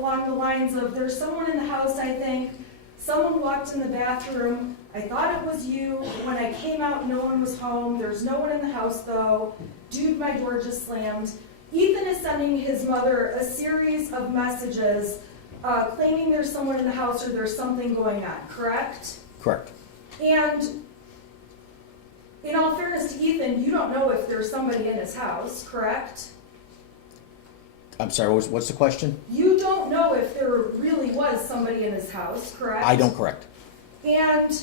along the lines of, there's someone in the house, I think. Someone walked in the bathroom. I thought it was you. When I came out, no one was home. There's no one in the house, though. Dude, my door just slammed. Ethan is sending his mother a series of messages claiming there's someone in the house or there's something going on, correct? Correct. And in all fairness to Ethan, you don't know if there's somebody in his house, correct? I'm sorry, what's the question? You don't know if there really was somebody in his house, correct? I don't, correct. And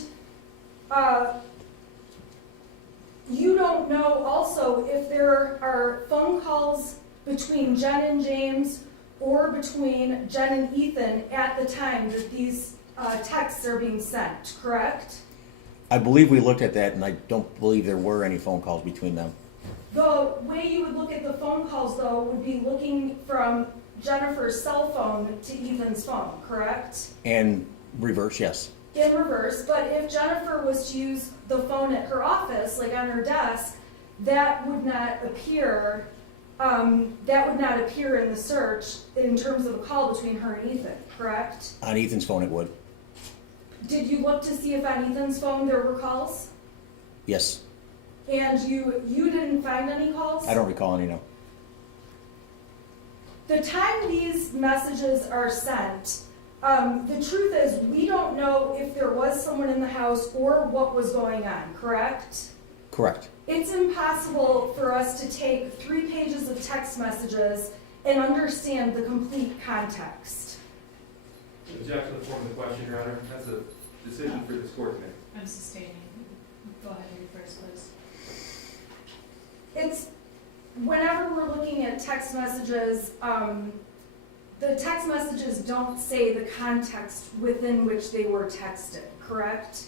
you don't know also if there are phone calls between Jen and James or between Jen and Ethan at the time that these texts are being sent, correct? I believe we looked at that, and I don't believe there were any phone calls between them. The way you would look at the phone calls, though, would be looking from Jennifer's cell phone to Ethan's phone, correct? And reverse, yes. In reverse, but if Jennifer was to use the phone at her office, like on her desk, that would not appear. That would not appear in the search in terms of a call between her and Ethan, correct? On Ethan's phone, it would. Did you look to see if on Ethan's phone there were calls? Yes. And you didn't find any calls? I don't recall any, no. The time these messages are sent, the truth is we don't know if there was someone in the house or what was going on, correct? Correct. It's impossible for us to take 3 pages of text messages and understand the complete context. Objection to the form of the question, Your Honor. That's a decision for this court to make. I'm sustaining. Go ahead, you first, please. It's, whenever we're looking at text messages, the text messages don't say the context within which they were texted, correct?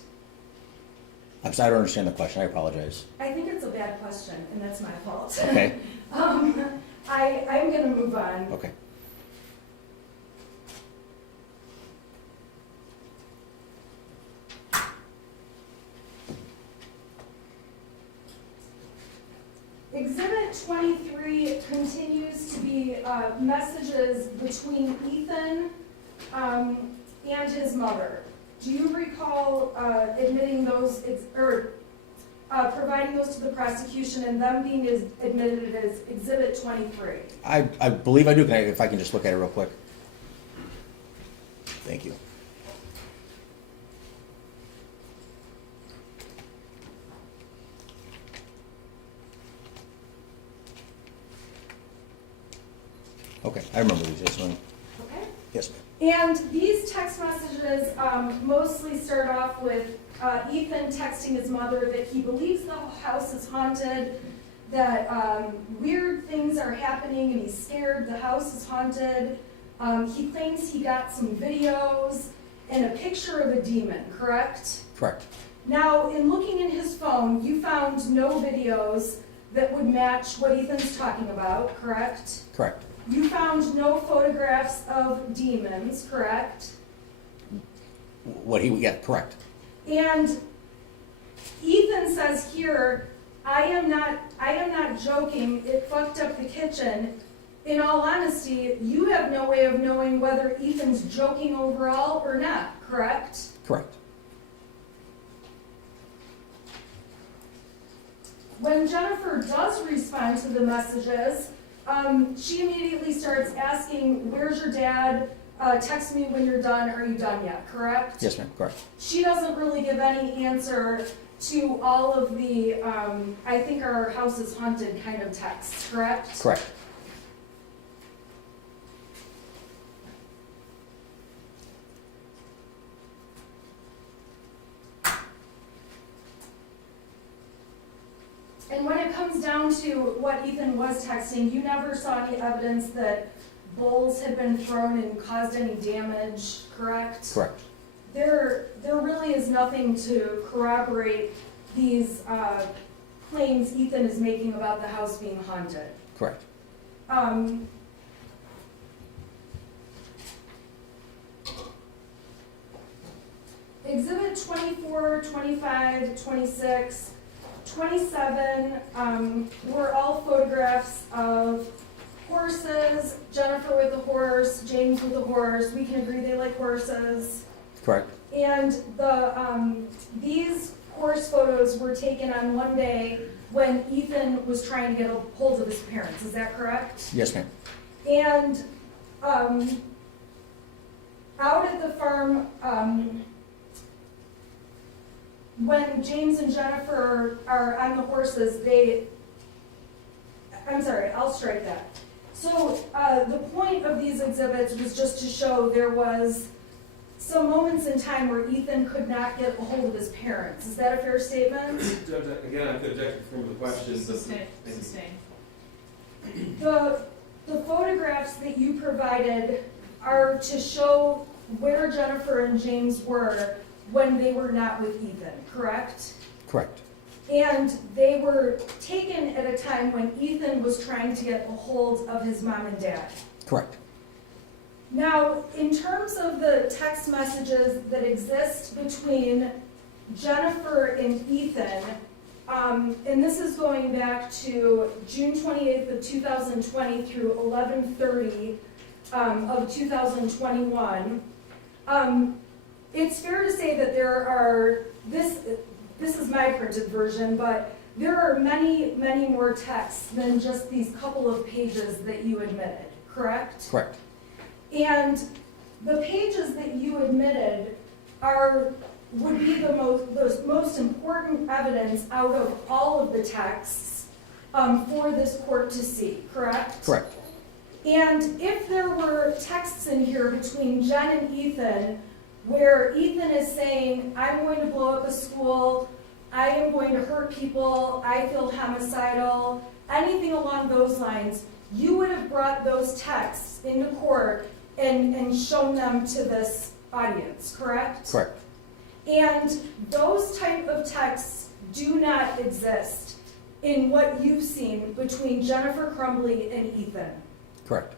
I'm sorry, I don't understand the question. I apologize. I think it's a bad question, and that's my fault. Okay. I'm going to move on. Okay. Exhibit 23 continues to be messages between Ethan and his mother. Do you recall admitting those, or providing those to the prosecution and them being admitted as Exhibit 23? I believe I do. If I can just look at it real quick. Thank you. Okay, I remember these. Yes, ma'am. Okay. Yes, ma'am. And these text messages mostly start off with Ethan texting his mother that he believes the house is haunted, that weird things are happening and he's scared the house is haunted. He claims he got some videos and a picture of a demon, correct? Correct. Now, in looking in his phone, you found no videos that would match what Ethan's talking about, correct? Correct. You found no photographs of demons, correct? Yeah, correct. And Ethan says here, I am not joking, it fucked up the kitchen. In all honesty, you have no way of knowing whether Ethan's joking overall or not, correct? Correct. When Jennifer does respond to the messages, she immediately starts asking, where's your dad? Text me when you're done. Are you done yet? Correct? Yes, ma'am. Correct. She doesn't really give any answer to all of the, I think our house is haunted kind of texts, correct? Correct. And when it comes down to what Ethan was texting, you never saw any evidence that bowls had been thrown and caused any damage, correct? Correct. There really is nothing to corroborate these claims Ethan is making about the house being haunted. Correct. Exhibit 24, 25, 26, 27 were all photographs of horses, Jennifer with a horse, James with a horse, we can agree they like horses. Correct. And these horse photos were taken on one day when Ethan was trying to get a hold of his parents, is that correct? Yes, ma'am. And out at the farm, when James and Jennifer are on the horses, I'm sorry, I'll strike that. So the point of these exhibits was just to show there was some moments in time where Ethan could not get a hold of his parents. Is that a fair statement? Judge, again, I could object from the question. Sustain. The photographs that you provided are to show where Jennifer and James were when they were not with Ethan, correct? Correct. And they were taken at a time when Ethan was trying to get a hold of his mom and dad. Correct. Now, in terms of the text messages that exist between Jennifer and Ethan, and this is going back to June 28th of 2020 through 11/30 of 2021, it's fair to say that there are, this is my printed version, but there are many, many more texts than just these couple of pages that you admitted, correct? Correct. And the pages that you admitted would be the most important evidence out of all of the texts for this court to see, correct? Correct. And if there were texts in here between Jen and Ethan where Ethan is saying, I'm going to blow up a school, I am going to hurt people, I feel homicidal, anything along those lines, you would have brought those texts into court and shown them to this audience, correct? Correct. And those type of texts do not exist in what you've seen between Jennifer Crumbley and Ethan. Correct.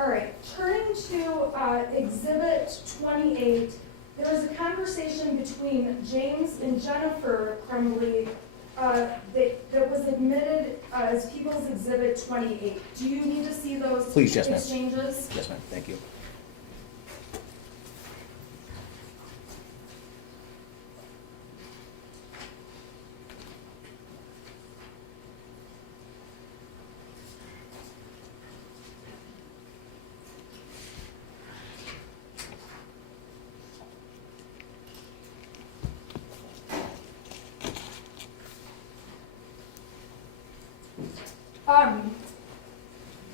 All right, turning to Exhibit 28, there was a conversation between James and Jennifer Crumbley that was admitted as People's Exhibit 28. Do you need to see those Please, yes, ma'am. exchanges? Yes, ma'am. Thank you.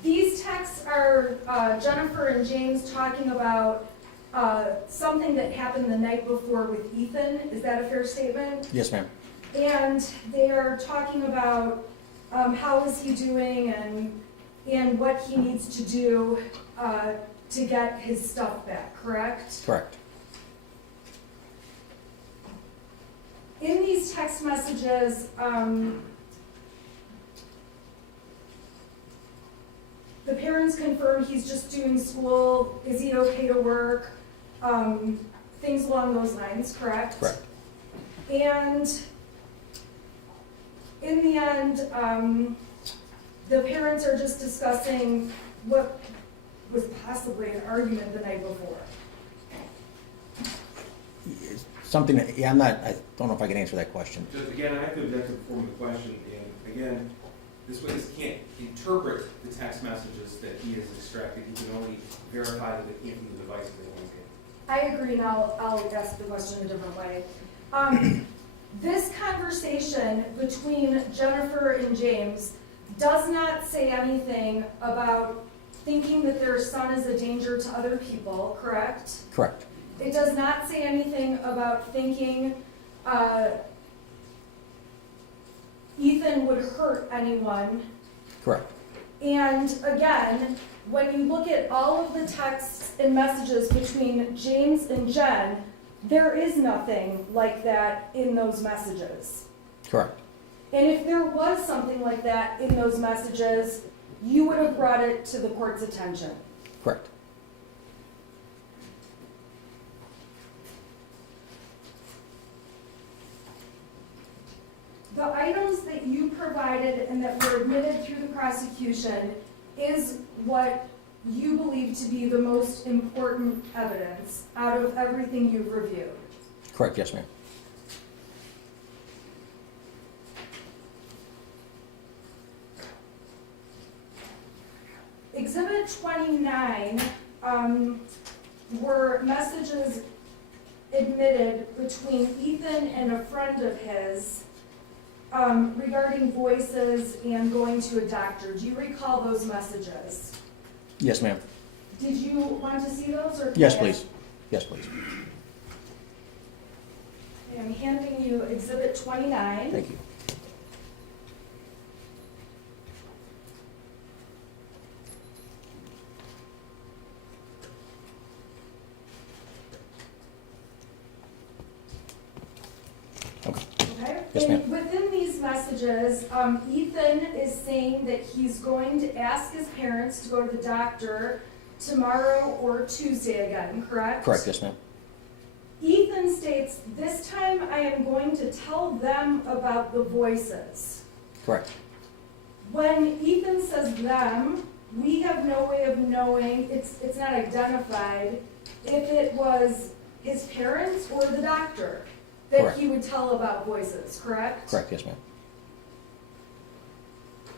These texts are Jennifer and James talking about something that happened the night before with Ethan. Is that a fair statement? Yes, ma'am. And they are talking about how is he doing and what he needs to do to get his stuff back, correct? Correct. In these text messages, the parents confirm he's just doing school, is he okay to work, things along those lines, correct? Correct. And in the end, the parents are just discussing what was possibly an argument the night before. Something that, I don't know if I can answer that question. Just again, I have to object to the form of the question, and again, this witness can't interpret the text messages that he has extracted. He can only verify that it came from the device that he came. I agree, and I'll ask the question a different way. This conversation between Jennifer and James does not say anything about thinking that their son is a danger to other people, correct? Correct. It does not say anything about thinking Ethan would hurt anyone. Correct. And again, when you look at all of the texts and messages between James and Jen, There is nothing like that in those messages. Correct. And if there was something like that in those messages, you would have brought it to the court's attention. Correct. The items that you provided and that were admitted through the prosecution is what you believe to be the most important evidence out of everything you've reviewed. Correct, yes, ma'am. Exhibit 29 were messages admitted between Ethan and a friend of his regarding voices and going to a doctor. Do you recall those messages? Yes, ma'am. Did you want to see those, or? Yes, please. Yes, please. I'm handing you Exhibit 29. Thank you. Okay. Okay? Yes, ma'am. And within these messages, Ethan is saying that he's going to ask his parents to go to the doctor tomorrow or Tuesday again, correct? Correct, yes, ma'am. Ethan states, "This time I am going to tell them about the voices." Correct. When Ethan says them, we have no way of knowing, it's not identified, if it was his parents or the doctor that Correct. he would tell about voices, correct? Correct, yes, ma'am.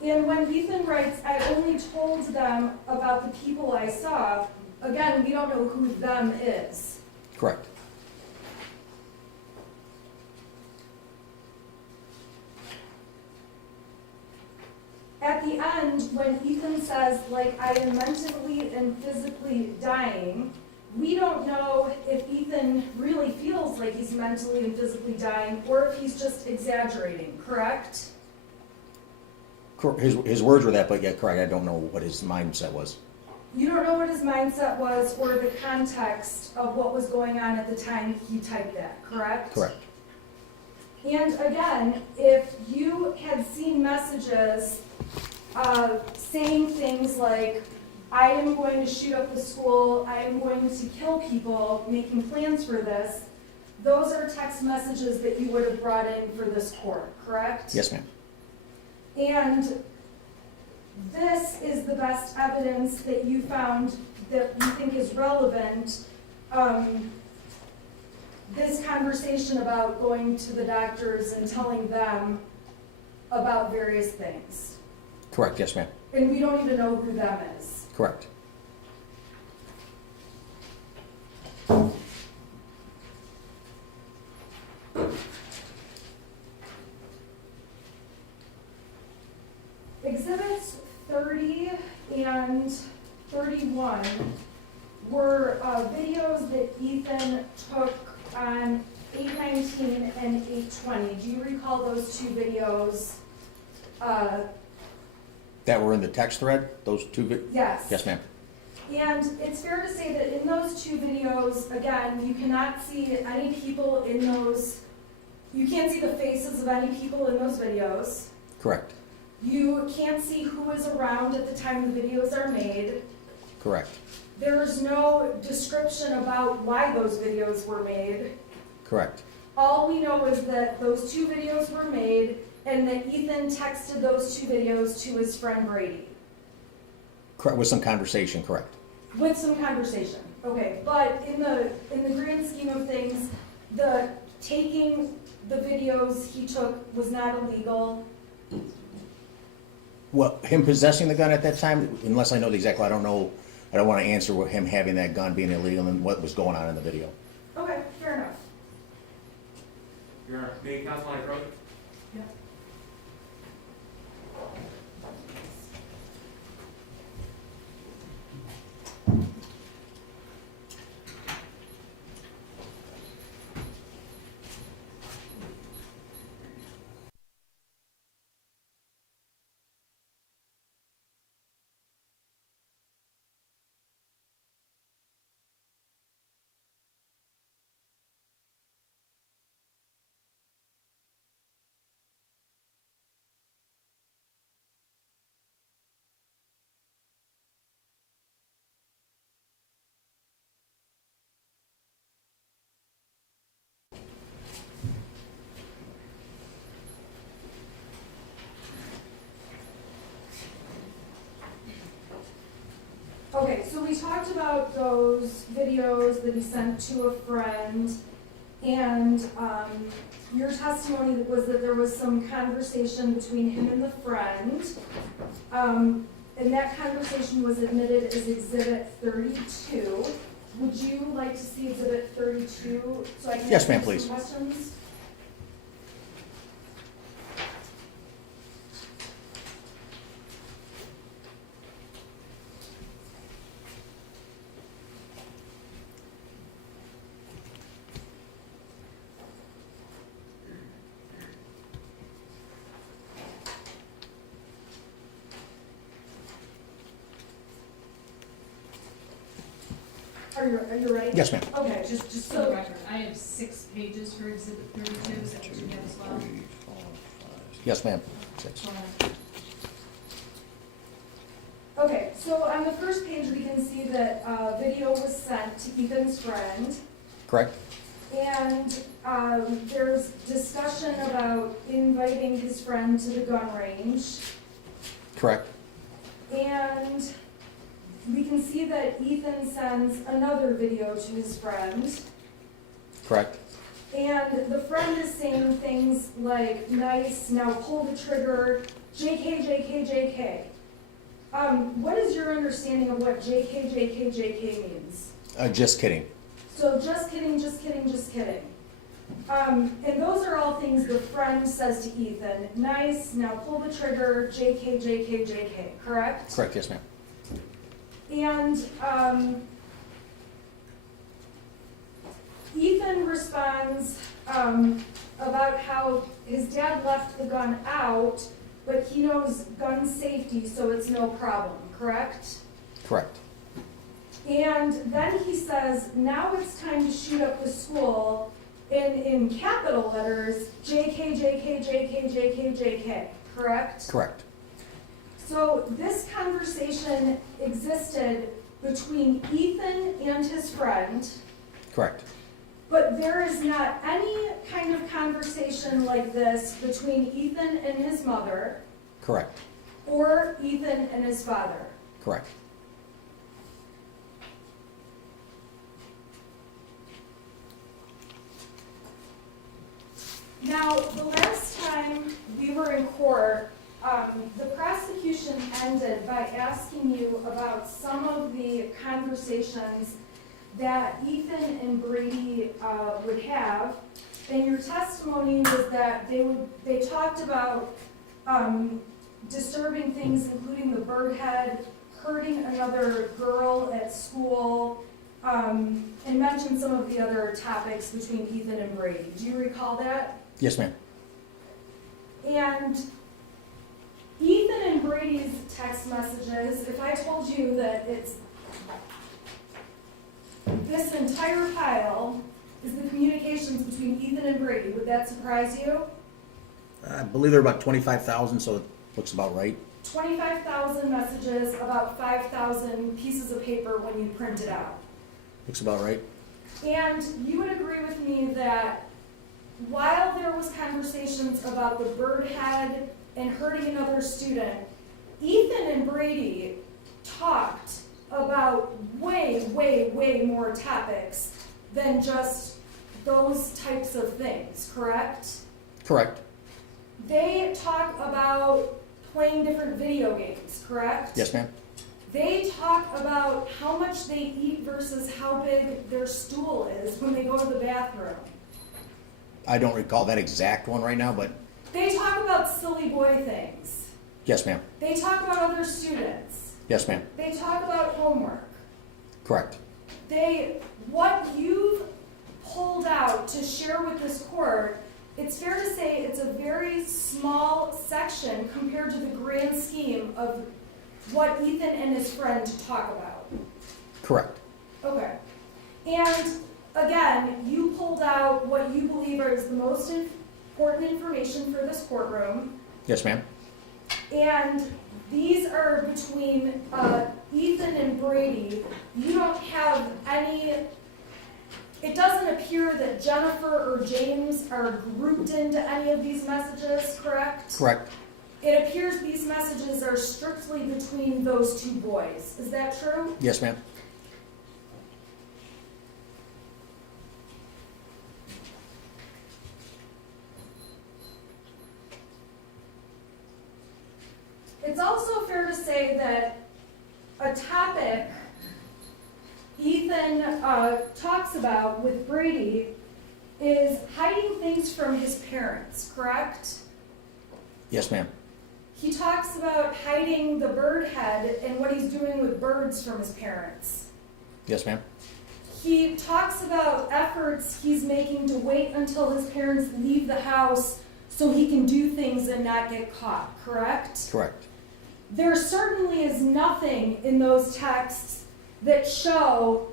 And when Ethan writes, "I only told them about the people I saw," again, we don't know who them is. Correct. At the end, when Ethan says, like, "I am mentally and physically dying," we don't know if Ethan really feels like he's mentally and physically dying or if he's just exaggerating, correct? His words were that, but yeah, correct. I don't know what his mindset was. You don't know what his mindset was or the context of what was going on at the time he typed that, correct? Correct. And again, if you had seen messages saying things like, "I am going to shoot up the school, I am going to kill people, making plans for this," those are text messages that you would have brought in for this court, correct? Yes, ma'am. And this is the best evidence that you found that you think is relevant. This conversation about going to the doctors and telling them about various things. Correct, yes, ma'am. And we don't even know who them is. Correct. Exhibits 30 and 31 were videos that Ethan took on 8/19 and 8/20. Do you recall those two videos? That were in the text thread, those two Yes. Yes, ma'am. And it's fair to say that in those two videos, again, you cannot see any people in those, you can't see the faces of any people in those videos. Correct. You can't see who is around at the time the videos are made. Correct. There's no description about why those videos were made. Correct. All we know is that those two videos were made and that Ethan texted those two videos to his friend Brady. Correct. With some conversation, correct. With some conversation, okay, but in the grand scheme of things, the taking the videos he took was not illegal. Well, him possessing the gun at that time, unless I know the exact, I don't know, I don't want to answer with him having that gun being illegal and what was going on in the video. Okay, fair enough. Your main counsel on approach? Yeah. talked about those videos that he sent to a friend, and your testimony was that there was some conversation between him and the friend, and that conversation was admitted as Exhibit 32. Would you like to see Exhibit 32 so I can Yes, ma'am, answer please. some questions? Are you ready? Yes, ma'am. Okay, Just for the record, I have 6 pages for exhibit 32, is that what you have as well? Yes, ma'am. 6. Go ahead. Okay, so on the first page, we can see that video was sent to Ethan's friend, Correct? and there's discussion about inviting his friend to the gun range, Correct? and we can see that Ethan sends another video to his friend, Correct? and the friend is saying things like, nice, now pull the trigger, JK, JK, JK. What is your understanding of what JK, JK, JK means? Just kidding. So just kidding, just kidding, just kidding. And those are all things the friend says to Ethan. Nice, now pull the trigger, JK, JK, JK, correct? Correct, yes, ma'am. And Ethan responds about how his dad left the gun out, but he knows gun safety, so it's no problem, correct? Correct. And then he says, now it's time to shoot up the school, and in capital letters, JK, JK, JK, JK, JK, correct? Correct. So this conversation existed between Ethan and his friend, Correct. but there is not any kind of conversation like this between Ethan and his mother Correct. or Ethan and his father. Correct. Now, the last time we were in court, the prosecution ended by asking you about some of the conversations that Ethan and Brady would have, and your testimony was that they talked about disturbing things, including the bird head, hurting another girl at school, and mentioned some of the other topics between Ethan and Brady. Do you recall that? Yes, ma'am. And Ethan and Brady's text messages, if I told you that it's this entire pile is the communications between Ethan and Brady, would that surprise you? I believe they're about 25,000, so it looks about right. 25,000 messages, about 5,000 pieces of paper when you print it out. Looks about right. And you would agree with me that while there was conversations about the bird head and hurting another student, Ethan and Brady talked about way, way, way more topics than just those types of things, correct? Correct. They talk about playing different video games, correct? Yes, ma'am. They talk about how much they eat versus how big their stool is when they go to the bathroom. I don't recall that exact one right now, but They talk about silly boy things. yes, ma'am. They talk about other students. Yes, ma'am. They talk about homework. Correct. What you've pulled out to share with this court, it's fair to say it's a very small section compared to the grand scheme of what Ethan and his friend talk about. Correct. Okay. And again, you pulled out what you believe is the most important information for this courtroom. Yes, ma'am. And these are between Ethan and Brady. You don't have any, it doesn't appear that Jennifer or James are grouped into any of these messages, correct? Correct. It appears these messages are strictly between those two boys. Is that true? Yes, ma'am. It's also fair to say that a topic Ethan talks about with Brady is hiding things from his parents, correct? Yes, ma'am. He talks about hiding the bird head and what he's doing with birds from his parents. Yes, ma'am. He talks about efforts he's making to wait until his parents leave the house so he can do things and not get caught, correct? Correct. There certainly is nothing in those texts that show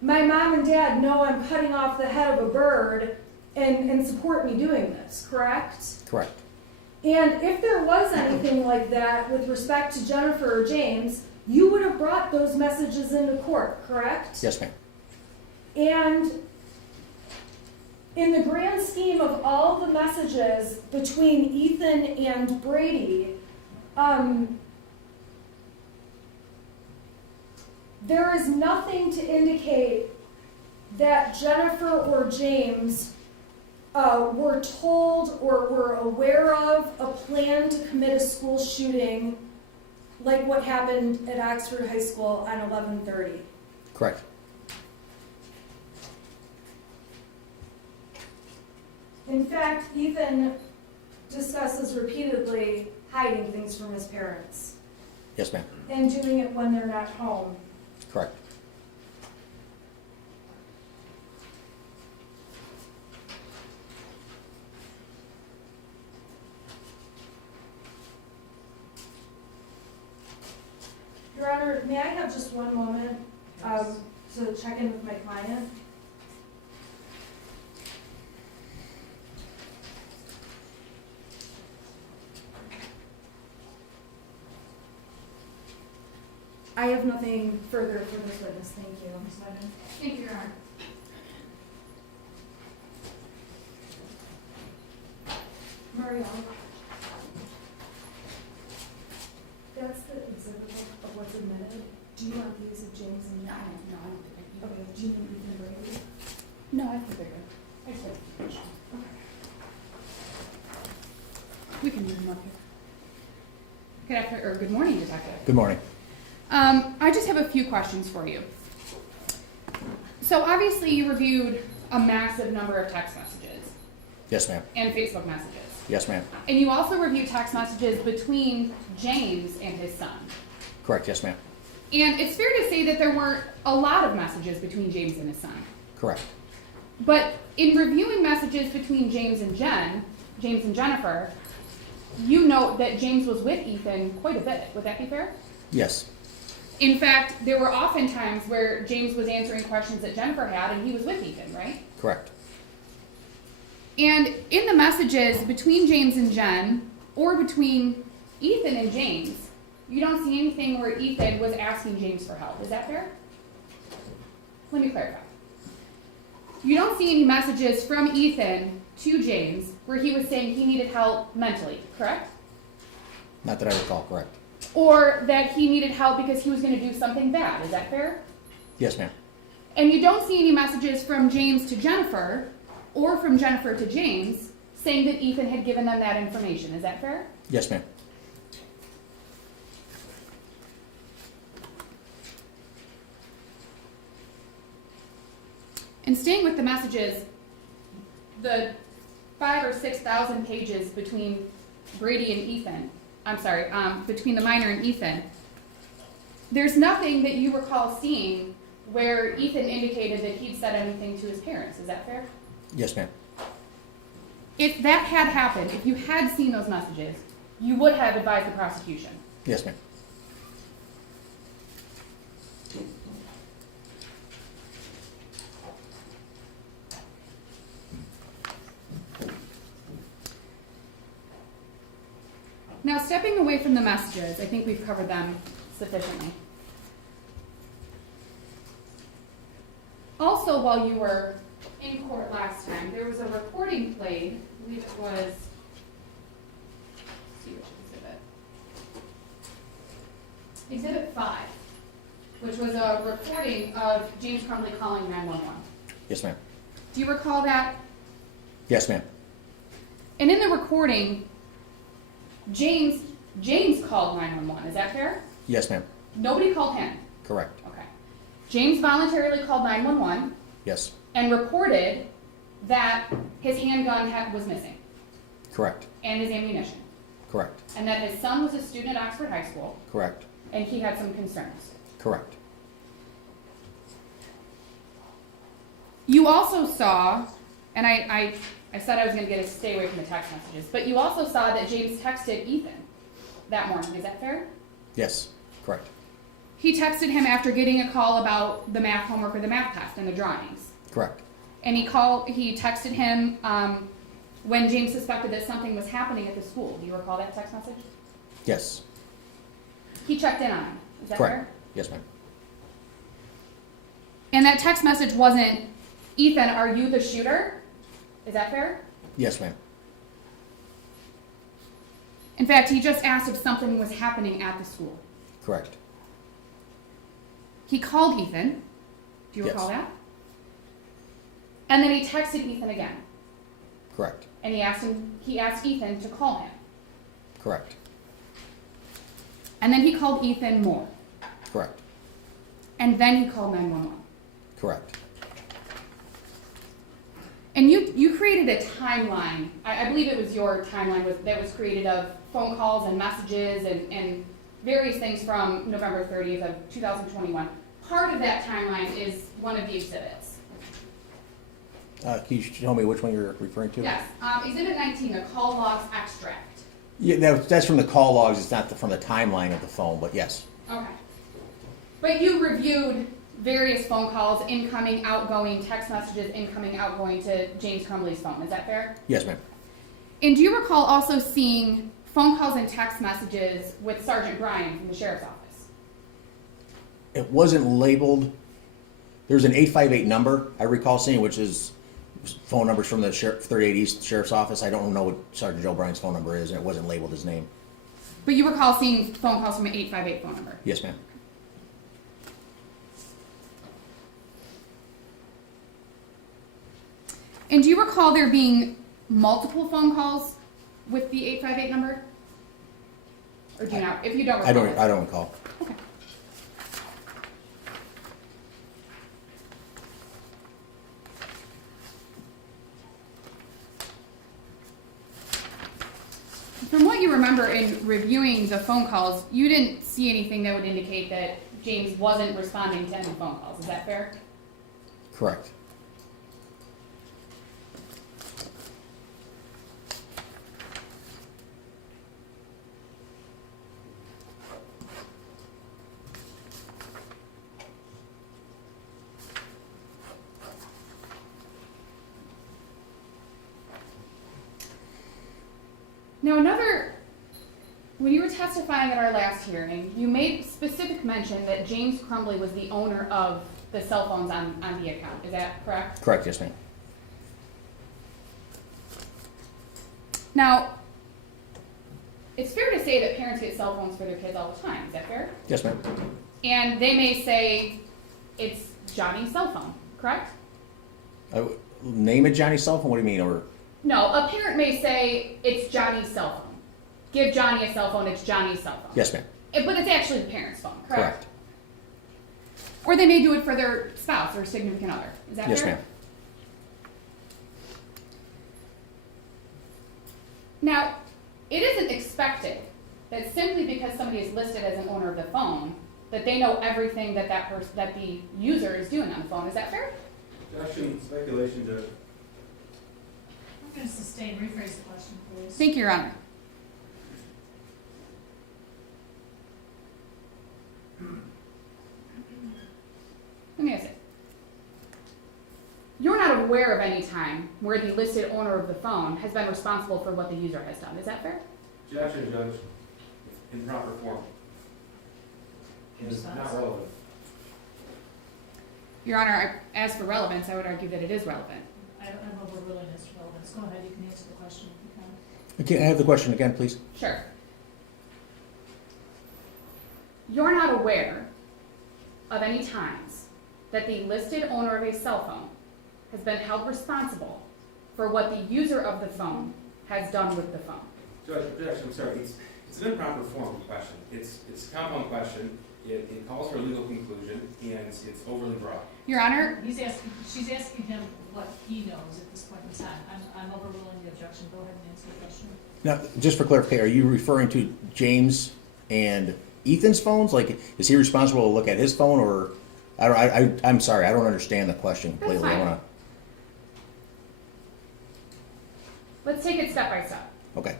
my mom and dad know I'm cutting off the head of a bird and support me doing this, correct? Correct. And if there was anything like that with respect to Jennifer or James, you would have brought those messages into court, correct? Yes, ma'am. And in the grand scheme of all the messages between Ethan and Brady, there is nothing to indicate that Jennifer or James were told or were aware of a plan to commit a school shooting like what happened at Oxford High School on 11/30. Correct. In fact, Ethan discusses repeatedly hiding things from his parents Yes, ma'am. and doing it when they're not home. Correct. Your Honor, may I have just one moment to check in with my client? I have nothing further for this witness, thank you. Thank you, Your Honor. Marielle, that's the exhibit of what's admitted. Do you want these of James and No, I don't think I Okay, do you need Ethan Brady? No, I think they're good. I just like to We can move them up here. Good afternoon, or good morning, Detective. Good morning. I just have a few questions for you. So obviously you reviewed a massive number of text messages Yes, ma'am. and Facebook messages. Yes, ma'am. And you also reviewed text messages between James and his son. Correct. Yes, ma'am. And it's fair to say that there weren't a lot of messages between James and his son. Correct. But in reviewing messages between James and Jennifer, you note that James was with Ethan quite a bit. Would that be fair? Yes. In fact, there were often times where James was answering questions that Jennifer had and he was with Ethan, right? Correct. And in the messages between James and Jen, or between Ethan and James, you don't see anything where Ethan was asking James for help. Is that fair? Let me clarify. You don't see any messages from Ethan to James where he was saying he needed help mentally, correct? Not that I recall. Correct. Or that he needed help because he was going to do something bad. Is that fair? Yes, ma'am. And you don't see any messages from James to Jennifer or from Jennifer to James saying that Ethan had given them that information. Is that fair? Yes, ma'am. And staying with the messages, the 5,000 or 6,000 pages between Brady and Ethan, between the minor and Ethan, there's nothing that you recall seeing where Ethan indicated that he'd said anything to his parents. Is that fair? Yes, ma'am. If that had happened, if you had seen those messages, you would have advised the prosecution. Yes, ma'am. Now, stepping away from the messages, I think we've covered them sufficiently. Also, while you were in court last time, there was a recording played. I believe it was, let's see which exhibit. Exhibit 5, which was a recording of James Crumbley calling 911. Yes, ma'am. Do you recall that? Yes, ma'am. And in the recording, James James called 911, is that fair? Yes, ma'am. Nobody called him. Correct. Okay. James voluntarily called 911 Yes. and reported that his handgun was missing Correct. and his ammunition, Correct. and that his son was a student at Oxford High School Correct. and he had some concerns. Correct. You also saw, and I said I was going to get to stay away from the text messages, but you also saw that James texted Ethan that morning. Is that fair? Yes. Correct. He texted him after getting a call about the math homework or the math test and the drawings. Correct. And he texted him when James suspected that something was happening at the school. Do you recall that text message? Yes. He checked in on him. Is that Correct. fair? Yes, ma'am. And that text message wasn't, Ethan, are you the shooter? Is that fair? Yes, ma'am. In fact, he just asked if something was happening at the school. Correct. He called Ethan. Do you recall Yes. that? And then he texted Ethan again. Correct. And he asked Ethan to call him. Correct. And then he called Ethan more. Correct. And then he called 911. Correct. And you created a timeline. I believe it was your timeline that was created of phone calls and messages and various things from November 30th of 2021. Part of that timeline is one of the exhibits. Can you tell me which one you're referring to? Yes, Exhibit 19, the call logs extract. Yeah, that's from the call logs. It's not from the timeline of the phone, but yes. Okay. But you reviewed various phone calls, incoming, outgoing, text messages, incoming, outgoing to James Crumbley's phone. Is that fair? Yes, ma'am. And do you recall also seeing phone calls and text messages with Sergeant Bryan from the sheriff's office? It wasn't labeled. There's an 858 number I recall seeing, which is phone numbers from the 38 East Sheriff's Office. I don't know what Sergeant Joe Bryan's phone number is, and it wasn't labeled his name. But you recall seeing phone calls from an 858 phone number? Yes, ma'am. And do you recall there being multiple phone calls with the 858 number? Or do you not? If you don't recall. I don't recall. Okay. From what you remember in reviewing the phone calls, you didn't see anything that would indicate that James wasn't responding to any phone calls. Is that fair? Correct. Now when you were testifying at our last hearing, you made specific mention that James Crumbley was the owner of the cell phones on the account. Is that correct? Correct, yes, ma'am. Now, it's fair to say that parents get cell phones for their kids all the time. Is that fair? Yes, ma'am. And they may say it's Johnny's cell phone, correct? Name it Johnny's cell phone? What do you mean? Or No, a parent may say it's Johnny's cell phone. Give Johnny a cell phone, it's Johnny's cell phone. yes, ma'am. But it's actually the parent's phone, correct? Correct. Or they may do it for their spouse or significant other. Is that Yes, fair? ma'am. Now, it isn't expected that simply because somebody is listed as an owner of the phone, that they know everything that that the user is doing on the phone. Is that fair? Objection, speculation, Judge. I'm going to sustain, rephrase the question, please. Thank you, Your Honor. Let me ask it. You're not aware of any time where the listed owner of the phone has been responsible for what the user has done. Is that fair? Objection, Judge. In proper form. It is not relevant. Your Honor, as for relevance, I would argue that it is relevant. I don't know what we're really as to relevance. Go ahead, you can answer the question if you can. Can I have the question again, please? Sure. You're not aware of any times that the listed owner of a cell phone has been held responsible for what the user of the phone has done with the phone. Judge, objection, I'm sorry. It's It's an improper form of question. It's a compound question. It calls for a legal conclusion, and it's overly broad. Your Honor, She's asking him what he knows at this point in time. I'm overruling the objection. Go ahead and answer the question. Now, just for clarification, are you referring to James and Ethan's phones? Like, is he responsible to look at his phone, or, I'm sorry, I don't understand the question completely. fine. I wanna, let's take it step by step. okay.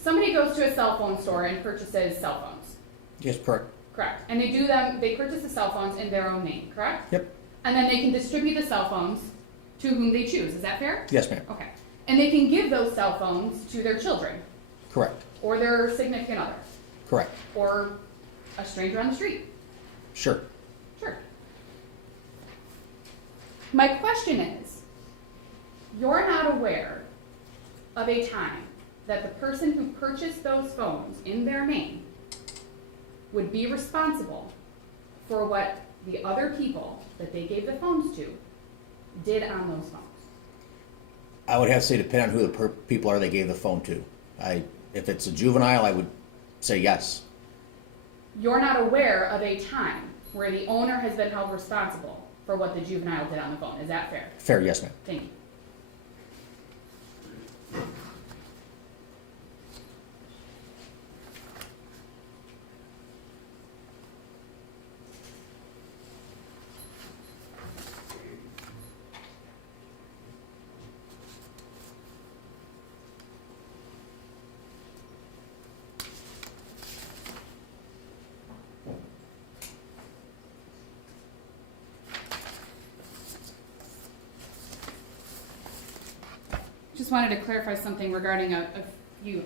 Somebody goes to a cell phone store and purchases cell phones. Yes, correct. Correct. And they purchase the cell phones in their own name, correct? Yep. And then they can distribute the cell phones to whom they choose. Is that fair? Yes, ma'am. Okay. And they can give those cell phones to their children Correct. or their significant other Correct. or a stranger on the street. Sure. Sure. My question is, you're not aware of a time that the person who purchased those phones in their name would be responsible for what the other people that they gave the phones to did on those phones. I would have to say depend on who the people are they gave the phone to. If it's a juvenile, I would say yes. You're not aware of a time where the owner has been held responsible for what the juvenile did on the phone. Is that fair? Fair, yes, ma'am. Thank you. Just wanted to clarify something regarding a few.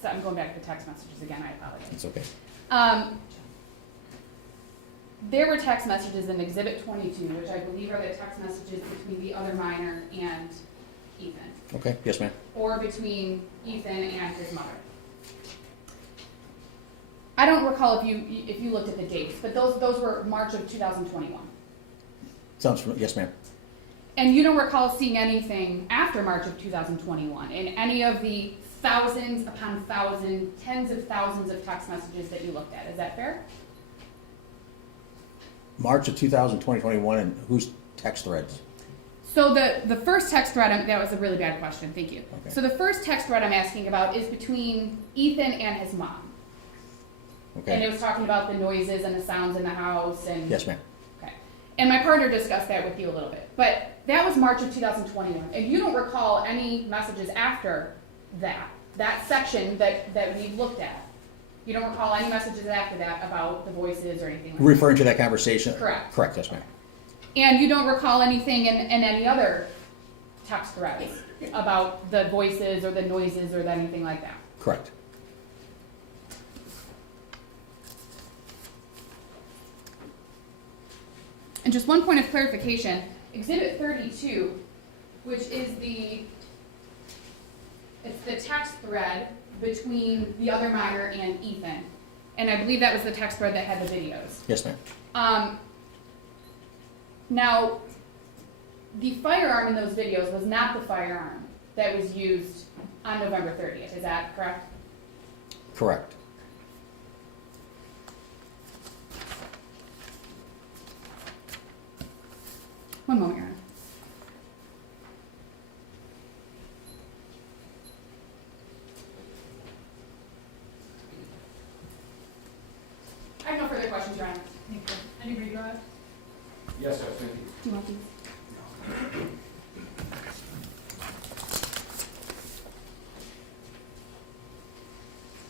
So I'm going back to the text messages again. I apologize. It's okay. There were text messages in Exhibit 22, which I believe are the text messages between the other minor and Ethan, Okay, yes, ma'am. or between Ethan and his mother. I don't recall if you looked at the dates, but those were March of 2021. Sounds familiar. Yes, ma'am. And you don't recall seeing anything after March of 2021 in any of the thousands upon thousands, tens of thousands of text messages that you looked at. Is that fair? March of 2021, and whose text threads? So the first text thread, that was a really bad question, thank you. Okay. So the first text thread I'm asking about is between Ethan and his mom. And Okay. it was talking about the noises and the sounds in the house and. Yes, ma'am. Okay. And my partner discussed that with you a little bit. But that was March of 2021. And you don't recall any messages after that section that we looked at. You don't recall any messages after that about the voices or anything like that? Referring to that conversation? Correct. Correct, yes, ma'am. And you don't recall anything in any other text threads about the voices or the noises or anything like that? Correct. And just one point of clarification, Exhibit 32, which is it's the text thread between the other minor and Ethan. And I believe that was the text thread that had the videos. Yes, ma'am. Now, the firearm in those videos was not the firearm that was used on November 30th. Is that correct? Correct. One moment, Your Honor. I have no further questions, Your Honor. Thank you. Anybody go ahead? Yes, sir, thank you. Do you want these?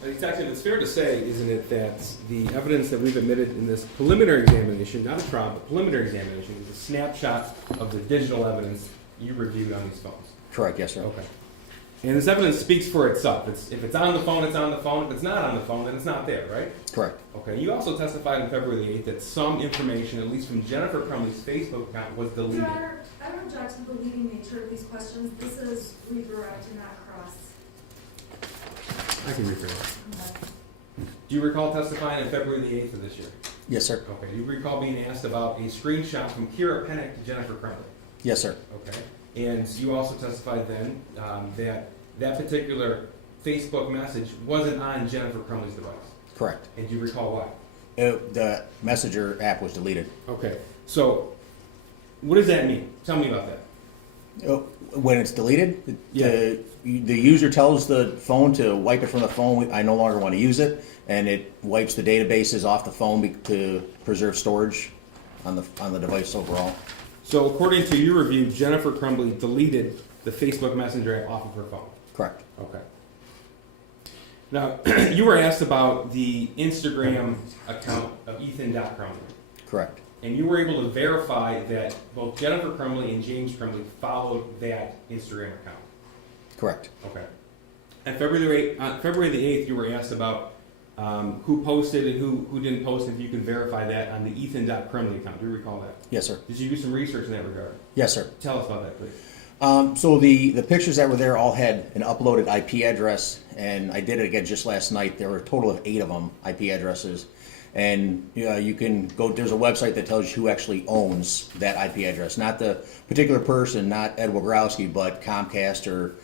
Detective, it's fair to say, isn't it, that the evidence that we've admitted in this preliminary examination, not a trial, but preliminary examination, is a snapshot of the digital evidence you reviewed on these phones? Correct, yes, sir. Okay. And this evidence speaks for itself. If it's on the phone, it's on the phone. If it's not on the phone, then it's not there, right? Correct. Okay. You also testified on February the 8th that some information, at least from Jennifer Crumbley's Facebook account, was deleted. Your Honor, I don't object to the leading nature of these questions. This is redirect and not cross. I can rephrase. Do you recall testifying on February the 8th of this year? Yes, sir. Okay. Do you recall being asked about a screenshot from Kira Pennick to Jennifer Crumbley? Yes, sir. Okay. And you also testified then that particular Facebook message wasn't on Jennifer Crumbley's device. Correct. And do you recall why? The Messenger app was deleted. Okay, so what does that mean? Tell me about that. When it's deleted, Yeah. the user tells the phone to wipe it from the phone. I no longer want to use it, and it wipes the databases off the phone to preserve storage on the device overall. So according to your review, Jennifer Crumbley deleted the Facebook Messenger app off of her phone. Correct. Okay. Now, you were asked about the Instagram account of Ethan.Crumbley. Correct. And you were able to verify that both Jennifer Crumbley and James Crumbley followed that Instagram account. Correct. Okay. On February the 8th, you were asked about who posted and who didn't post, if you can verify that on the Ethan.Crumbley account. Do you recall that? Yes, sir. Did you do some research in that regard? Yes, sir. Tell us about that, please. So the pictures that were there all had an uploaded IP address, and I did it again just last night. There were a total of 8 of them, IP addresses. And you can go, there's a website that tells you who actually owns that IP address. Not the particular person, not Ed Wagrowski, but Comcast or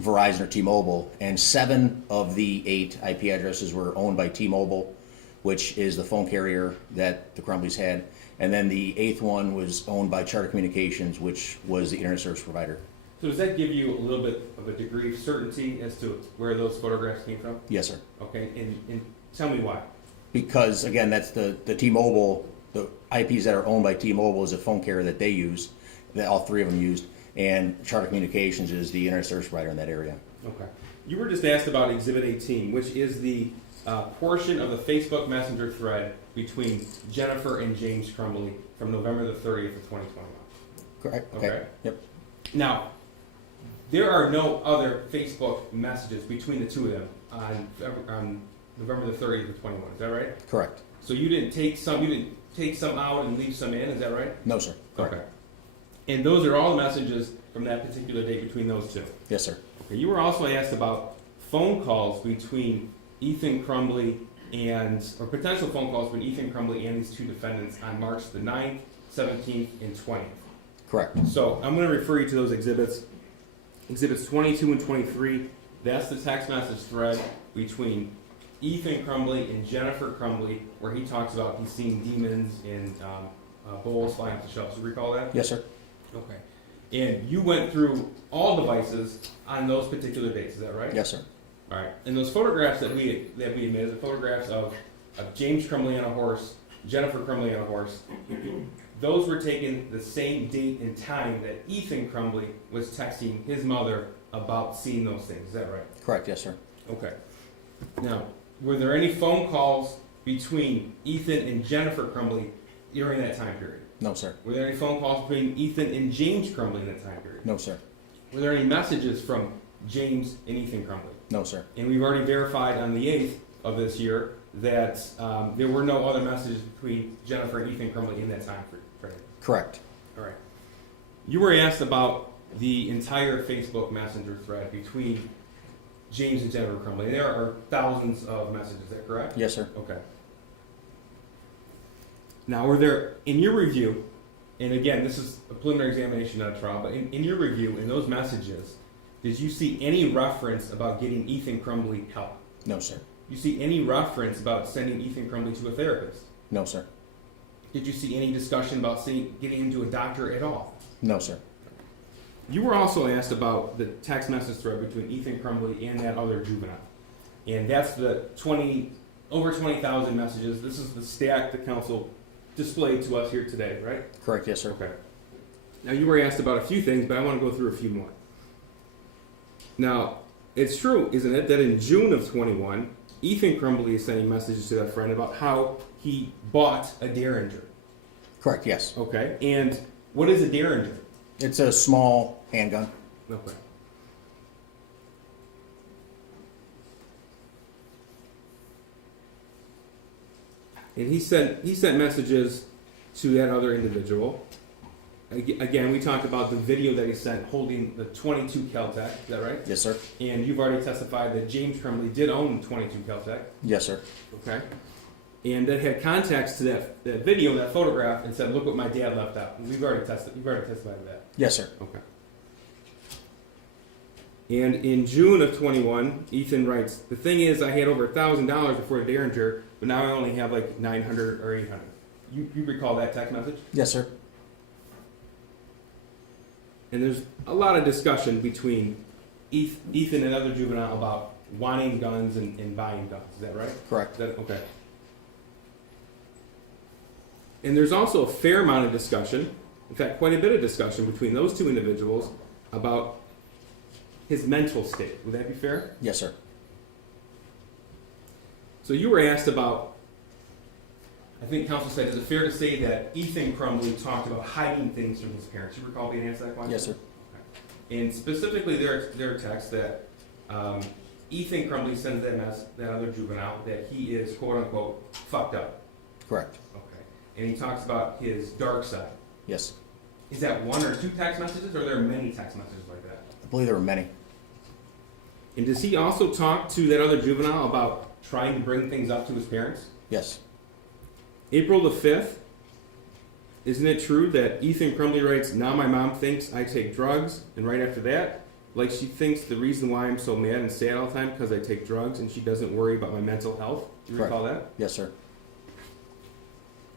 Verizon or T-Mobile. And 7 of the 8 IP addresses were owned by T-Mobile, which is the phone carrier that the Crumbleys had. And then the 8th one was owned by Charter Communications, which was the internet service provider. So does that give you a little bit of a degree of certainty as to where those photographs came from? Yes, sir. Okay, and tell me why. Because again, that's the T-Mobile, the IPs that are owned by T-Mobile is a phone carrier that they use, that all 3 of them used, and Charter Communications is the internet service provider in that area. Okay. You were just asked about Exhibit 18, which is the portion of the Facebook Messenger thread between Jennifer and James Crumbley from November the 30th of 2021. Correct? Okay. Yep. Now, there are no other Facebook messages between the two of them on November the 30th of 21. Is that right? Correct. So you didn't take some out and leave some in. Is that right? No, sir. Correct. Okay. And those are all the messages from that particular date between those two. Yes, sir. Okay. You were also asked about phone calls between Ethan Crumbley or potential phone calls between Ethan Crumbley and these 2 defendants on March the 9th, 17th, and 20th. Correct. So I'm going to refer you to those exhibits. Exhibits 22 and 23, that's the text message thread between Ethan Crumbley and Jennifer Crumbley, where he talks about he's seeing demons and bowls flying off the shelves. You recall that? Yes, sir. Okay. And you went through all devices on those particular dates, is that right? Yes, sir. All right. And those photographs that we admitted, the photographs of James Crumbley on a horse, Jennifer Crumbley on a horse, those were taken the same date and time that Ethan Crumbley was texting his mother about seeing those things. Is that right? Correct. Yes, sir. Okay. Now, were there any phone calls between Ethan and Jennifer Crumbley during that time period? No, sir. Were there any phone calls between Ethan and James Crumbley in that time period? No, sir. Were there any messages from James and Ethan Crumbley? No, sir. And we've already verified on the 8th of this year that there were no other messages between Jennifer and Ethan Crumbley in that time frame. Correct. All right. You were asked about the entire Facebook Messenger thread between James and Jennifer Crumbley. There are thousands of messages. Is that correct? Yes, sir. Okay. Now, were there, in your review, and again, this is a preliminary examination, not a trial, but in your review, in those messages, did you see any reference about getting Ethan Crumbley help? No, sir. You see any reference about sending Ethan Crumbley to a therapist? No, sir. Did you see any discussion about getting him to a doctor at all? No, sir. You were also asked about the text message thread between Ethan Crumbley and that other juvenile. And that's the over 20,000 messages. This is the stack the council displayed to us here today, right? Correct. Yes, sir. Okay. Now, you were asked about a few things, but I want to go through a few more. Now, it's true, isn't it, that in June of 21, Ethan Crumbley is sending messages to that friend about how he bought a Derringer. Correct. Yes. Okay. And what is a Derringer? It's a small handgun. Okay. And he sent messages to that other individual. Again, we talked about the video that he sent holding the 22 Kel-Tec. Is that right? Yes, sir. And you've already testified that James Crumbley did own 22 Kel-Tec. Yes, sir. Okay. And that had context to that video, that photograph, and said, "Look what my dad left out." You've already testified to that. Yes, sir. Okay. And in June of 21, Ethan writes, the thing is, I had over $1,000 before the Derringer, but now I only have like 900 or 800. You recall that text message? Yes, sir. And there's a lot of discussion between Ethan and other juvenile about wanting guns and buying guns. Is that right? Correct. Okay. And there's also a fair amount of discussion, in fact, quite a bit of discussion between those two individuals about his mental state. Would that be fair? Yes, sir. So you were asked about, I think counsel said, is it fair to say that Ethan Crumbley talked about hiding things from his parents? You recall being asked that question? Yes, sir. Okay. And specifically their text that Ethan Crumbley sends that other juvenile that he is, quote unquote, fucked up. Correct. Okay. And he talks about his dark side. Yes. Is that one or two text messages, or are there many text messages like that? I believe there were many. And does he also talk to that other juvenile about trying to bring things up to his parents? Yes. April the 5th, isn't it true that Ethan Crumbley writes, now my mom thinks I take drugs, and right after that, like she thinks the reason why I'm so mad and sad all the time because I take drugs and she doesn't worry about my mental health? Do you recall that? Yes, sir.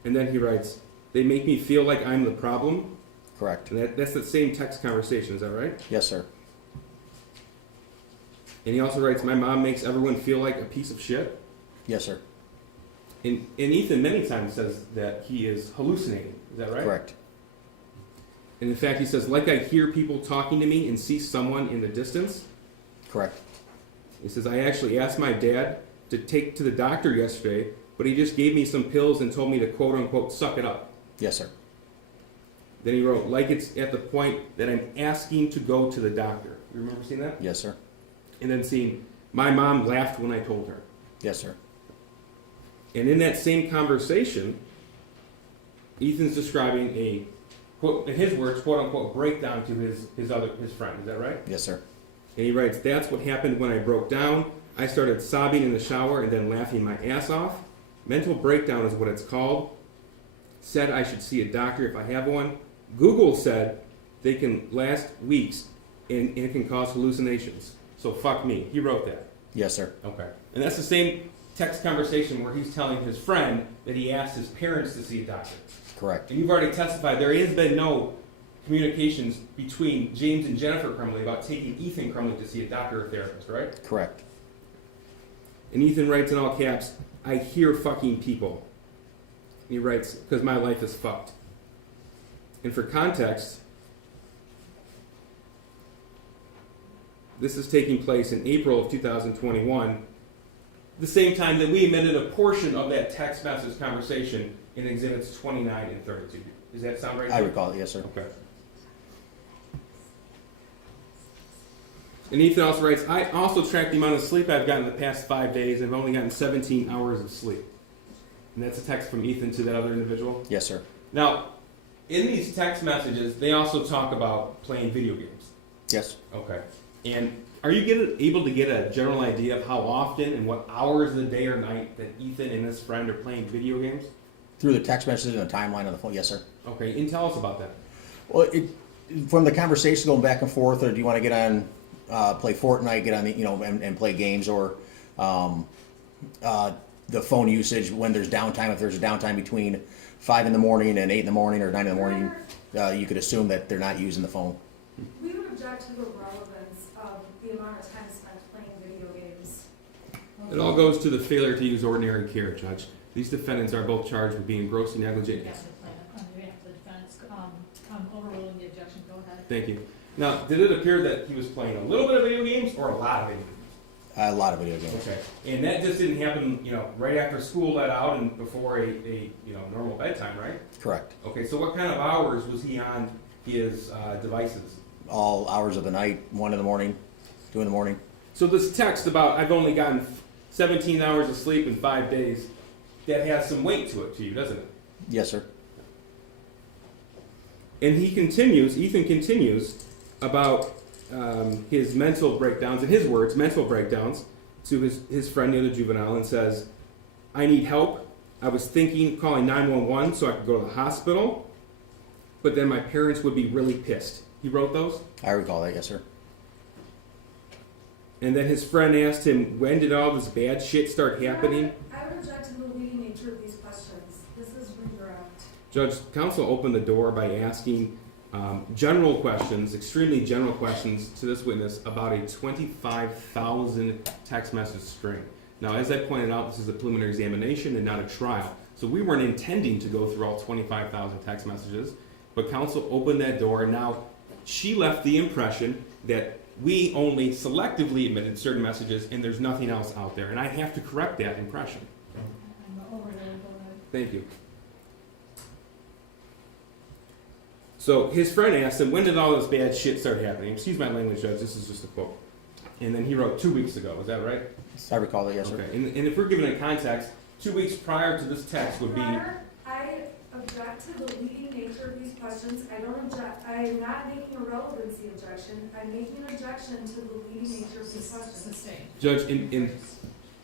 And then he writes, they make me feel like I'm the problem. Correct. And that's the same text conversation, is that right? Yes, sir. And he also writes, my mom makes everyone feel like a piece of shit. Yes, sir. And Ethan many times says that he is hallucinating. Is that right? Correct. And in fact, he says, like I hear people talking to me and see someone in the distance. Correct. He says, I actually asked my dad to take to the doctor yesterday, but he just gave me some pills and told me to quote unquote suck it up. Yes, sir. Then he wrote, like it's at the point that I'm asking to go to the doctor. You remember seeing that? Yes, sir. And then seeing, my mom laughed when I told her. Yes, sir. And in that same conversation, Ethan's describing a, quote, in his words, quote unquote, breakdown to his friend. Is that right? Yes, sir. And he writes, that's what happened when I broke down. I started sobbing in the shower and then laughing my ass off. Mental breakdown is what it's called. Said I should see a doctor if I have one. Google said they can last weeks and it can cause hallucinations. So fuck me. He wrote that. Yes, sir. Okay. And that's the same text conversation where he's telling his friend that he asked his parents to see a doctor. Correct. And you've already testified there has been no communications between James and Jennifer Crumbley about taking Ethan Crumbley to see a doctor or therapist, right? Correct. And Ethan writes in all caps, I hear fucking people. And he writes, because my life is fucked. And for context, this is taking place in April of 2021, the same time that we emitted a portion of that text message conversation in Exhibits 29 and 32. Does that sound right? I recall it. Yes, sir. Okay. And Ethan also writes, I also tracked the amount of sleep I've gotten the past 5 days. I've only gotten 17 hours of sleep. And that's a text from Ethan to that other individual. Yes, sir. Now, in these text messages, they also talk about playing video games. Yes. Okay. And are you able to get a general idea of how often and what hours of the day or night that Ethan and his friend are playing video games? Through the text message and the timeline on the phone. Yes, sir. Okay, and tell us about that. Well, from the conversation going back and forth, or do you want to get on, play Fortnite, get on the, and play games, or the phone usage when there's downtime? If there's a downtime between 5 in the morning and 8 in the morning or 9 in the morning, you could assume that they're not using the phone. We would object to the relevance of the amount of time spent playing video games. It all goes to the failure to use ordinary care, Judge. These defendants are both charged with being grossly negligent. Yes, on behalf of the defense, I'm overruling the objection. Go ahead. Thank you. Now, did it appear that he was playing a little bit of video games or a lot of video games? A lot of video games. Okay. And that just didn't happen, right after school let out and before a normal bedtime, right? Correct. Okay, so what kind of hours was he on his devices? All hours of the night, 1 in the morning, 2 in the morning. So this text about I've only gotten 17 hours of sleep in 5 days, that has some weight to it to you, doesn't it? Yes, sir. And Ethan continues about his mental breakdowns, in his words, mental breakdowns, to his friend, the other juvenile, and says, I need help. I was thinking calling 911 so I could go to the hospital, but then my parents would be really pissed. He wrote those? I recall that. Yes, sir. And then his friend asked him, when did all this bad shit start happening? I would object to the leading nature of these questions. This is redirect. Judge, counsel opened the door by asking general questions, extremely general questions to this witness about a 25,000 text message string. Now, as I pointed out, this is a preliminary examination and not a trial. So we weren't intending to go through all 25,000 text messages, but counsel opened that door, and now she left the impression that we only selectively admitted certain messages and there's nothing else out there. And I have to correct that impression. I'm over there, go ahead. Thank you. So his friend asked him, when did all this bad shit start happening? Excuse my language, Judge, this is just a quote. And then he wrote 2 weeks ago, is that right? I recall that, yes, sir. Okay, and if we're given a context, 2 weeks prior to this text would be, Your Honor, I object to the leading nature of these questions. I don't object, I am not making a relevancy objection. I'm making an objection to the leading nature of these questions. Sustained. Judge,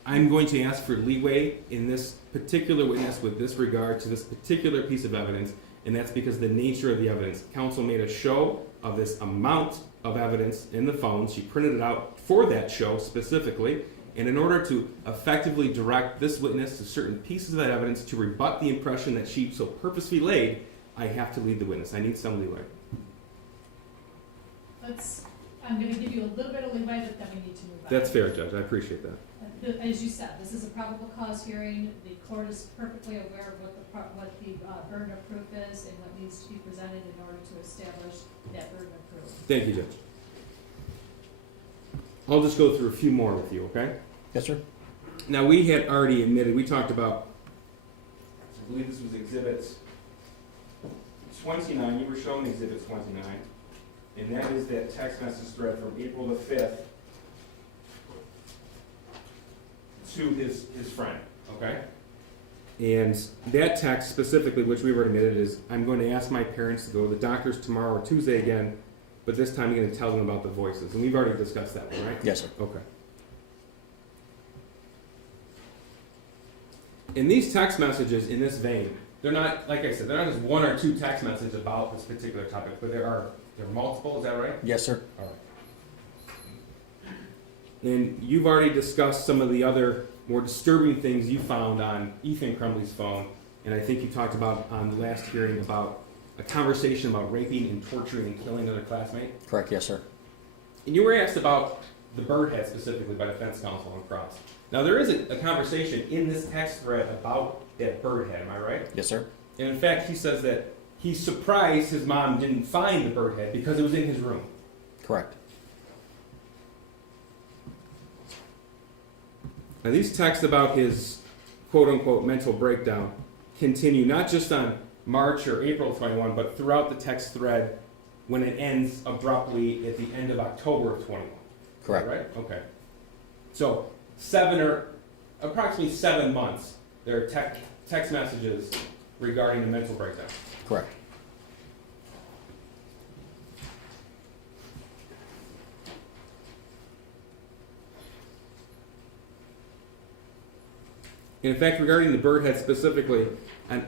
I'm going to ask for leeway in this particular witness with this regard to this particular piece of evidence, and that's because of the nature of the evidence. Counsel made a show of this amount of evidence in the phone. She printed it out for that show specifically, and in order to effectively direct this witness to certain pieces of that evidence to rebut the impression that she so purposefully laid, I have to lead the witness. I need some leeway. I'm gonna give you a little bit of leeway, but then we need to move on. That's fair, Judge. I appreciate that. As you said, this is a probable cause hearing. The court is perfectly aware of what the burden of proof is and what needs to be presented in order to establish that burden of proof. Thank you, Judge. I'll just go through a few more with you, okay? Yes, sir. Now, we had already admitted, we talked about, I believe this was Exhibit 29. You were showing Exhibit 29. And that is that text message thread from April the 5th to his friend, okay? And that text specifically, which we were admitted, is, I'm going to ask my parents to go to the doctors tomorrow or Tuesday again, but this time I'm going to tell them about the voices. And we've already discussed that one, right? Yes, sir. Okay. In these text messages in this vein, they're not, like I said, they're not just one or two text messages about this particular topic, but there are multiple, is that right? Yes, sir. All right. And you've already discussed some of the other more disturbing things you found on Ethan Crumbley's phone, and I think you talked about on the last hearing about a conversation about raping and torturing and killing another classmate. Correct, yes, sir. And you were asked about the bird head specifically by defense counsel on cross. Now there is a conversation in this text thread about that bird head, am I right? Yes, sir. And in fact, he says that he's surprised his mom didn't find the bird head because it was in his room. Correct. Now these texts about his quote-unquote mental breakdown continue not just on March or April 21, but throughout the text thread when it ends abruptly at the end of October of 21. Correct. Right? Okay. So approximately 7 months, there are text messages regarding the mental breakdown. Correct. In fact, regarding the bird head specifically, on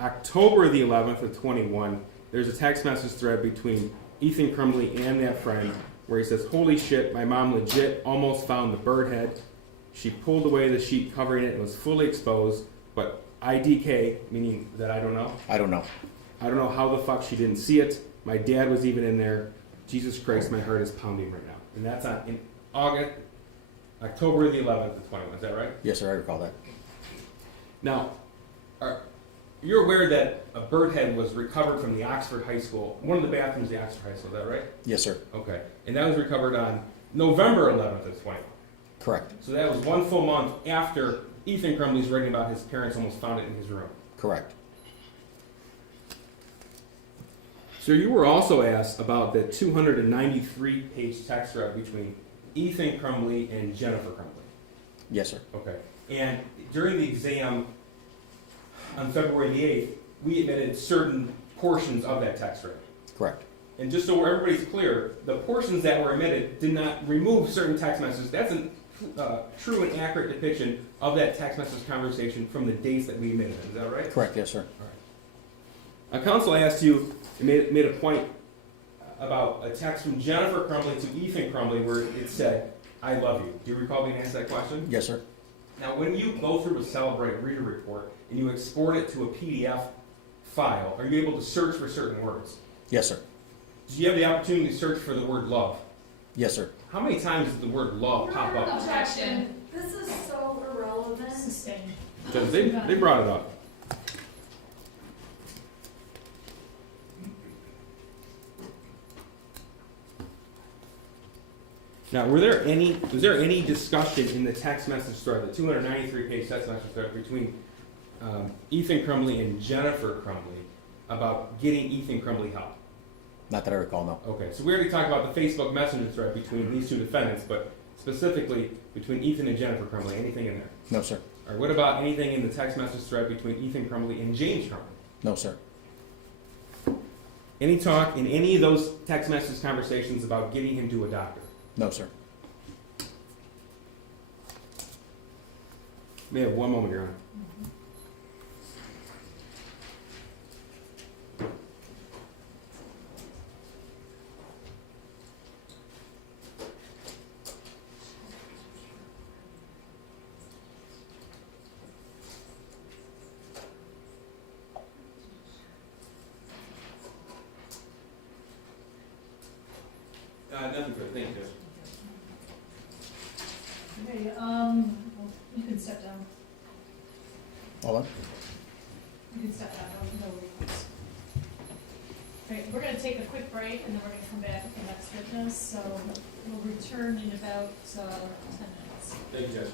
October the 11th of 21, there's a text message thread between Ethan Crumbley and that friend where he says, "Holy shit, my mom legit almost found the bird head. She pulled away the sheet covering it and was fully exposed, but IDK," meaning that I don't know. I don't know. I don't know how the fuck she didn't see it. My dad was even in there. Jesus Christ, my heart is pounding right now. And that's in October the 11th of 21, is that right? Yes, sir, I recall that. Now, you're aware that a bird head was recovered from the Oxford High School, one of the bathrooms of the Oxford High School, is that right? Yes, sir. Okay. And that was recovered on November 11th of 21. Correct. So that was 1 full month after Ethan Crumbley's writing about his parents almost found it in his room. Correct. So you were also asked about the 293-page text thread between Ethan Crumbley and Jennifer Crumbley. Yes, sir. Okay. And during the exam on February the 8th, we admitted certain portions of that text thread. Correct. And just so everybody's clear, the portions that were omitted did not remove certain text messages. That's a true and accurate depiction of that text message conversation from the dates that we omitted. Is that right? Correct, yes, sir. All right. Counsel asked you, made a point about a text from Jennifer Crumbley to Ethan Crumbley where it said, "I love you." Do you recall being asked that question? Yes, sir. Now, when you go through a Celebrate reader report and you export it to a PDF file, are you able to search for certain words? Yes, sir. Do you have the opportunity to search for the word love? Yes, sir. How many times does the word love pop up? Objection. This is so irrelevant. Sustained. Because they brought it up. Now, was there any discussion in the text message thread, the 293-page text message thread between Ethan Crumbley and Jennifer Crumbley about getting Ethan Crumbley help? Not that I recall, no. Okay, so we already talked about the Facebook Messenger thread between these two defendants, but specifically between Ethan and Jennifer Crumbley, anything in there? No, sir. Or what about anything in the text message thread between Ethan Crumbley and James Crumbley? No, sir. Any talk in any of those text message conversations about getting him to a doctor? No, sir. We have one moment, Your Honor. Nothing further. Thank you, Judge. Okay, you can step down. Hold on. You can step down, no request. Okay, we're gonna take a quick break and then we're gonna come back with the next witness, so we'll return in about 10 minutes. Thank you, Judge.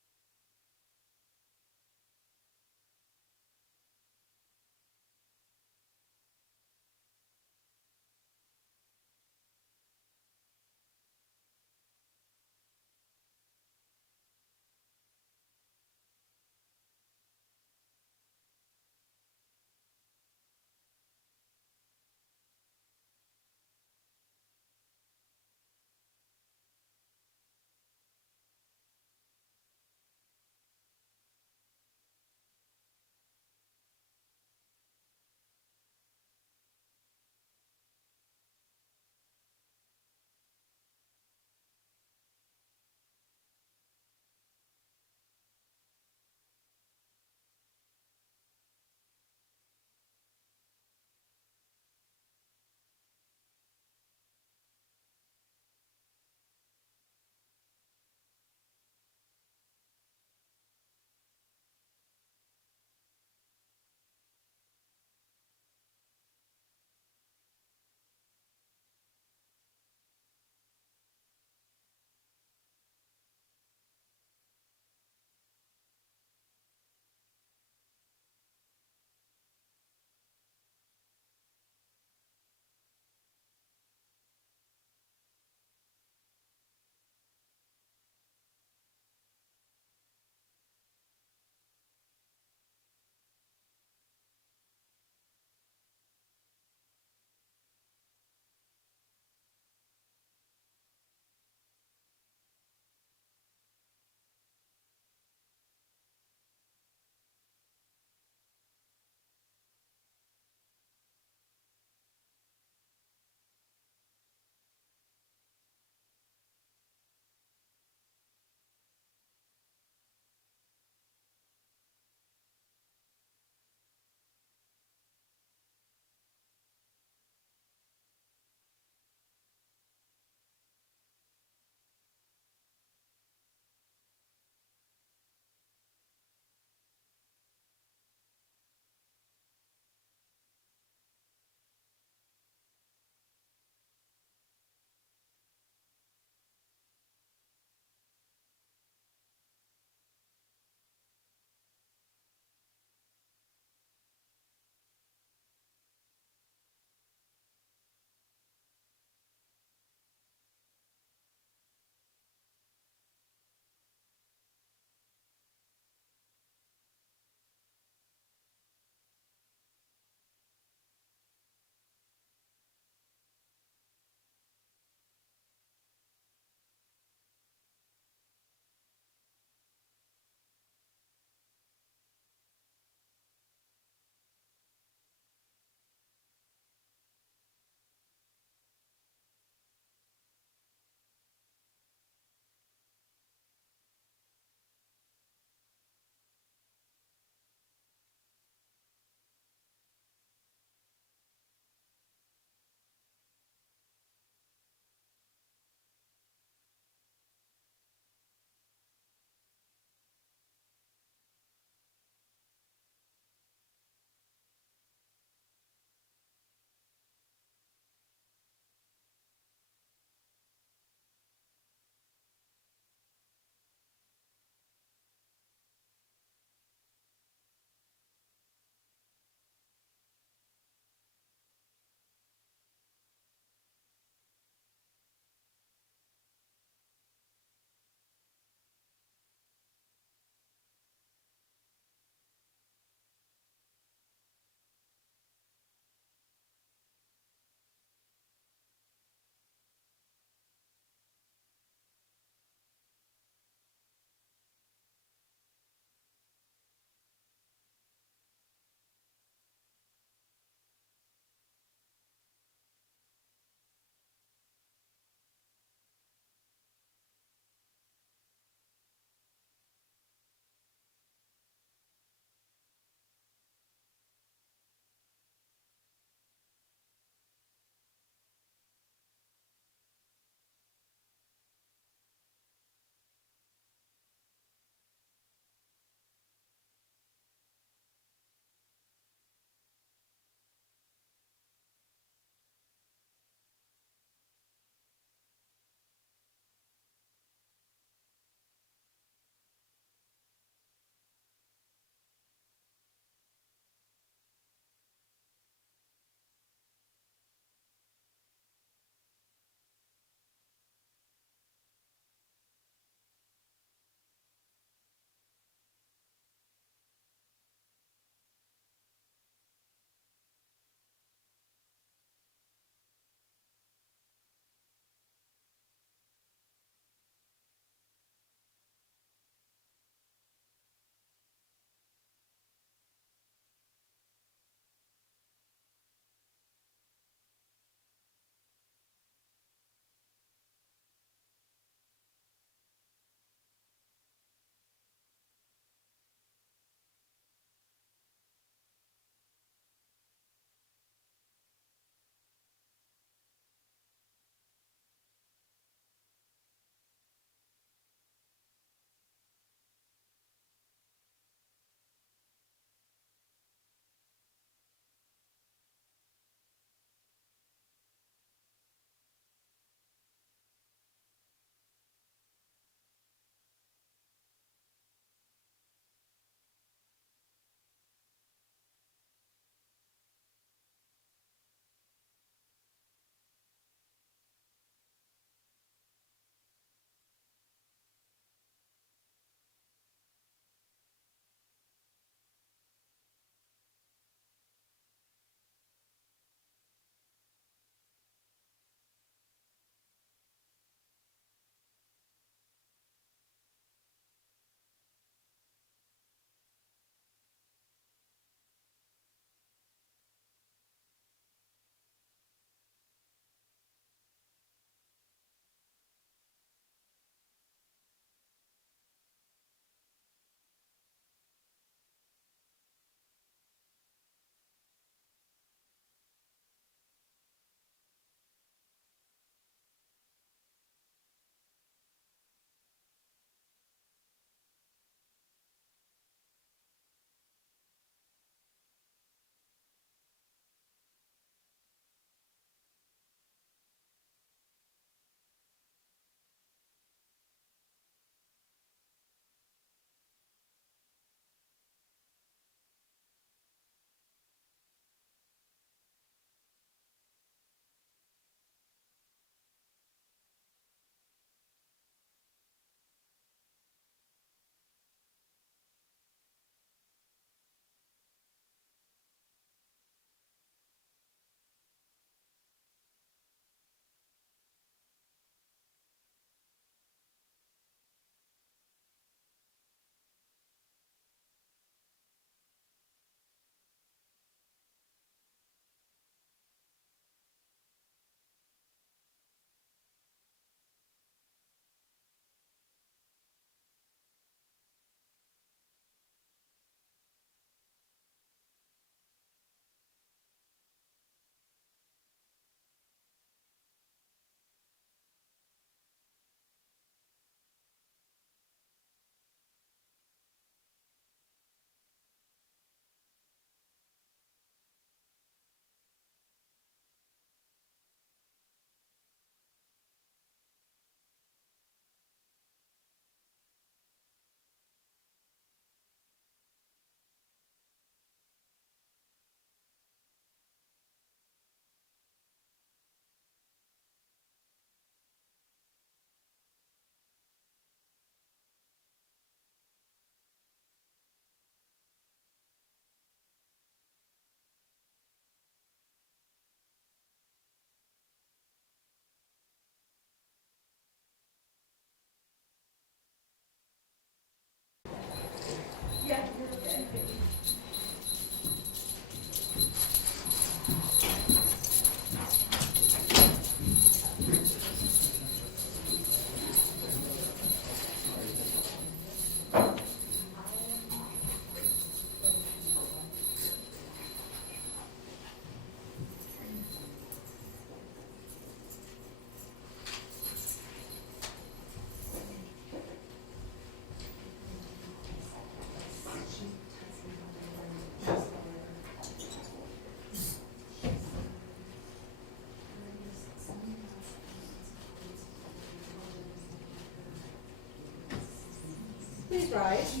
rise.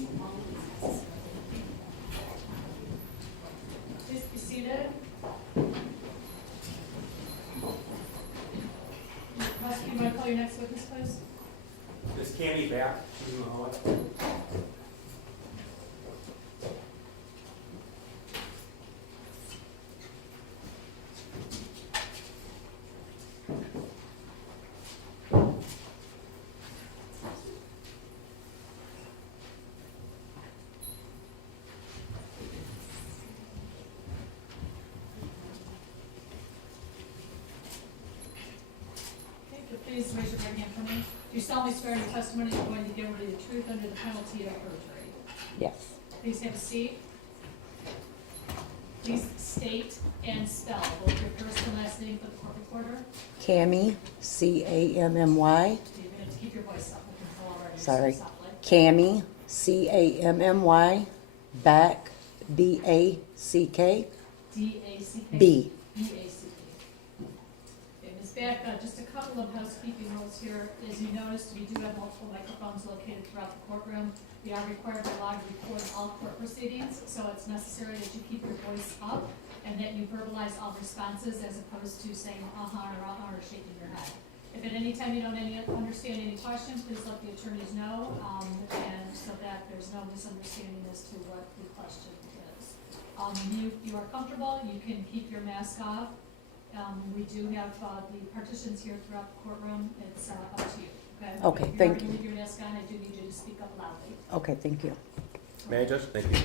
Please be seated. You want to call your next witness, please? Is Candy back? She's in the hallway. Okay, please raise your right hand for me. Do you solemnly swear your testimony you're going to give will be the truth under the penalty of perjury? Yes. Please have a seat. Please state and spell both your first and last name for the court reporter. Cammy, C-A-M-M-Y. You're going to have to keep your voice up. I can tell already. Sorry. Softly. Cammy, C-A-M-M-Y. Back, B-A-C-K. D-A-C-K? B. B-A-C-K. Okay, Ms. Back, just a couple of housekeeping notes here. As you noticed, we do have multiple microphones located throughout the courtroom. We are required by law to record all court proceedings, so it's necessary that you keep your voice up and that you verbalize all responses as opposed to saying uh-huh or shaking your head. If at any time you don't understand any questions, please let the attorneys know, and so that there's no misunderstanding as to what the question is. You are comfortable, you can keep your mask off. We do have the partitions here throughout the courtroom. It's up to you, okay? Okay, If thank you. you. Leave your mask on, I do need you to speak up loudly. Okay, thank you. May I, Judge? Thank you.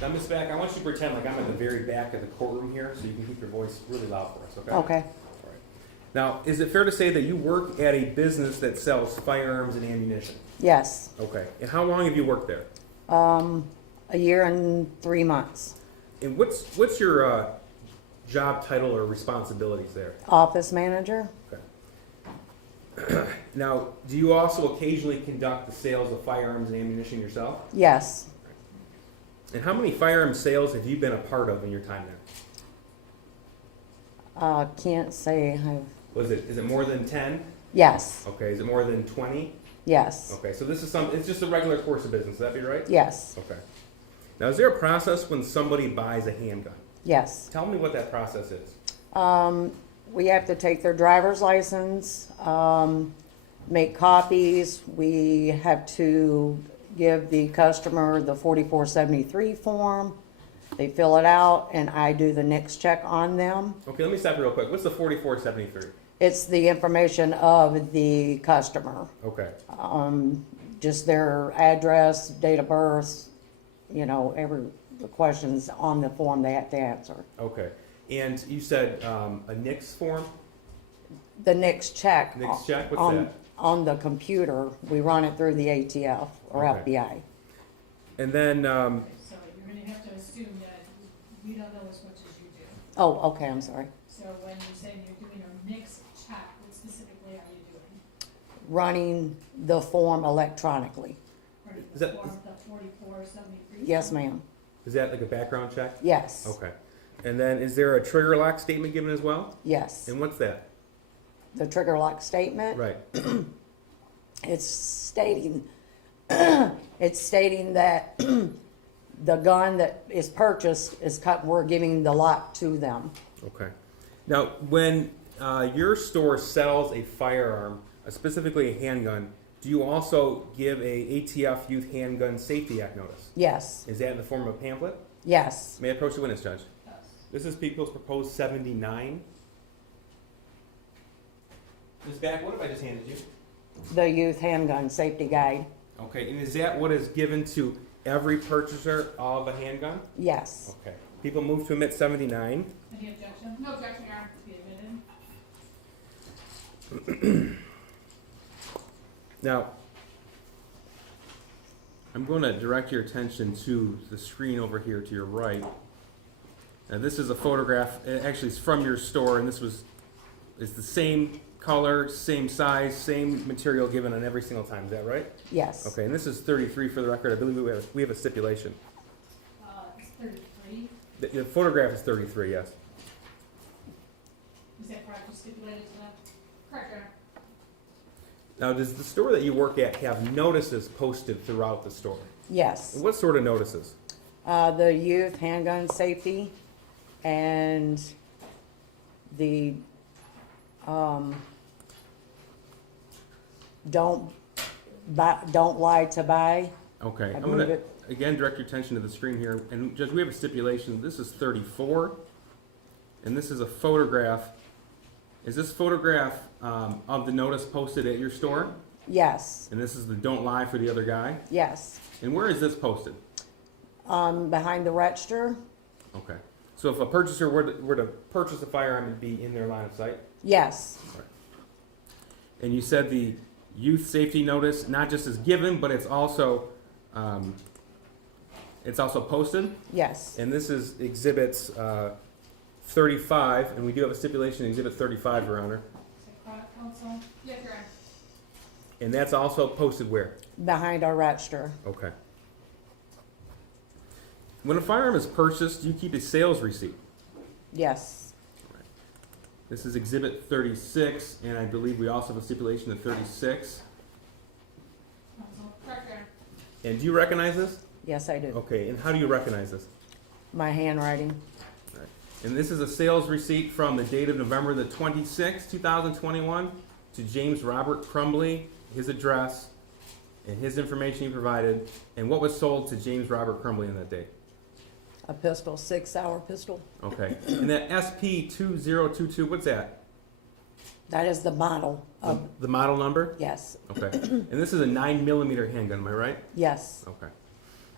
Now, Ms. Back, I want you to pretend like I'm at the very back of the courtroom here, so you can keep your voice really loud for us, okay? Okay. All right. Now, is it fair to say that you work at a business that sells firearms and ammunition? Yes. Okay. And how long have you worked there? A year and 3 months. And what's your job title or responsibilities there? Office manager? Okay. Now, do you also occasionally conduct the sales of firearms and ammunition yourself? Yes. And how many firearm sales have you been a part of in your time there? Can't say Is it more than 10? yes. Okay. Is it more than 20? Yes. Okay. So this is it's just a regular course of business. Would that be right? Yes. Okay. Now, is there a process when somebody buys a handgun? Yes. Tell me what that process is. We have to take their driver's license, make copies. We have to give the customer the 4473 form. They fill it out, and I do the next check on them. Okay, let me stop you real quick. What's the 4473? It's the information of the customer, Okay. just their address, date of birth, the questions on the form they have to answer. Okay. And you said a NICS form? The next check. NICS check? What's on, that? On the computer, we run it through the ATF or Okay. FBI. And then, Okay, so you're going to have to assume that we don't know as much as you do. Oh, okay, I'm sorry. So when you're saying you're doing a mixed check, what specifically are you doing? Running the form electronically. Or Is the that- form, the 4473? Yes, ma'am. is that like a background check? Yes. Okay. And then is there a trigger lock statement given as well? Yes. And what's that? The trigger lock statement. Right. It's stating that the gun that is purchased is cut. We're giving the lock to them. Okay. Now, when your store sells a firearm, specifically a handgun, do you also give a ATF Youth Handgun Safety Act notice? Yes. Is that in the form of a pamphlet? Yes. May I approach the witness, Judge? Yes. This is People's Proposed 79. Ms. Back, what have I just handed you? The youth handgun safety guide. Okay, and is that what is given to every purchaser of a handgun? Yes. Okay. People move to omit 79. Any objection? No objection, Your Honor. To be admitted? Now, I'm going to direct your attention to the screen over here to your right. Now, this is a photograph. Actually, it's from your store, and it's the same color, same size, same material given on every single time. Is that right? Yes. Okay, and this is 33 for the record. I believe we have a stipulation. It's 33. The photograph is 33, yes. Is that correct? You stipulated to that? Correct, Your Honor. Now, does the store that you work at have notices posted throughout the store? Yes. What sort of notices? The youth handgun safety and the, don't lie to buy. Okay, I I'm believe gonna, it- again, direct your attention to the screen here, and Judge, we have a stipulation, this is 34, and this is a photograph. Is this photograph, of the notice posted at your store? Yes, And this is the don't lie for the other guy? yes. And where is this posted? Behind the register, Okay, so if a purchaser were to purchase a firearm, it'd be in their line of sight? yes, And you said the youth safety notice not just is given, but it's also posted? yes. And this is exhibits 35, and we do have a stipulation in exhibit 35, Your Honor. Counsel? Yes, Your Honor. And that's also posted where? Behind our register, Okay. When a firearm is purchased, do you keep a sales receipt? yes, This is exhibit 36, and I believe we also have a stipulation of 36. Counsel? Correct, Your Honor. And do you recognize this? yes, I do. Okay, and how do you recognize this? My handwriting, And this is a sales receipt from the date of November the 26th, 2021, to James Robert Crumbley, his address, and his information he provided, and what was sold to James Robert Crumbley on that date. a pistol, 6-hour pistol. Okay. And that SP2022, what's that? That is the model of, The model number? yes, Okay. And this is a 9mm handgun, am I right? yes, Okay.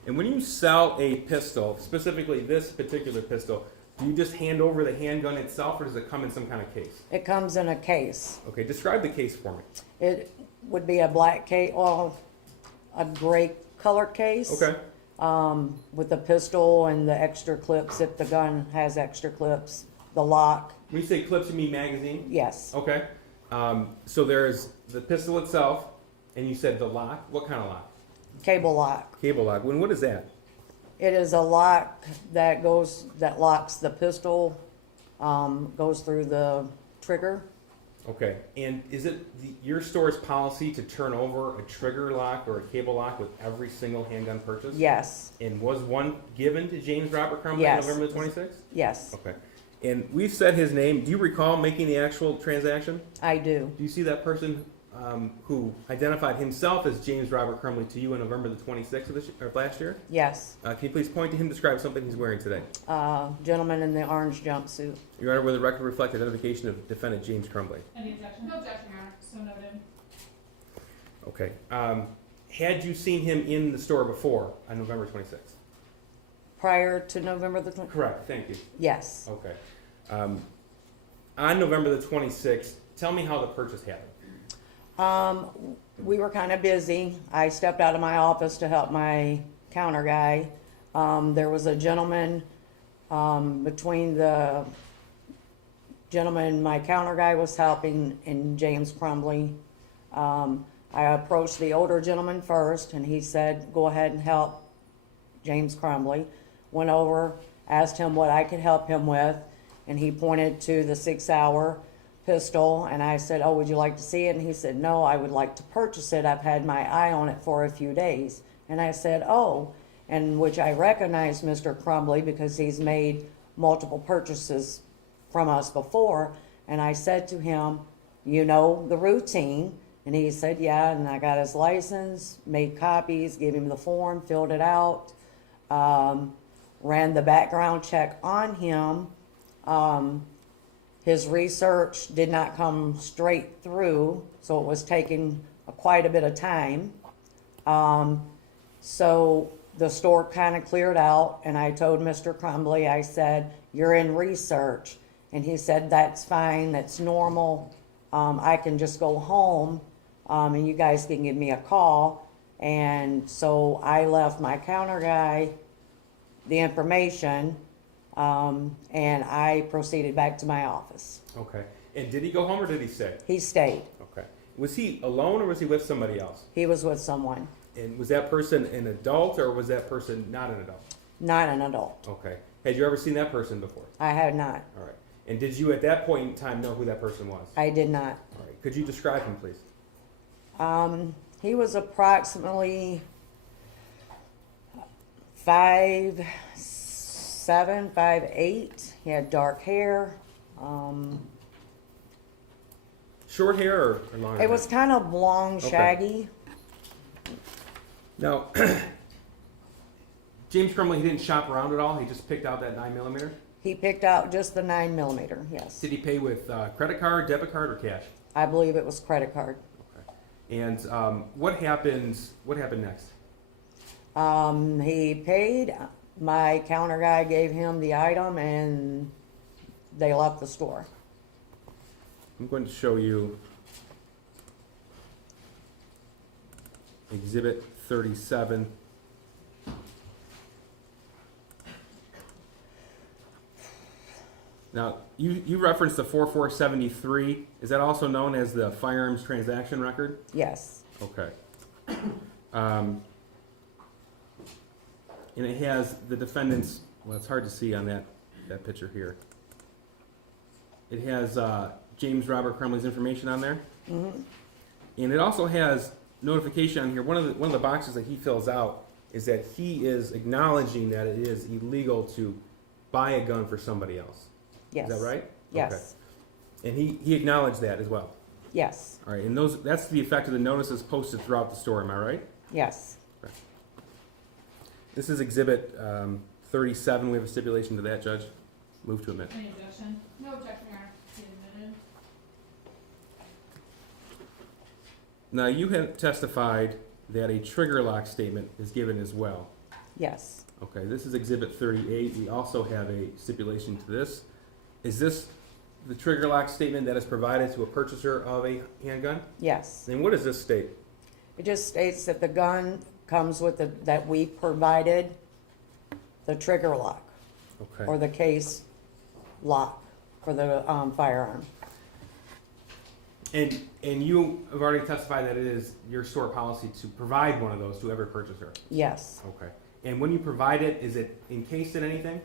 And when you sell a pistol, specifically this particular pistol, do you just hand over the handgun itself, or does it come in some kind of case? it comes in a case. Okay, describe the case for me. It would be a black case, well, a gray colored case. Okay. With the pistol and the extra clips, if the gun has extra clips, the lock, When you say clips, you mean magazine? yes. Okay. So there's the pistol itself, and you said the lock. What kind of lock? Cable lock. Cable lock. What is that? It is a lock that locks the pistol, goes through the trigger. Okay. And is it your store's policy to turn over a trigger lock or a cable lock with every single handgun purchase? Yes, And was one given to James Robert Crumbley Yes. on November the 26th? yes, Okay. And we've said his name. Do you recall making the actual transaction? I do. Do you see that person who identified himself as James Robert Crumbley to you on November the 26th of last year? Yes. Can you please point to him, describe something he's wearing today? Gentleman in the orange jumpsuit. Your Honor, will the record reflect identification of defendant James Crumbley? Any objection? No objection, Your Honor. So noted. Okay. Had you seen him in the store before on November 26th? Prior to November the 20th? Correct, thank you. Yes. Okay. On November the 26th, tell me how the purchase happened. We were kind of busy. I stepped out of my office to help my counter guy. There was a gentleman, between the gentleman my counter guy was helping and James Crumbley. I approached the older gentleman first and he said, go ahead and help James Crumbley. Went over, asked him what I could help him with, and he pointed to the 6-hour pistol, and I said, oh, would you like to see it? And he said, no, I would like to purchase it. I've had my eye on it for a few days. And I said, oh, and which I recognized Mr. Crumbley because he's made multiple purchases from us before. And I said to him, you know the routine? And he said, yeah, and I got his license, made copies, gave him the form, filled it out, ran the background check on him. His research did not come straight through, so it was taking quite a bit of time. So the store kind of cleared out, and I told Mr. Crumbley, I said, you're in research. And he said, that's fine, that's normal. I can just go home, and you guys can give me a call. And so I left my counter guy the information, and I proceeded back to my office. Okay. And did he go home or did he stay? He stayed. Okay. Was he alone or was he with somebody else? He was with someone, And was that person an adult or was that person not an adult? not an adult. Okay. Had you ever seen that person before? I had not. All right. And did you at that point in time know who that person was? I did not. All right. Could you describe him, please? He was approximately 5'7", 5'8". He had dark hair. Short hair or long hair? It was kind of long, Okay. shaggy. Now, James Crumbley, he didn't shop around at all. He just picked out that 9mm. He picked out just the 9mm, yes. Did he pay with credit card, debit card, or cash? I believe it was credit card. Okay. And what happened? What happened next? He paid. My counter guy gave him the item, and they left the store. I'm going to show you Exhibit 37. Now, you referenced the 4473. Is that also known as the firearms transaction record? Yes, Okay. And it has the defendant's, well, it's hard to see on that picture here. It has James Robert Crumbley's information on there. Mm-hmm. And it also has notification on here. One of the boxes that he fills out is that he is acknowledging that it is illegal to buy a gun for somebody else. yes. Is that right? Yes, Okay. And he acknowledged that as well. yes, All right. And that's the effect of the notices posted throughout the store. Am I right? yes. This is Exhibit 37. We have a stipulation to that, Judge. Move to admit. Any objection? No objection, Your Honor. Be admitted. Now, you have testified that a trigger lock statement is given as well. Yes, Okay, this is Exhibit 38. We also have a stipulation to this. Is this the trigger lock statement that is provided to a purchaser of a handgun? yes. And what does this state? It just states that the gun comes with that we provided the trigger lock Okay. or the case lock for the firearm. And you have already testified that it is your store policy to provide one of those to every purchaser. Yes. Okay. And when you provide it, is it encased in anything?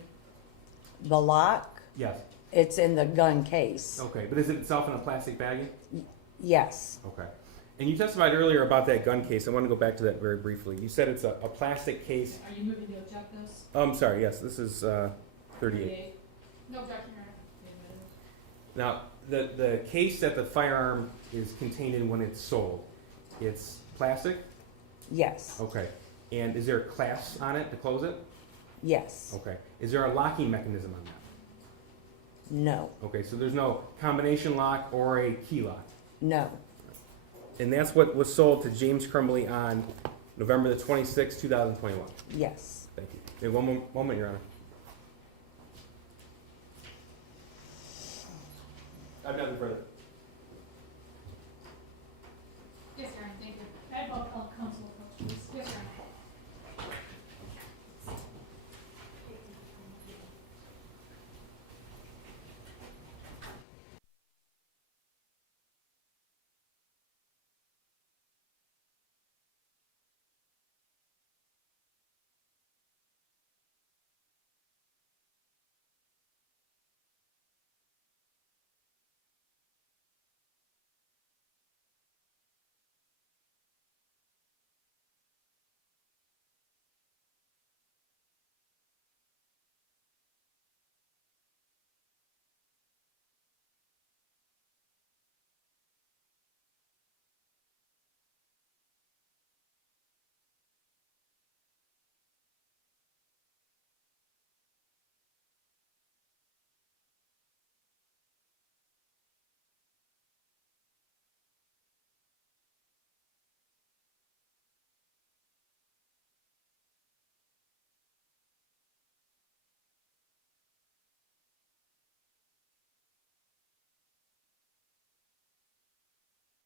The lock, Yes. it's in the gun case. Okay, but is it itself in a plastic baggie? Yes, Okay. And you testified earlier about that gun case. I want to go back to that very briefly. You said it's a plastic case. Are you moving to object this? I'm sorry, yes, this is 38. No objection, Your Honor. Be Now, admitted. the case that the firearm is contained in when it's sold, it's plastic? yes, Okay. And is there a clasp on it to close it? yes. Okay. Is there a locking mechanism on that? No, Okay, so there's no combination lock or a key lock. no. And that's what was sold to James Crumbley on November the 26th, 2021. Yes. Thank you. Okay, one moment, Your Honor. I have nothing further. Yes, Your Honor. Thank you. I have all counsel approach, please. Yes, Your Honor.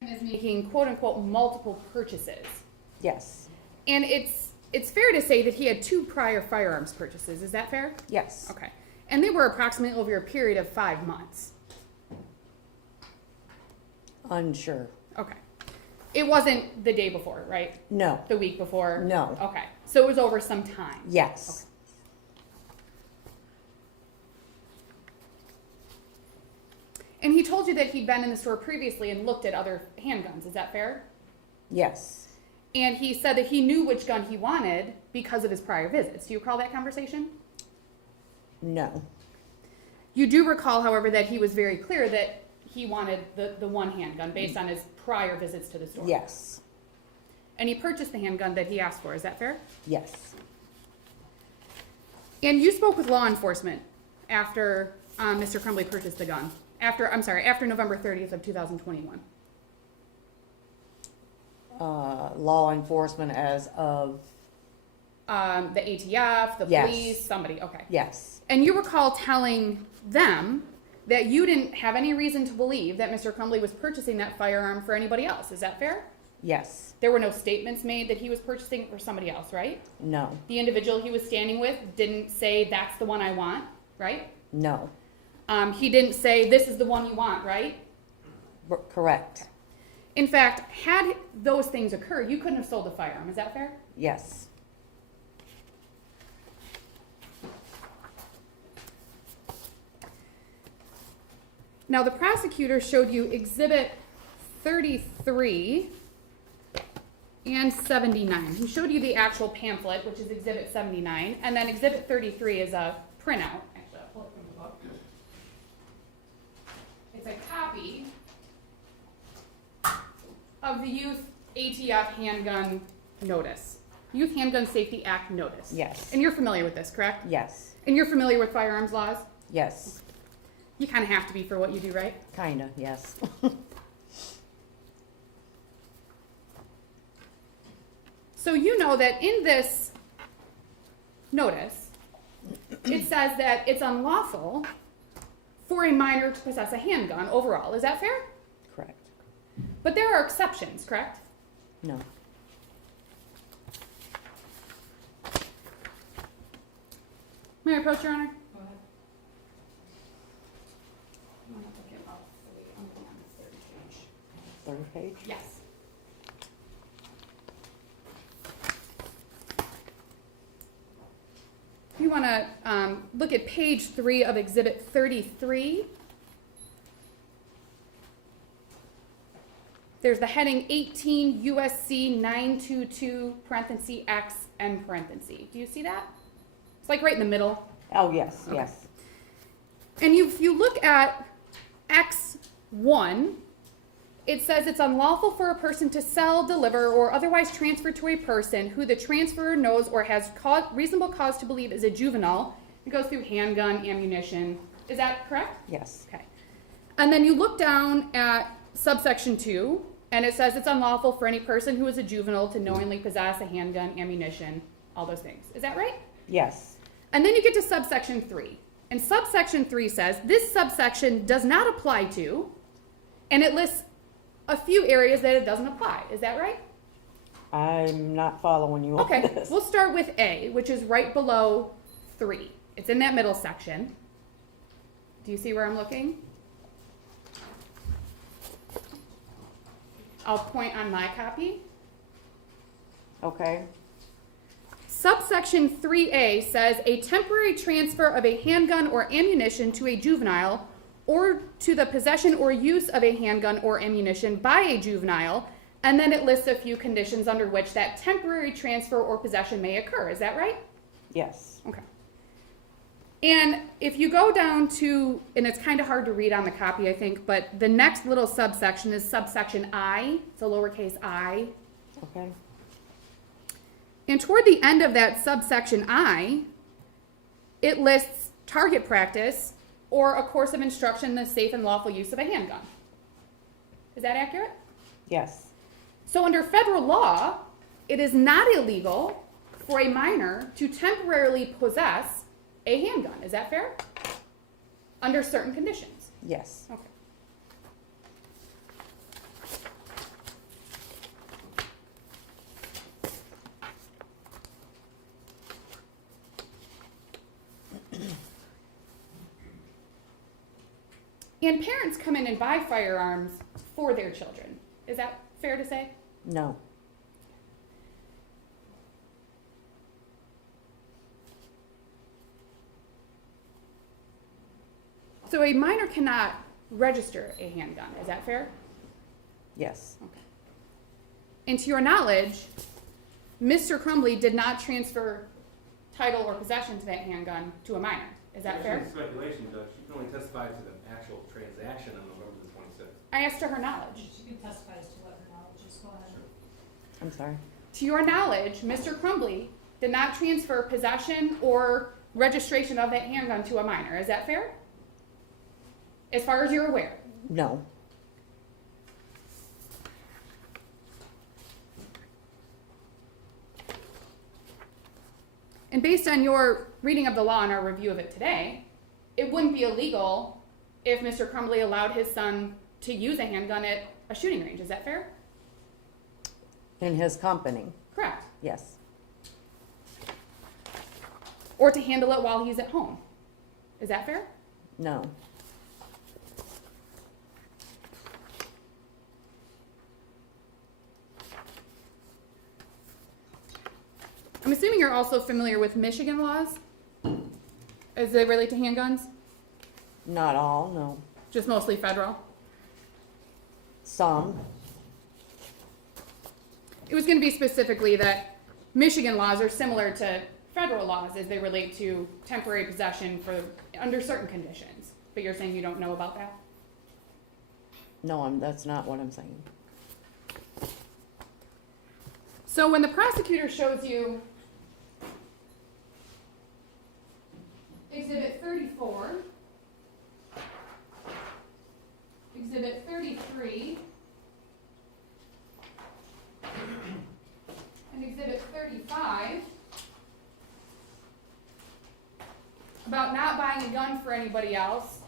Is making quote unquote multiple purchases. Yes, And it's fair to say that he had 2 prior firearms purchases. Is that fair? yes. Okay. And they were approximately over a period of 5 months. Unsure. Okay. It wasn't the day before, right? No, The week before? No. Okay. So it was over some time. yes. And he told you that he'd been in the store previously and looked at other handguns. Is that fair? Yes, And he said that he knew which gun he wanted because of his prior visits. Do you recall that conversation? No. You do recall, however, that he was very clear that he wanted the one handgun based on his prior visits to the store. Yes. And he purchased the handgun that he asked for. Is that fair? Yes. And you spoke with law enforcement after Mr. Crumbley purchased the gun. After November 30th of 2021. Law enforcement as of, The ATF, the Yes. police, somebody. Okay. yes. And you recall telling them that you didn't have any reason to believe that Mr. Crumbley was purchasing that firearm for anybody else. Is that fair? Yes. There were no statements made that he was purchasing it for somebody else, right? No. The individual he was standing with didn't say, that's the one I want, right? No. He didn't say, this is the one you want, right? Correct. In fact, had those things occurred, you couldn't have sold the firearm. Is that fair? Yes. Now, the prosecutor showed you Exhibit 33 and 79. He showed you the actual pamphlet, which is Exhibit 79, and then Exhibit 33 is a printout. Actually, I'll pull it from the book. It's a copy of the Youth ATF Handgun Notice. Youth Handgun Safety Act Notice. Yes. And you're familiar with this, correct? Yes. And you're familiar with firearms laws? Yes. You kind of have to be for what you do, right? Kinda, yes. So you know that in this notice, it says that it's unlawful for a minor to possess a handgun overall. Is that fair? Correct. But there are exceptions, correct? No. May I approach, Your Honor? Go ahead. I'm gonna look it up. I'm looking on the third page. Third page? Yes. If you want to look at page 3 of Exhibit 33, there's the heading 18 USC 922 parenthesis X and parenthesis. Do you see that? It's like right in the middle. Oh, yes, Okay. yes. And if you look at X1, it says it's unlawful for a person to sell, deliver, or otherwise transfer to a person who the transferor knows or has reasonable cause to believe is a juvenile. It goes through handgun, ammunition. Is that correct? Yes. Okay. And then you look down at subsection 2, and it says it's unlawful for any person who is a juvenile to knowingly possess a handgun, ammunition, all those things. Is that right? Yes. And then you get to subsection 3. And subsection 3 says this subsection does not apply to, and it lists a few areas that it doesn't apply. Is that right? I'm not following you on Okay, this. we'll start with A, which is right below 3. It's in that middle section. Do you see where I'm looking? I'll point on my copy. Okay. Subsection 3A says a temporary transfer of a handgun or ammunition to a juvenile or to the possession or use of a handgun or ammunition by a juvenile, and then it lists a few conditions under which that temporary transfer or possession may occur. Is that right? Yes. Okay. And if you go down to, and it's kind of hard to read on the copy, I think, but the next little subsection is subsection I. It's a lowercase I. Okay. And toward the end of that subsection I, it lists target practice or a course of instruction in the safe and lawful use of a handgun. Is that accurate? Yes. So under federal law, it is not illegal for a minor to temporarily possess a handgun. Is that fair? Under certain conditions. Yes. Okay. And parents come in and buy firearms for their children. Is that fair to say? No. So a minor cannot register a handgun. Is that fair? Yes. Okay. And to your knowledge, Mr. Crumbley did not transfer title or possession to that handgun to a minor. Is that fair? It's speculation, Judge. You can only testify to the actual transaction on November the 26th. I asked to her knowledge. She can testify as to what her knowledge is. Go ahead. I'm sorry. To your knowledge, Mr. Crumbley did not transfer possession or registration of that handgun to a minor. Is that fair? As far as you're aware. No. And based on your reading of the law and our review of it today, it wouldn't be illegal if Mr. Crumbley allowed his son to use a handgun at a shooting range. Is that fair? In his company, Correct. yes. Or to handle it while he's at home. Is that fair? No. I'm assuming you're also familiar with Michigan laws as they relate to handguns, Not all, no. just mostly federal. Some. It was going to be specifically that Michigan laws are similar to federal laws as they relate to temporary possession for under certain conditions. But you're saying you don't know about that? No, that's not what I'm saying. So when the prosecutor shows you Exhibit 34, Exhibit 33, and Exhibit 35, about not buying a gun for anybody else,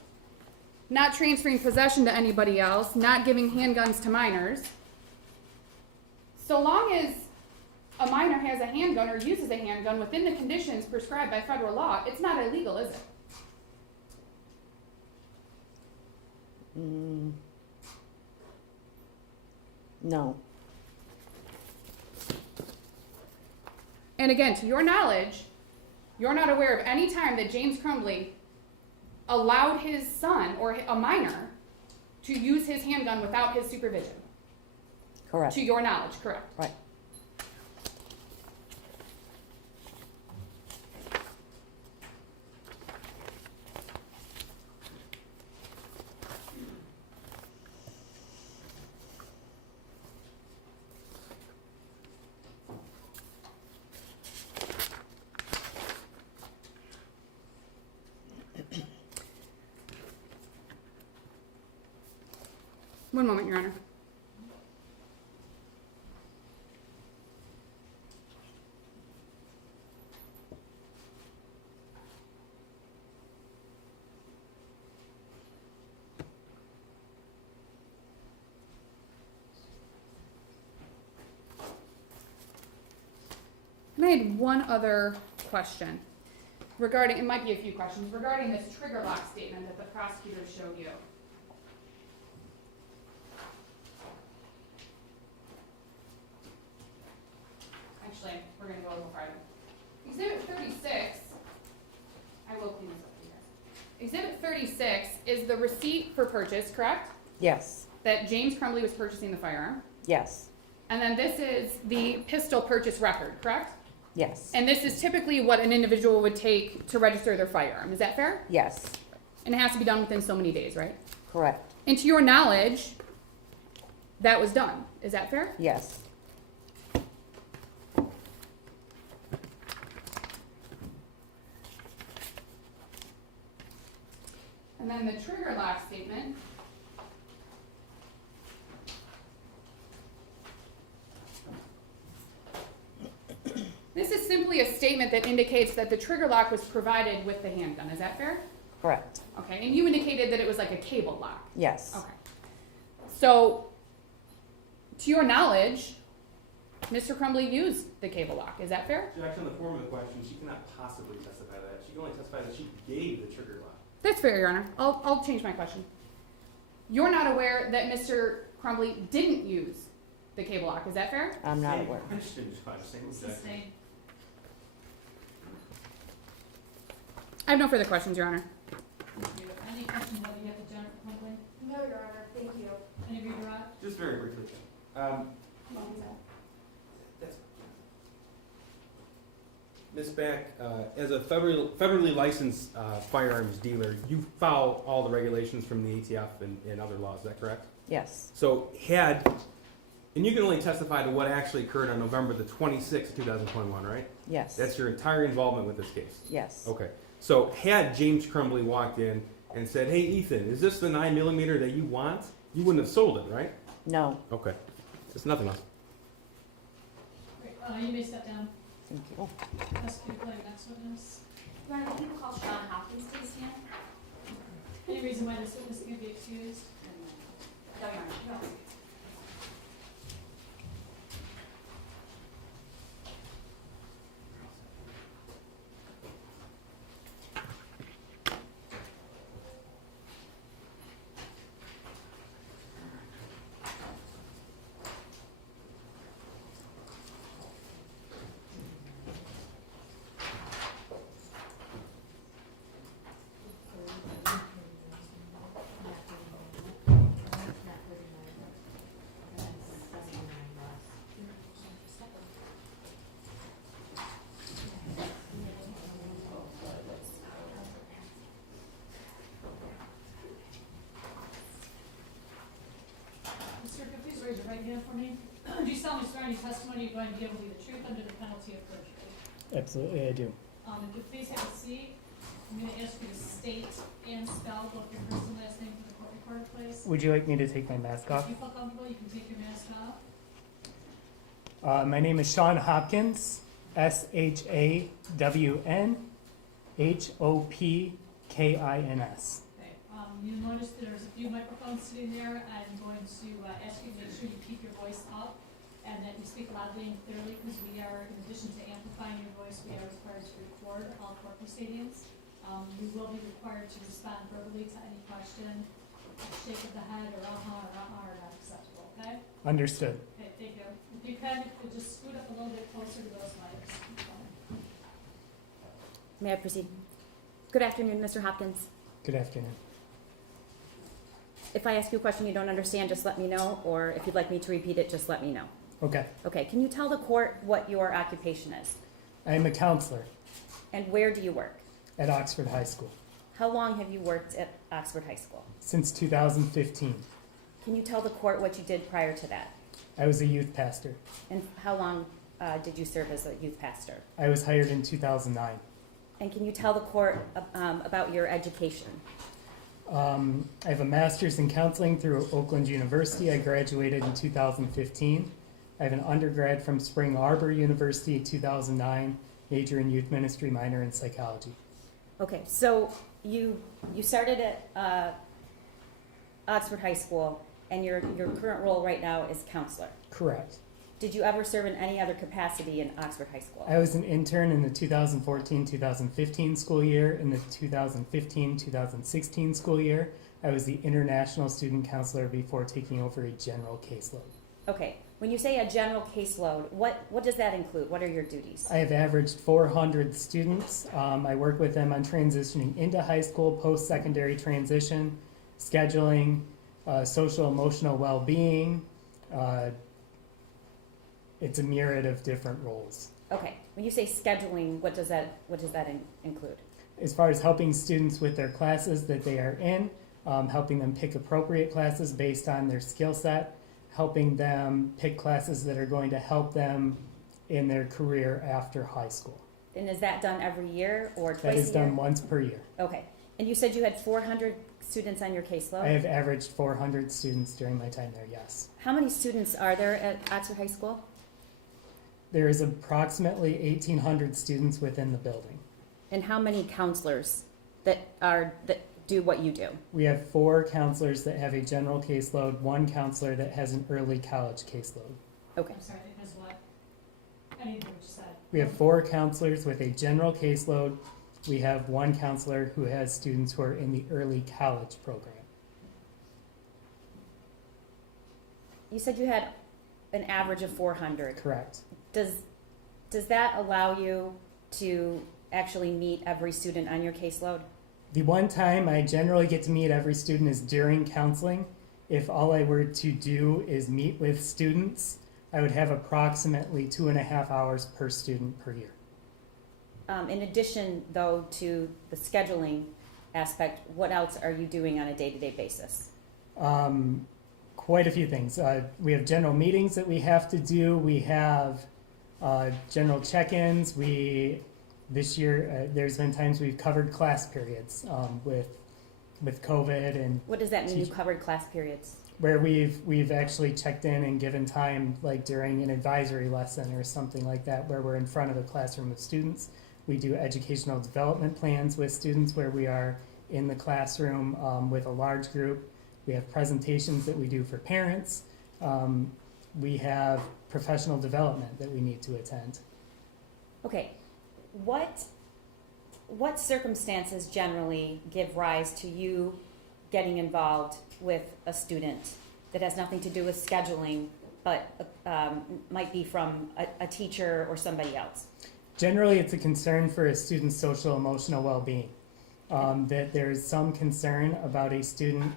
not transferring possession to anybody else, not giving handguns to minors, so long as a minor has a handgun or uses a handgun within the conditions prescribed by federal law, it's not illegal, is it? No. And again, to your knowledge, you're not aware of any time that James Crumbley allowed his son or a minor to use his handgun without his supervision. Correct. To your knowledge, correct? Right. One moment, Your Honor. And I had one other question regarding, it might be a few questions, regarding this trigger lock statement that the prosecutor showed you. Actually, we're going to go a little farther. Exhibit 36, I will clean this up for you guys. Exhibit 36 is the receipt for purchase, correct? Yes. That James Crumbley was purchasing the firearm. Yes. And then this is the pistol purchase record, correct? Yes. And this is typically what an individual would take to register their firearm. Is that fair? Yes. And it has to be done within so many days, right? Correct. And to your knowledge, that was done. Is that fair? Yes. And then the trigger lock statement. This is simply a statement that indicates that the trigger lock was provided with the handgun. Is that fair? Correct. Okay, and you indicated that it was like a cable lock. Yes. Okay. So, to your knowledge, Mr. Crumbley used the cable lock. Is that fair? Judge, on the form of the question, she cannot possibly testify to that. She can only testify that she gave the trigger lock. That's fair, Your Honor. I'll change my question. You're not aware that Mr. Crumbley didn't use the cable lock. Is that fair? I'm not Same aware. question, Judge. Same objection. Sustained. I have no further questions, Your Honor. Thank you. Any questions that you have to Jennifer Crumbley? No, Your Honor, thank you. Any of you, Rod? Just very briefly. Ms. Back, as a federally licensed firearms dealer, you follow all the regulations from the ATF and other laws, is that correct? Yes, So and you can only testify to what actually occurred on November the 26th, 2021, right? yes. That's your entire involvement with this case? Yes. Okay. So had James Crumbley walked in and said, hey, Ethan, is this the 9mm that you want? You wouldn't have sold it, right? No, Okay. Just nothing else. Great, you may step down. thank you. Ask you to play next witness. Ron, can you call Shawn Hopkins to the stand? Any reason why this witness can be excused? No, Your Honor. No. Sir, could you please raise your right hand for me? Do you solemnly swear any testimony you're going to give will be the truth under the penalty of perjury? Absolutely, I do. If you please have a seat, I'm going to ask you to state and spell both your first and last name for the court recorder, please. Would you like me to take my mask off? If you feel comfortable, you can take your mask off. My name is Shawn Hopkins, ShawnHopkins. Okay, you notice there's a few microphones sitting there. I'm going to ask you to make sure you keep your voice up and that you speak loudly and clearly because we are, in addition to amplifying your voice, we are required to record all court proceedings. You will be required to respond verbally to any question. A shake of the head or or are not acceptable, okay? Understood. Okay, thank you. If you can, you could just scoot up a little bit closer to those mics. May I proceed? Good afternoon, Mr. Hopkins. Good afternoon. If I ask you a question you don't understand, just let me know, or if you'd like me to repeat it, just let me know. Okay. Okay, can you tell the court what your occupation is? I am a counselor And where do you work? at Oxford High School How long have you worked at Oxford High School? since 2015. Can you tell the court what you did prior to that? I was a youth pastor. And how long did you serve as a youth pastor? I was hired in 2009. And can you tell the court about your education? I have a master's in counseling through Oakland University. I graduated in 2015. I have an undergrad from Spring Arbor University 2009, major in youth ministry, minor in psychology. Okay, so you started at Oxford High School, and your current role right now is counselor. Correct. Did you ever serve in any other capacity in Oxford High School? I was an intern in the 2014-2015 school year. In the 2015-2016 school year, I was the international student counselor before taking over a general caseload. Okay, when you say a general caseload, what does that include? What are your duties? I have averaged 400 students. I work with them on transitioning into high school, post-secondary transition, scheduling, social emotional well-being. It's a myriad of different roles. Okay, when you say scheduling, what does that include? As far as helping students with their classes that they are in, helping them pick appropriate classes based on their skill set, helping them pick classes that are going to help them in their career after high school. And is that done every year or twice a year? That is done once per year. Okay, and you said you had 400 students on your caseload? I have averaged 400 students during my time there, yes. How many students are there at Oxford High School? There is approximately 1,800 students within the building. And how many counselors that do what you do? We have 4 counselors that have a general caseload, 1 counselor that has an early college caseload. Okay. I'm sorry, because what? I didn't hear what you said. We have 4 counselors with a general caseload. We have 1 counselor who has students who are in the early college program. You said you had an average of 400. Correct. Does that allow you to actually meet every student on your caseload? The one time I generally get to meet every student is during counseling. If all I were to do is meet with students, I would have approximately 2.5 hours per student per year. in addition, though, to the scheduling aspect, what else are you doing on a day-to-day basis? Quite a few things. We have general meetings that we have to do. We have general check-ins. This year, there's been times we've covered class periods with COVID and What does that mean, you covered class periods? where we've actually checked in and given time, like during an advisory lesson or something like that, where we're in front of a classroom of students. We do educational development plans with students where we are in the classroom with a large group. We have presentations that we do for parents. We have professional development that we need to attend. Okay, what circumstances generally give rise to you getting involved with a student that has nothing to do with scheduling, but might be from a teacher or somebody else? Generally, it's a concern for a student's social emotional well-being. That there's some concern about a student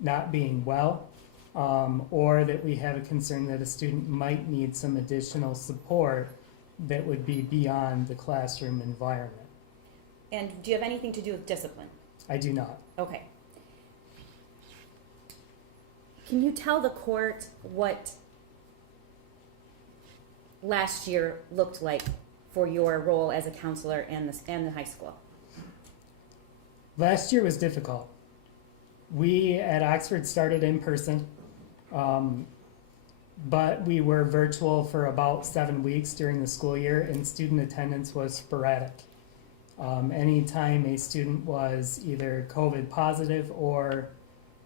not being well, or that we have a concern that a student might need some additional support that would be beyond the classroom environment. And do you have anything to do with discipline? I do not. Okay. Can you tell the court what last year looked like for your role as a counselor and the high school? Last year was difficult. We at Oxford started in person, but we were virtual for about 7 weeks during the school year, and student attendance was sporadic. Anytime a student was either COVID positive or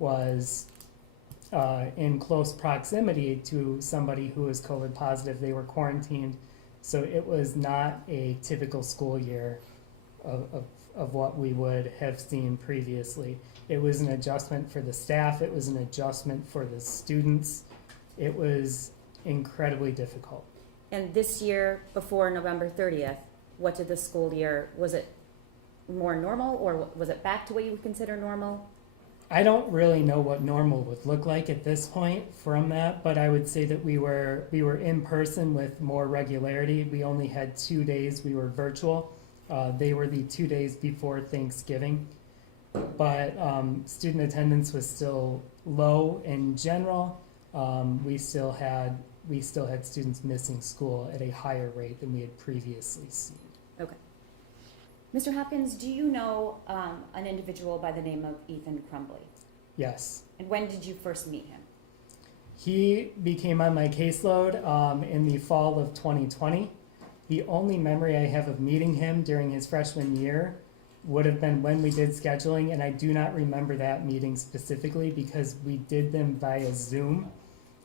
was in close proximity to somebody who was COVID positive, they were quarantined. So it was not a typical school year of what we would have seen previously. It was an adjustment for the staff. It was an adjustment for the students. It was incredibly difficult. And this year, before November 30th, what did the school year, was it more normal, or was it back to what you would consider normal? I don't really know what normal would look like at this point from that, but I would say that we were in person with more regularity. We only had 2 days we were virtual. They were the 2 days before Thanksgiving, but student attendance was still low in general. We still had students missing school at a higher rate than we had previously seen. Okay. Mr. Hopkins, do you know an individual by the name of Ethan Crumbley? Yes. And when did you first meet him? He became on my caseload in the fall of 2020. The only memory I have of meeting him during his freshman year would have been when we did scheduling, and I do not remember that meeting specifically because we did them via Zoom.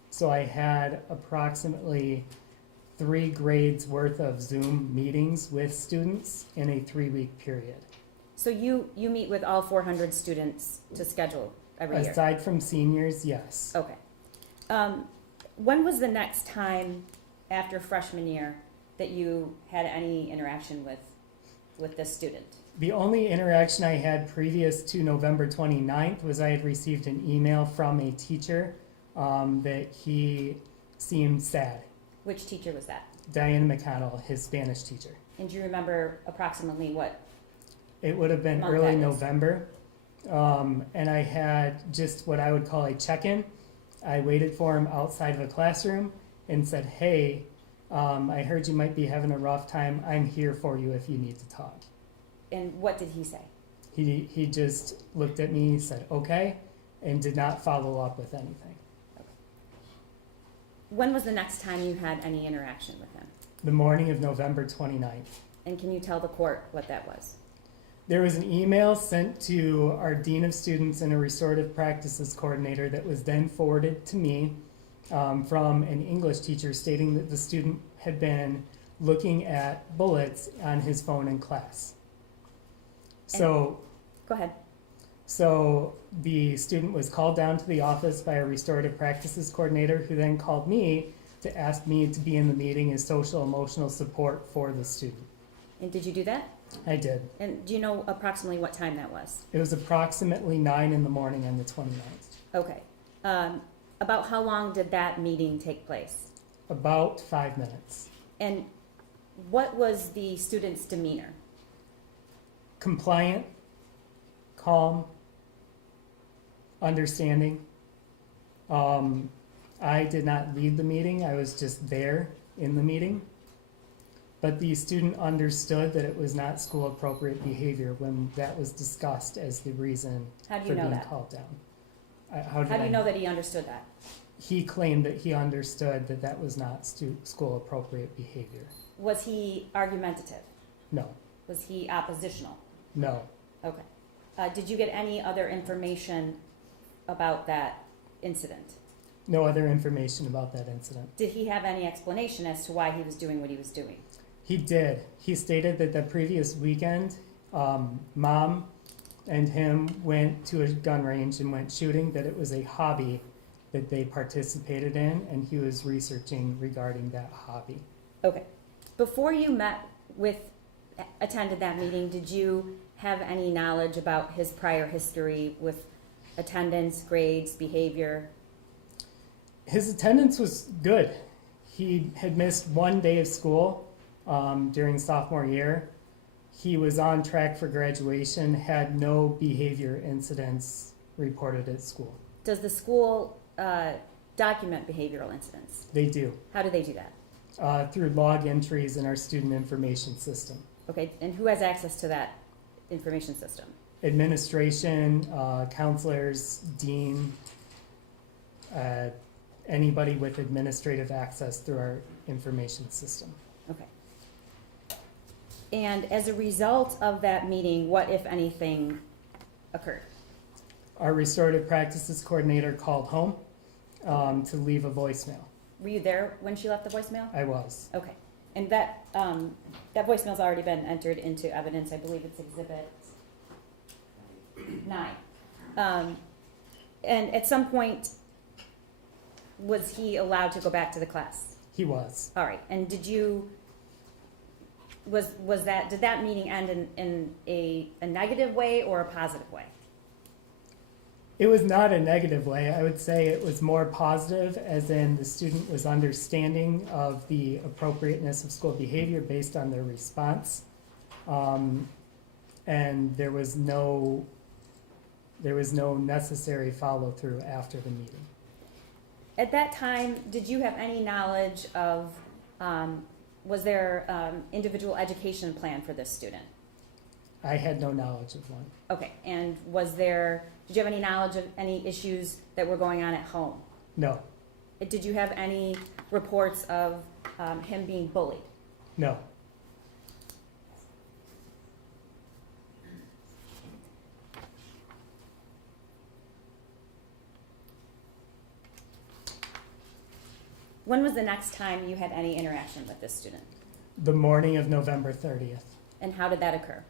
So I had approximately 3 grades worth of Zoom meetings with students in a 3-week period. So you meet with all 400 students to schedule every year? Aside from seniors, yes. Okay. When was the next time after freshman year that you had any interaction with this student? The only interaction I had previous to November 29th was I had received an email from a teacher that he seemed sad. Which teacher was that? Diana McConnell, his Spanish teacher. And do you remember approximately what? It would have been Month early that was. November. And I had just what I would call a check-in. I waited for him outside of a classroom and said, hey, I heard you might be having a rough time. I'm here for you if you need to talk. And what did he say? He just looked at me, said, okay, and did not follow up with anything. When was the next time you had any interaction with him? The morning of November 29th. And can you tell the court what that was? There was an email sent to our Dean of Students and a Restorative Practices Coordinator that was then forwarded to me from an English teacher stating that the student had been looking at bullets on his phone in class. So, Go ahead. so the student was called down to the office by a Restorative Practices Coordinator who then called me to ask me to be in the meeting as social emotional support for the student. And did you do that? I did. And do you know approximately what time that was? It was approximately 9 in the morning on the 29th. Okay. About how long did that meeting take place? About 5 minutes. And what was the student's demeanor? Compliant, calm, understanding. I did not lead the meeting, I was just there in the meeting. But the student understood that it was not school appropriate behavior when that was discussed as the reason How do for you know being that? called down. How do you know that he understood that? He claimed that he understood that that was not school appropriate behavior. Was he argumentative? No, Was he oppositional? no, Okay. Did you get any other information about that incident? no other information about that incident. Did he have any explanation as to why he was doing what he was doing? He did. He stated that the previous weekend, mom and him went to a gun range and went shooting, that it was a hobby that they participated in, and he was researching regarding that hobby. Okay. Before you attended that meeting, did you have any knowledge about his prior history with attendance, grades, behavior? His attendance was good. He had missed one day of school during sophomore year. He was on track for graduation, had no behavior incidents reported at school. Does the school document behavioral incidents? They do, How do they do that? through log entries in our student information system. Okay, and who has access to that information system? Administration, counselors, dean, anybody with administrative access through our information system. Okay. And as a result of that meeting, what, if anything, occurred? Our restorative practices coordinator called home to leave a voicemail. Were you there when she left the voicemail? I was. Okay. And that voicemail's already been entered into evidence. I believe it's Exhibit 9. And at some point, was he allowed to go back to the class? He was. All right. And did that meeting end in a negative way or a positive way? It was not a negative way. I would say it was more positive, as in the student was understanding of the appropriateness of school behavior based on their response. And there was no necessary follow through after the meeting. At that time, did you have any knowledge of, was there individual education plan for this student? I had no knowledge of one. Okay, and did you have any knowledge of any issues that were going on at home? No, Did you have any reports of him being bullied? no. When was the next time you had any interaction with this student? The morning of November 30th. And how did that occur?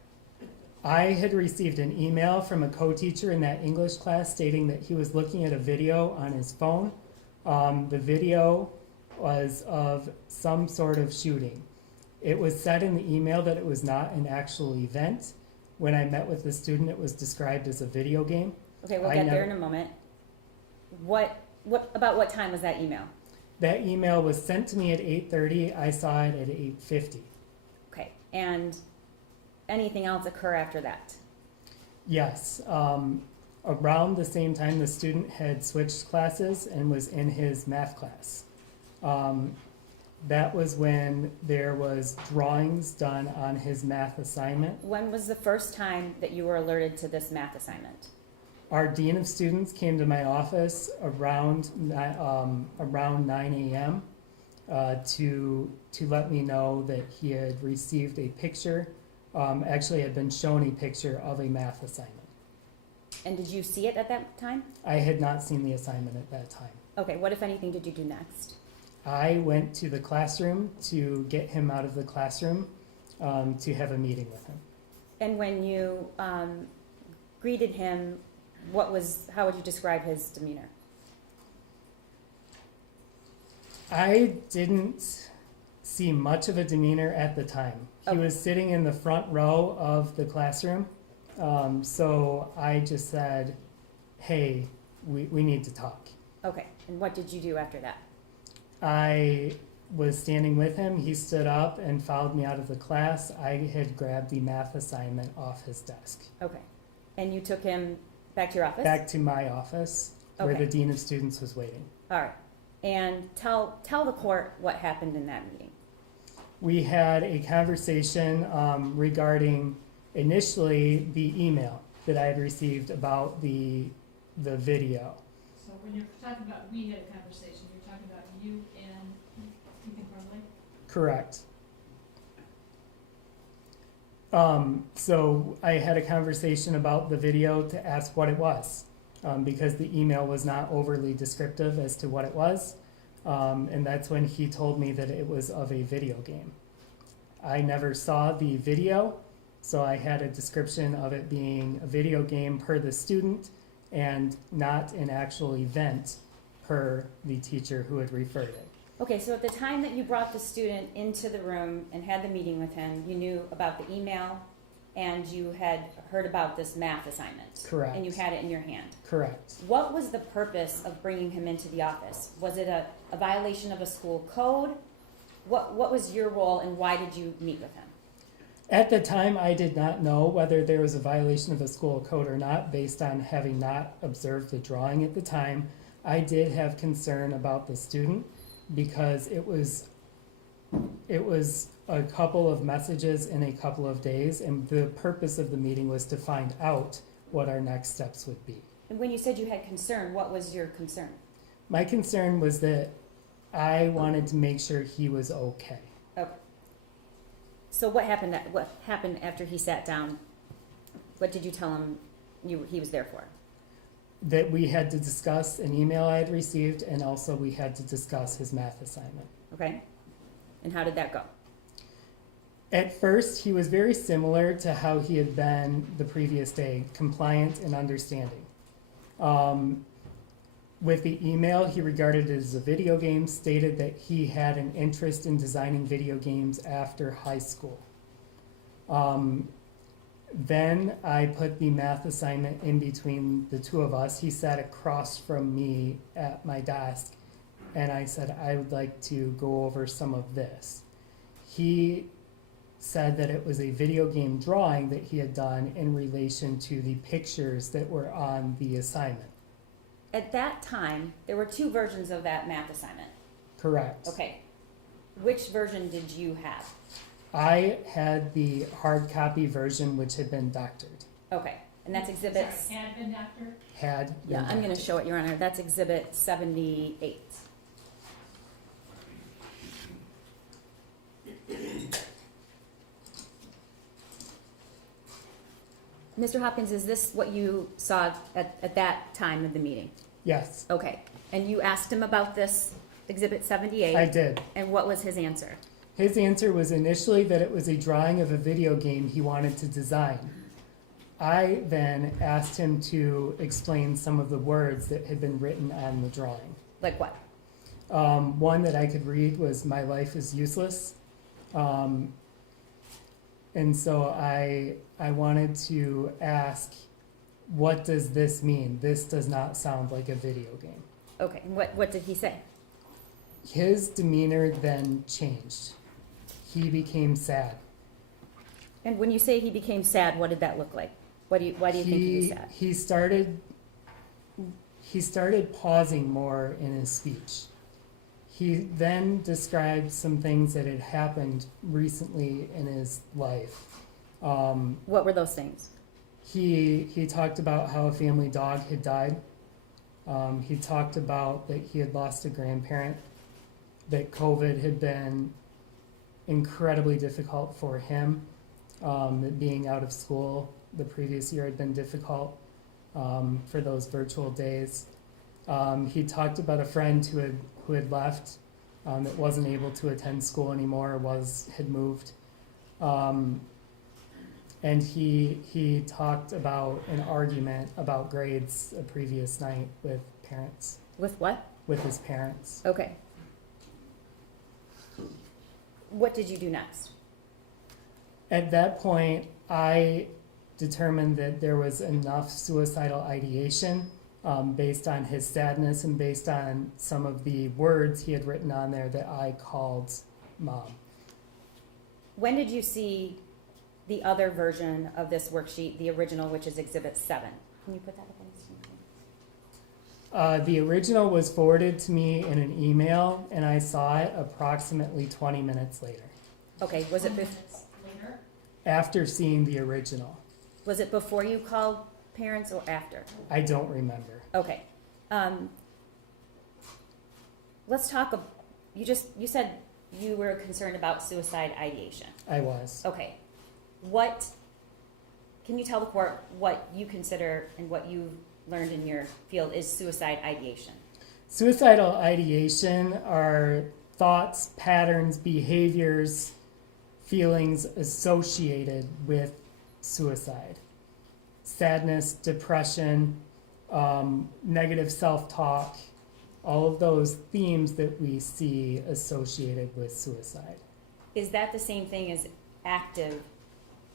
I had received an email from a co-teacher in that English class stating that he was looking at a video on his phone. The video was of some sort of shooting. It was said in the email that it was not an actual event. When I met with the student, it was described as a video game. Okay, we'll get there in a moment. About what time was that email? That email was sent to me at 8:30. I saw it at 8:50. Okay, and anything else occur after that? Yes. Around the same time, the student had switched classes and was in his math class. That was when there was drawings done on his math assignment. When was the first time that you were alerted to this math assignment? Our dean of students came to my office around 9 a.m. To let me know that he had received a picture, actually had been shown a picture of a math assignment. And did you see it at that time? I had not seen the assignment at that time. Okay, what if anything did you do next? I went to the classroom to get him out of the classroom to have a meeting with him. And when you greeted him, how would you describe his demeanor? I didn't see much of a demeanor at the time. He Okay. was sitting in the front row of the classroom, so I just said, hey, we need to talk. Okay, and what did you do after that? I was standing with him. He stood up and followed me out of the class. I had grabbed the math assignment off his desk. Okay. And you took him back to your office? Back to my office, where Okay. the dean of students was waiting. All right. And tell the court what happened in that meeting. We had a conversation regarding initially the email that I had received about the video. So when you're talking about, we had a conversation, you're talking about you and Ethan Crumbley? Correct. So I had a conversation about the video to ask what it was, because the email was not overly descriptive as to what it was. And that's when he told me that it was of a video game. I never saw the video, so I had a description of it being a video game per the student and not an actual event per the teacher who had referred it. Okay, so at the time that you brought the student into the room and had the meeting with him, you knew about the email and you had heard about this math assignment. Correct. And you had it in your hand. Correct. What was the purpose of bringing him into the office? Was it a violation of a school code? What was your role and why did you meet with him? At the time, I did not know whether there was a violation of a school code or not, based on having not observed the drawing at the time. I did have concern about the student because it was a couple of messages in a couple of days, and the purpose of the meeting was to find out what our next steps would be. And when you said you had concern, what was your concern? My concern was that I wanted to make sure he was okay. Okay. So what happened after he sat down? What did you tell him he was there for? That we had to discuss an email I had received, and also we had to discuss his math assignment. Okay. And how did that go? At first, he was very similar to how he had been the previous day, compliant and understanding. With the email, he regarded it as a video game, stated that he had an interest in designing video games after high school. Then I put the math assignment in between the two of us. He sat across from me at my desk, and I said, I would like to go over some of this. He said that it was a video game drawing that he had done in relation to the pictures that were on the assignment. At that time, there were two versions of that math assignment. Correct. Okay. Which version did you have? I had the hard copy version, which had been doctored. Okay. And that's exhibits. Sorry, had been doctor? Had been Yeah, I'm going to doctored. show it, Your Honor. That's exhibit 78. Mr. Hopkins, is this what you saw at that time of the meeting? Yes, Okay. And you asked him about this exhibit 78? I did. And what was his answer? His answer was initially that it was a drawing of a video game he wanted to design. I then asked him to explain some of the words that had been written on the drawing. Like what? One that I could read was "My life is useless," and so I wanted to ask, what does this mean? This does not sound like a video game. Okay. And what did he say? His demeanor then changed. He became sad. And when you say he became sad, what did that look like? Why do you think he was sad? He started pausing more in his speech. He then described some things that had happened recently in his life. What were those things? He talked about how a family dog had died. He talked about that he had lost a grandparent, that COVID had been incredibly difficult for him, that being out of school the previous year had been difficult for those virtual days. He talked about a friend who had left, that wasn't able to attend school anymore, had moved. And he talked about an argument about grades a previous night with parents, With what? with his parents. Okay. What did you do next? At that point, I determined that there was enough suicidal ideation based on his sadness and based on some of the words he had written on there that I called Mom. When did you see the other version of this worksheet, the original, which is Exhibit 7? Can you put that up on the screen? The original was forwarded to me in an email, and I saw it approximately 20 minutes later, Okay, was it, 20 minutes later? after seeing the original. was it before you called parents or after? I don't remember. Okay. Let's talk, you said you were concerned about suicide ideation. I was. Okay. Can you tell the court what you consider and what you've learned in your field is suicide ideation? Suicidal ideation are thoughts, patterns, behaviors, feelings associated with suicide. Sadness, depression, negative self-talk, all of those themes that we see associated with suicide. Is that the same thing as active?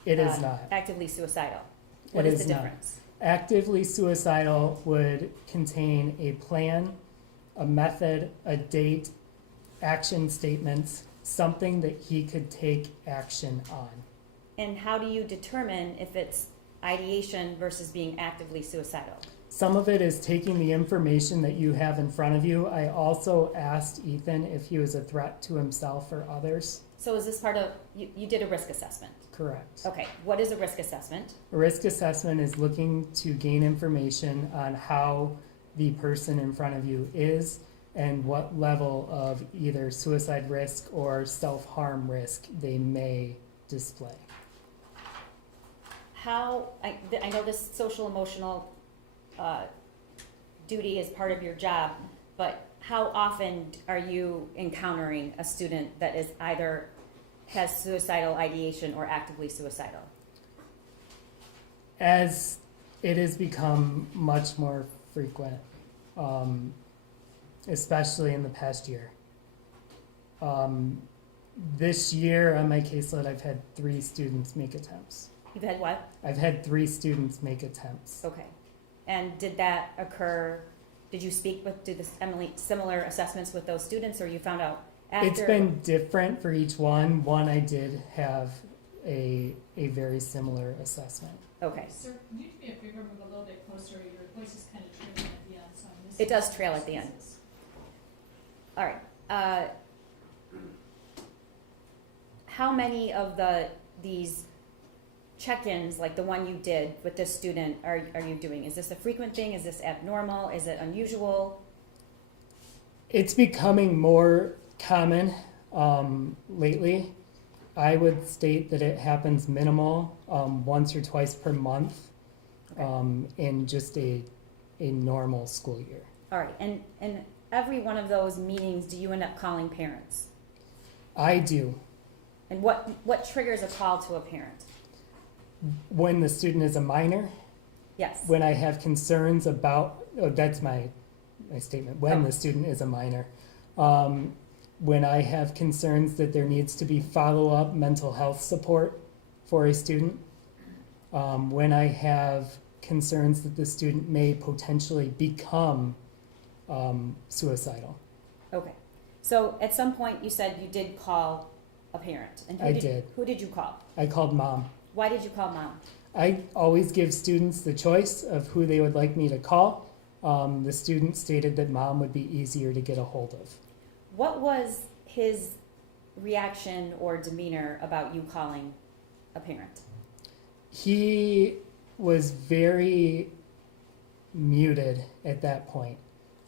It is not. Actively suicidal? It What is is the not. difference? Actively suicidal would contain a plan, a method, a date, action statements, something that he could take action on. And how do you determine if it's ideation versus being actively suicidal? Some of it is taking the information that you have in front of you. I also asked Ethan if he was a threat to himself or others. So is this part of, you did a risk assessment? Correct. Okay, what is a risk assessment? A risk assessment is looking to gain information on how the person in front of you is and what level of either suicide risk or self-harm risk they may display. I know this social emotional duty is part of your job, but how often are you encountering a student that is either has suicidal ideation or actively suicidal? As it has become much more frequent, especially in the past year. This year on my caseload, I've had 3 students make attempts. You've had what? I've had 3 students make attempts. Okay. And did that occur, did you speak with, did Emily, similar assessments with those students, or you found out after? It's been different for each one. One I did have a very similar assessment. Okay. Sir, can you do me a favor, move a little bit closer, your voice is kind of trailing at the end, so I'm missing. It does trail at the end. All right. How many of these check-ins, like the one you did with this student, are you doing? Is this a frequent thing? Is this abnormal? Is it unusual? It's becoming more common lately. I would state that it happens minimal, once or twice per month, in just a normal school year. All right. And every one of those meetings, do you end up calling parents? I do. And what triggers a call to a parent? When the student is a minor, Yes. when I have concerns about, that's my statement, when Oh. the student is a minor. When I have concerns that there needs to be follow-up mental health support for a student. When I have concerns that the student may potentially become suicidal. Okay. So at some point you said you did call a parent. And I did. Who did you call? I called Mom. Why did you call Mom? I always give students the choice of who they would like me to call. The student stated that Mom would be easier to get a hold of. What was his reaction or demeanor about you calling a parent? He was very muted at that point.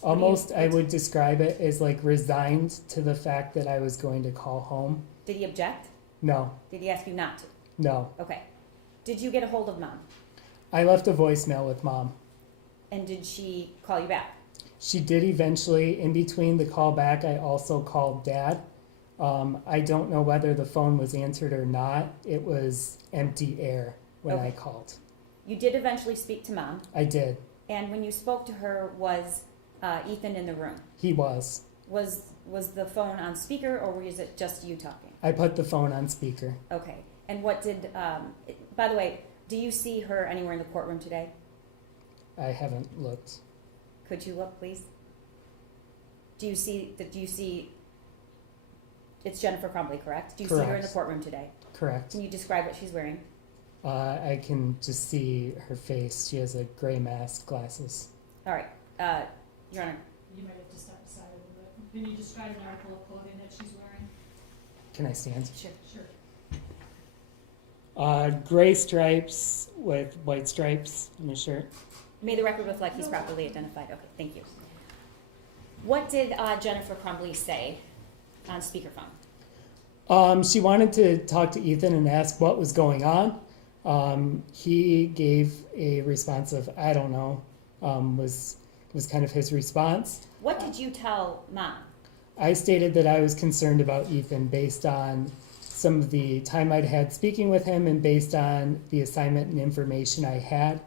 What do you- Almost, I would describe it as like resigned to the fact that I was going to call home. Did he object? No, Did he ask you not to? no. Okay. Did you get a hold of Mom? I left a voicemail with Mom. And did she call you back? She did eventually. In between the call back, I also called Dad. I don't know whether the phone was answered or not. It was empty air when I Okay. called. You did eventually speak to Mom. I did. And when you spoke to her, was Ethan in the room? He was. Was the phone on speaker, or was it just you talking? I put the phone on speaker. Okay. And what did, by the way, do you see her anywhere in the courtroom today? I haven't looked. Could you look, please? Do you see, it's Jennifer Crumbley, correct? Do you see her in the Correct. courtroom today? Correct. Can you describe what she's wearing? I can just see her face. She has a gray mask, glasses. All right, Your Honor. You might have to step aside a little bit. Can you describe an article of clothing that she's wearing? Can I stand? Sure. Sure. Gray stripes with white stripes on the shirt. May the record reflect he's properly identified. Okay, thank you. What did Jennifer Crumbley say on speakerphone? She wanted to talk to Ethan and ask what was going on. He gave a response of, I don't know, was kind of his response. What did you tell Mom? I stated that I was concerned about Ethan based on some of the time I'd had speaking with him and based on the assignment and information I had.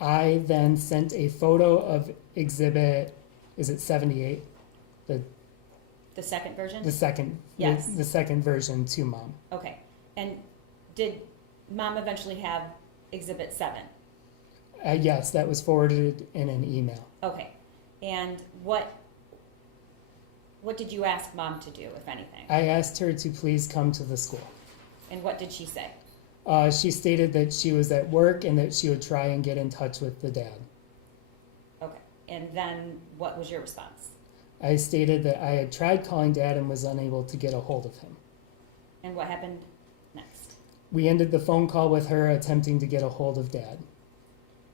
I then sent a photo of exhibit, is it 78? The second version? The second, Yes. the second version to Mom. Okay. And did Mom eventually have exhibit 7? Yes, that was forwarded in an email. Okay. And what did you ask Mom to do, if anything? I asked her to please come to the school. And what did she say? She stated that she was at work and that she would try and get in touch with the dad. Okay. And then what was your response? I stated that I had tried calling dad and was unable to get a hold of him. And what happened next? We ended the phone call with her attempting to get a hold of dad.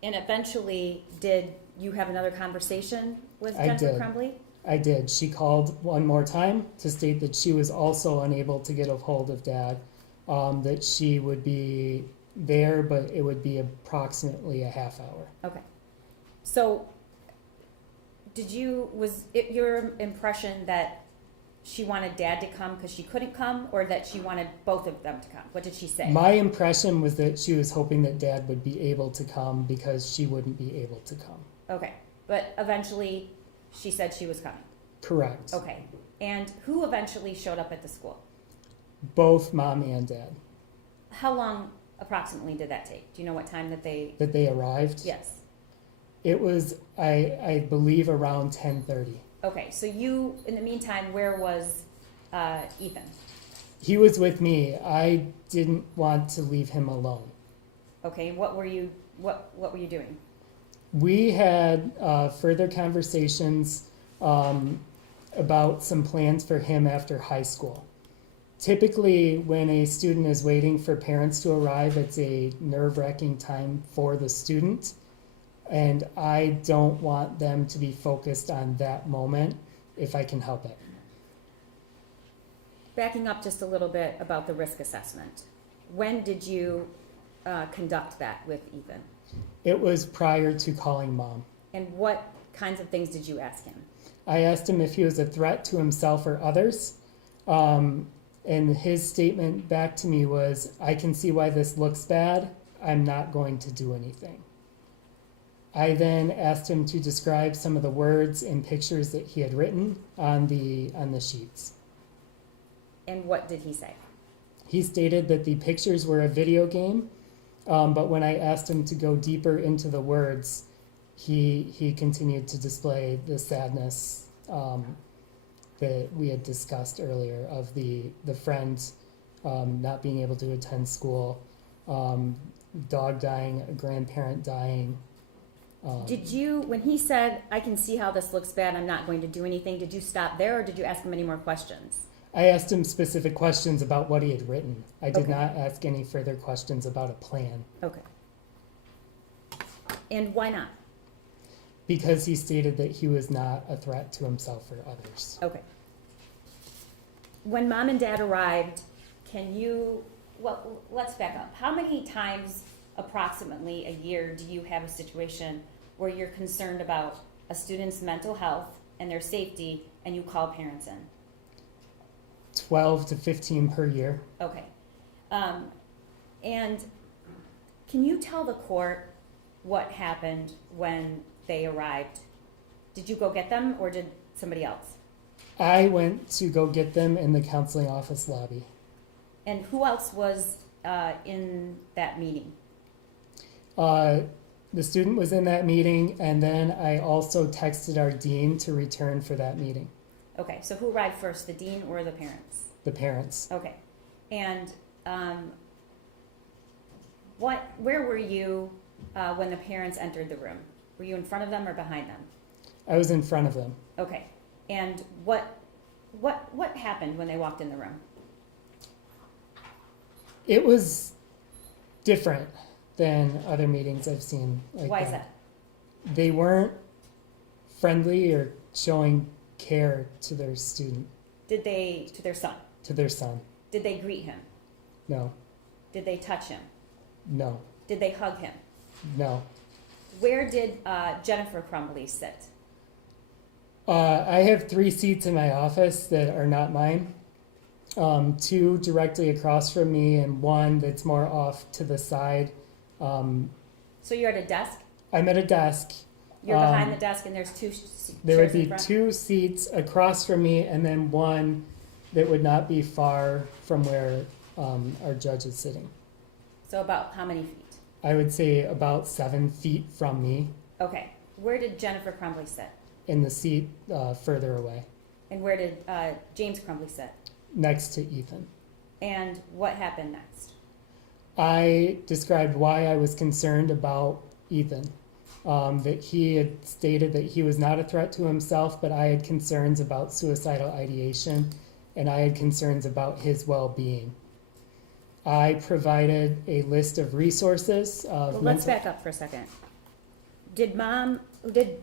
And eventually, did you have another conversation with I Jennifer did. Crumbley? I did. She called one more time to state that she was also unable to get a hold of dad, that she would be there, but it would be approximately a half hour. Okay. So, was it your impression that she wanted dad to come because she couldn't come, or that she wanted both of them to come? What did she say? My impression was that she was hoping that dad would be able to come because she wouldn't be able to come. Okay. But eventually, she said she was coming. Correct. Okay. And who eventually showed up at the school? Both Mom and dad. How long approximately did that take? Do you know what time that they? That they arrived? Yes. It was, I believe, around 10:30. Okay. So you, in the meantime, where was Ethan? He was with me. I didn't want to leave him alone. Okay. What were you doing? We had further conversations about some plans for him after high school. Typically, when a student is waiting for parents to arrive, it's a nerve-wracking time for the student, and I don't want them to be focused on that moment if I can help it. Backing up just a little bit about the risk assessment. When did you conduct that with Ethan? It was prior to calling Mom. And what kinds of things did you ask him? I asked him if he was a threat to himself or others. And his statement back to me was, I can see why this looks bad. I'm not going to do anything. I then asked him to describe some of the words and pictures that he had written on the sheets. And what did he say? He stated that the pictures were a video game, but when I asked him to go deeper into the words, he continued to display the sadness that we had discussed earlier of the friend not being able to attend school, dog dying, a grandparent dying. Did you, when he said, I can see how this looks bad, I'm not going to do anything, did you stop there or did you ask him any more questions? I asked him specific questions about what he had written. I did Okay. not ask any further questions about a plan Okay. And why not? because he stated that he was not a threat to himself or others. Okay. When Mom and Dad arrived, let's back up. How many times approximately a year do you have a situation where you're concerned about a student's mental health and their safety and you call parents in? 12 to 15 per year. Okay. And can you tell the court what happened when they arrived? Did you go get them or did somebody else? I went to go get them in the counseling office lobby. And who else was in that meeting? The student was in that meeting, and then I also texted our dean to return for that meeting, Okay, so who arrived first, the dean or the parents? the parents. Okay, and where were you when the parents entered the room? Were you in front of them or behind them? I was in front of them. Okay, and what happened when they walked in the room? It was different than other meetings I've seen like Why is that? They weren't friendly or showing care to their student, To their son? to their son. Did they greet him? No, Did they touch him? no, Did they hug him? no. Where did Jennifer Crumbley sit? I have 3 seats in my office that are not mine. 2 directly across from me and 1 that's more off to the side. So you're at a desk? I'm at a desk. You're behind the desk and there's 2 There chairs would be in front? 2 seats across from me and then 1 that would not be far from where our judge is sitting. So about how many feet? I would say about 7 feet from me Okay. Where did Jennifer Crumbley sit? in the seat further away, And where did James Crumbley sit? next to Ethan. And what happened next? I described why I was concerned about Ethan. That he had stated that he was not a threat to himself, but I had concerns about suicidal ideation and I had concerns about his well-being. I provided a list of resources of Well, let's back up for a second. Did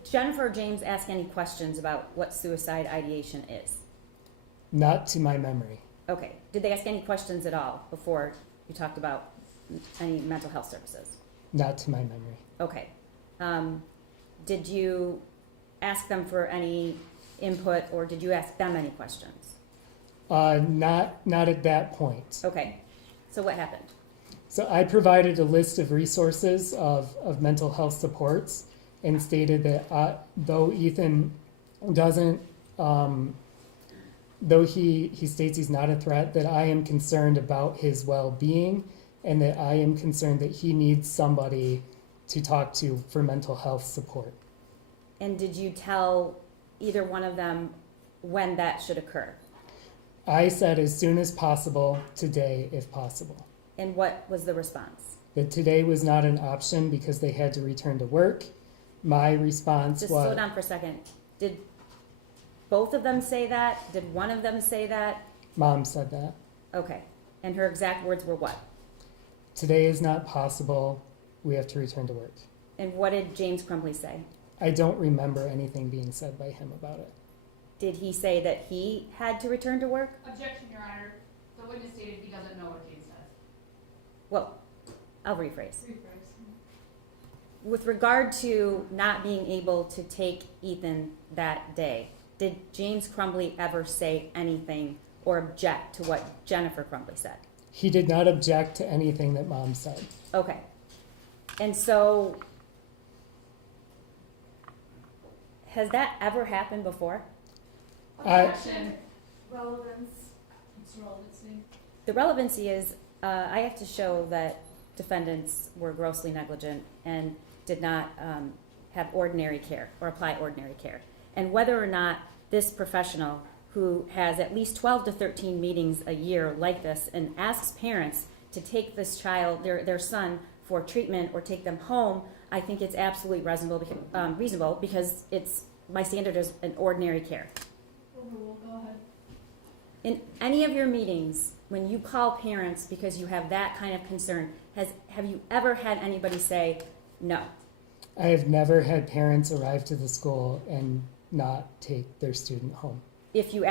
Jennifer or James ask any questions about what suicide ideation is? Not to my memory. Okay. Did they ask any questions at all before you talked about any mental health services? Not to my memory. Okay. Did you ask them for any input or did you ask them any questions? Not at that point. Okay. So what happened? So I provided a list of resources of mental health supports and stated that though Ethan doesn't, though he states he's not a threat, that I am concerned about his well-being and that I am concerned that he needs somebody to talk to for mental health support. And did you tell either one of them when that should occur? I said as soon as possible, today if possible. And what was the response? That today was not an option because they had to return to work. My response Just was... slow down for a second. Did both of them say that? Did one of them say that? Mom said that. Okay. And her exact words were what? Today is not possible. We have to return to work. And what did James Crumbley say? I don't remember anything being said by him about it. Did he say that he had to return to work? Objection, Your Honor. The witness stated he doesn't know what James says. Well, I'll rephrase. With regard to not being able to take Ethan that day, did James Crumbley ever say anything or object to what Jennifer Crumbley said? He did not object to anything that Mom said. Okay. And so, has that ever happened before? Objection. Relevance. It's relevancy. The relevancy is, I have to show that defendants were grossly negligent and did not have ordinary care or apply ordinary care. And whether or not this professional who has at least 12 to 13 meetings a year like this and asks parents to take this child, their son, for treatment or take them home, I think it's absolutely reasonable because my standard is an ordinary care. Overruled, go ahead. In any of your meetings, when you call parents because you have that kind of concern, have you ever had anybody say no? I have never had parents arrive to the school and not take their student home. If you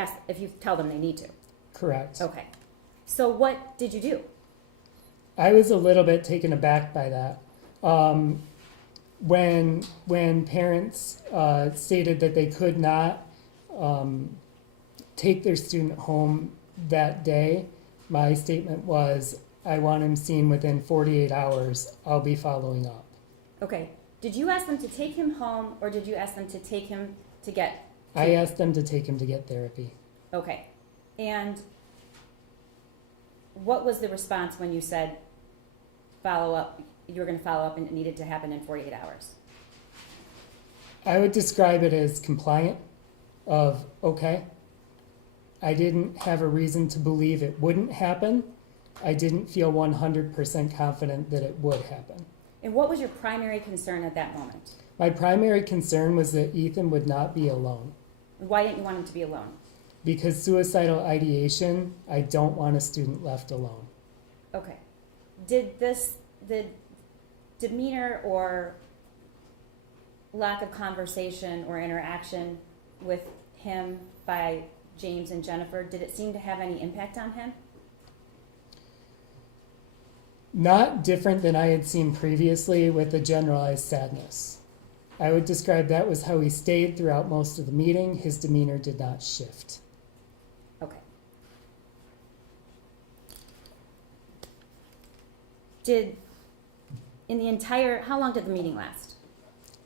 tell them they need to. Correct. Okay. So what did you do? I was a little bit taken aback by that. When parents stated that they could not take their student home that day, my statement was, I want him seen within 48 hours. I'll be following up. Okay. Did you ask them to take him home or did you ask them to take him to get... I asked them to take him to get therapy. Okay. And what was the response when you said follow up? you were gonna follow up and it needed to happen in 48 hours? I would describe it as compliant of, okay, I didn't have a reason to believe it wouldn't happen. I didn't feel 100% confident that it would happen. And what was your primary concern at that moment? My primary concern was that Ethan would not be alone. Why didn't you want him to be alone? Because suicidal ideation, I don't want a student left alone. Okay. Did the demeanor or lack of conversation or interaction with him by James and Jennifer, did it seem to have any impact on him? Not different than I had seen previously with a generalized sadness. I would describe that was how he stayed throughout most of the meeting. His demeanor did not shift. Okay. How long did the meeting last?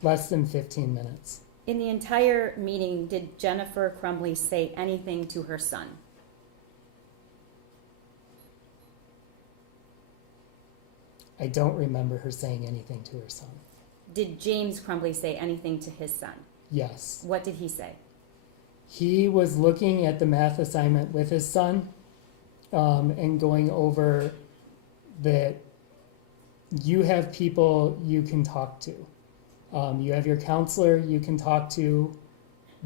Less than 15 minutes. In the entire meeting, did Jennifer Crumbley say anything to her son? I don't remember her saying anything to her son. Did James Crumbley say anything to his son? Yes. What did he say? He was looking at the math assignment with his son and going over that you have people you can talk to. You have your counselor you can talk to.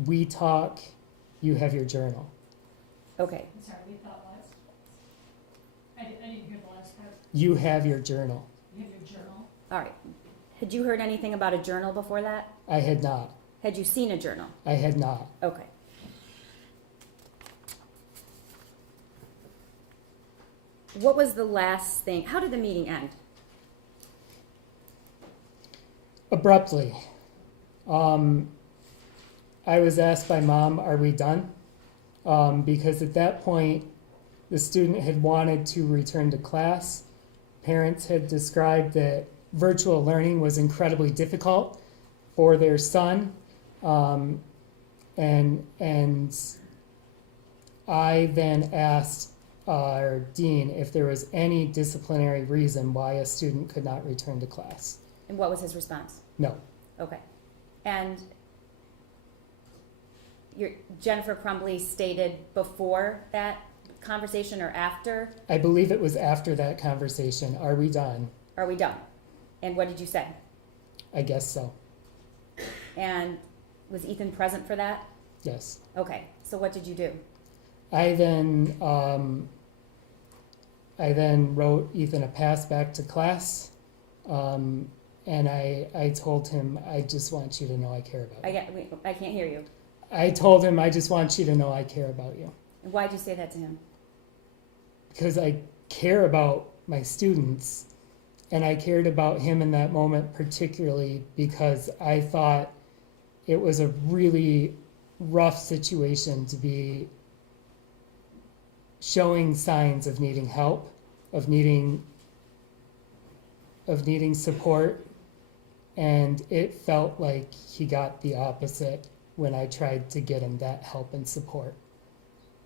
We talk. You have your journal. Okay. I'm sorry, we thought last. I didn't hear the last part. You have your journal. You have your journal. All right. Had you heard anything about a journal before that? I had not. Had you seen a journal? I had not. Okay. What was the last thing? How did the meeting end? Abruptly. I was asked by Mom, are we done? Because at that point, the student had wanted to return to class. Parents had described that virtual learning was incredibly difficult for their son. And I then asked our dean if there was any disciplinary reason why a student could not return to class. And what was his response? No. Okay. And Jennifer Crumbley stated before that conversation or after, I believe it was after that conversation. Are we done? are we done? And what did you say? I guess so. And was Ethan present for that? Yes. Okay. So what did you do? I then wrote Ethan a pass back to class, and I told him, I just want you to know I care about you. I can't hear you. I told him, I just want you to know I care about you. And why did you say that to him? Because I care about my students, and I cared about him in that moment particularly because I thought it was a really rough situation to be showing signs of needing help, of needing support, and it felt like he got the opposite when I tried to get him that help and support.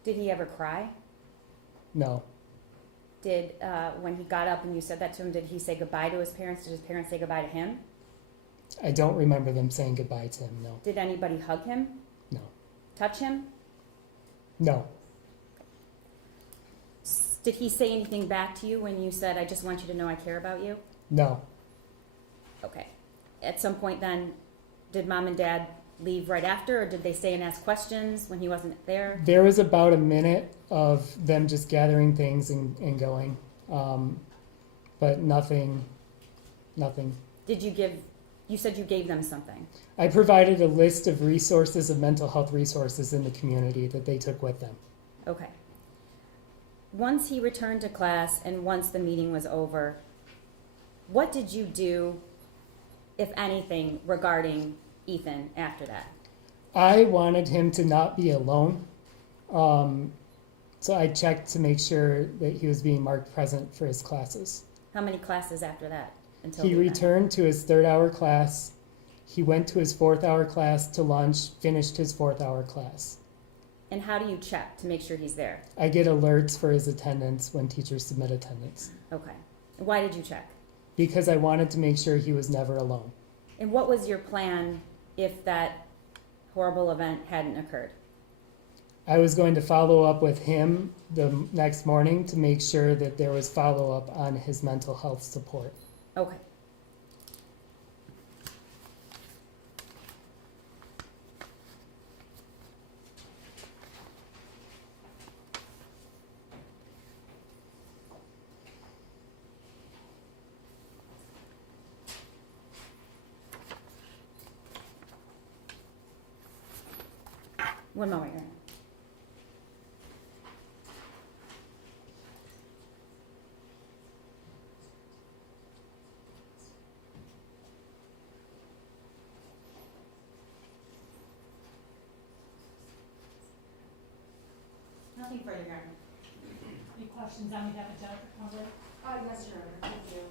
Did he ever cry? No. Did, when he got up and you said that to him, did he say goodbye to his parents? Did his parents say goodbye to him? I don't remember them saying goodbye to him, no. Did anybody hug him? No. Touch him? No. Did he say anything back to you when you said, I just want you to know I care about you? No. Okay. At some point then, did mom and dad leave right after, or did they stay and ask questions when he wasn't there? There was about a minute of them just gathering things and going, but nothing. Did you said you gave them something. I provided a list of resources, of mental health resources in the community that they took with them. Okay. Once he returned to class and once the meeting was over, what did you do, if anything, regarding Ethan after that? I wanted him to not be alone. So I checked to make sure that he was being marked present for his classes. How many classes after that? Until He the event? returned to his 3rd hour class. He went to his 4th hour class to lunch, finished his 4th hour class. And how do you check to make sure he's there? I get alerts for his attendance when teachers submit attendance. Okay. Why did you check? Because I wanted to make sure he was never alone. And what was your plan if that horrible event hadn't occurred? I was going to follow up with him the next morning to make sure that there was follow-up on his mental health support. Okay. One moment, Your Honor. Nothing further, Your Honor. Any questions on behalf of Jennifer Crumbley? Yes, Your Honor, thank you.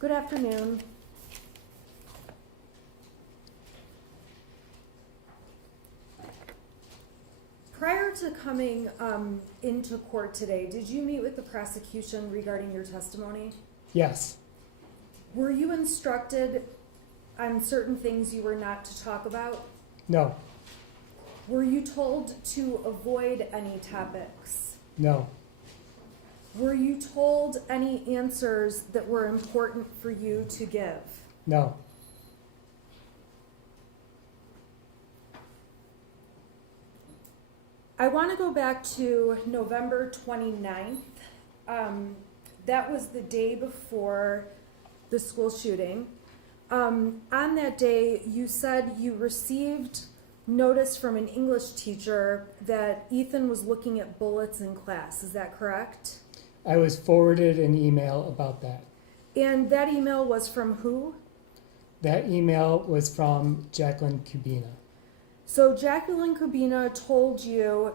Good afternoon. Prior to coming into court today, did you meet with the prosecution regarding your testimony? Yes, Were you instructed on certain things you were not to talk about? no, Were you told to avoid any topics? no, Were you told any answers that were important for you to give? no, I want to go back to November 29th. That was the day before the school shooting. On that day, you said you received notice from an English teacher that Ethan was looking at bullets in class. Is that correct? I was forwarded an email about that. And that email was from who? That email was from Jacqueline Kubina. So Jacqueline Kubina told you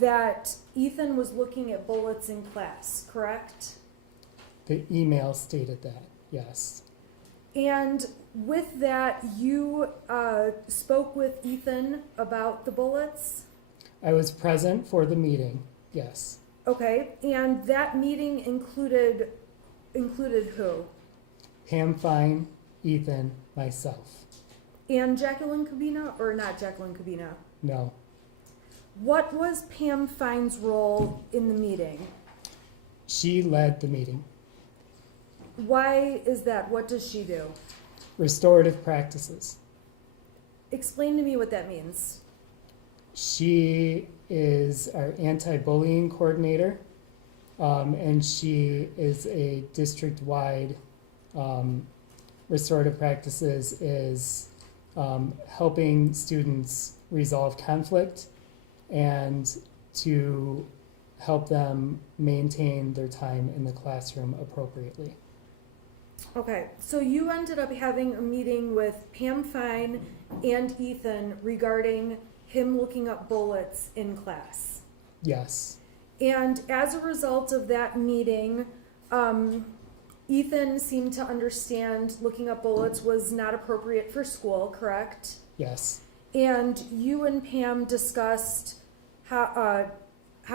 that Ethan was looking at bullets in class, correct? The email stated that, yes. And with that, you spoke with Ethan about the bullets? I was present for the meeting, yes. Okay, and that meeting included who? Pam Fine, Ethan, myself. And Jacqueline Kubina, or not Jacqueline Kubina? No. What was Pam Fine's role in the meeting? She led the meeting. Why is that? What does she do? Restorative practices. Explain to me what that means. She is our anti-bullying coordinator, and she is a district-wide restorative practices is helping students resolve conflict and to help them maintain their time in the classroom appropriately. Okay, so you ended up having a meeting with Pam Fine and Ethan regarding him looking up bullets in class. Yes, And as a result of that meeting, Ethan seemed to understand looking up bullets was not appropriate for school, correct? yes, And you and Pam discussed how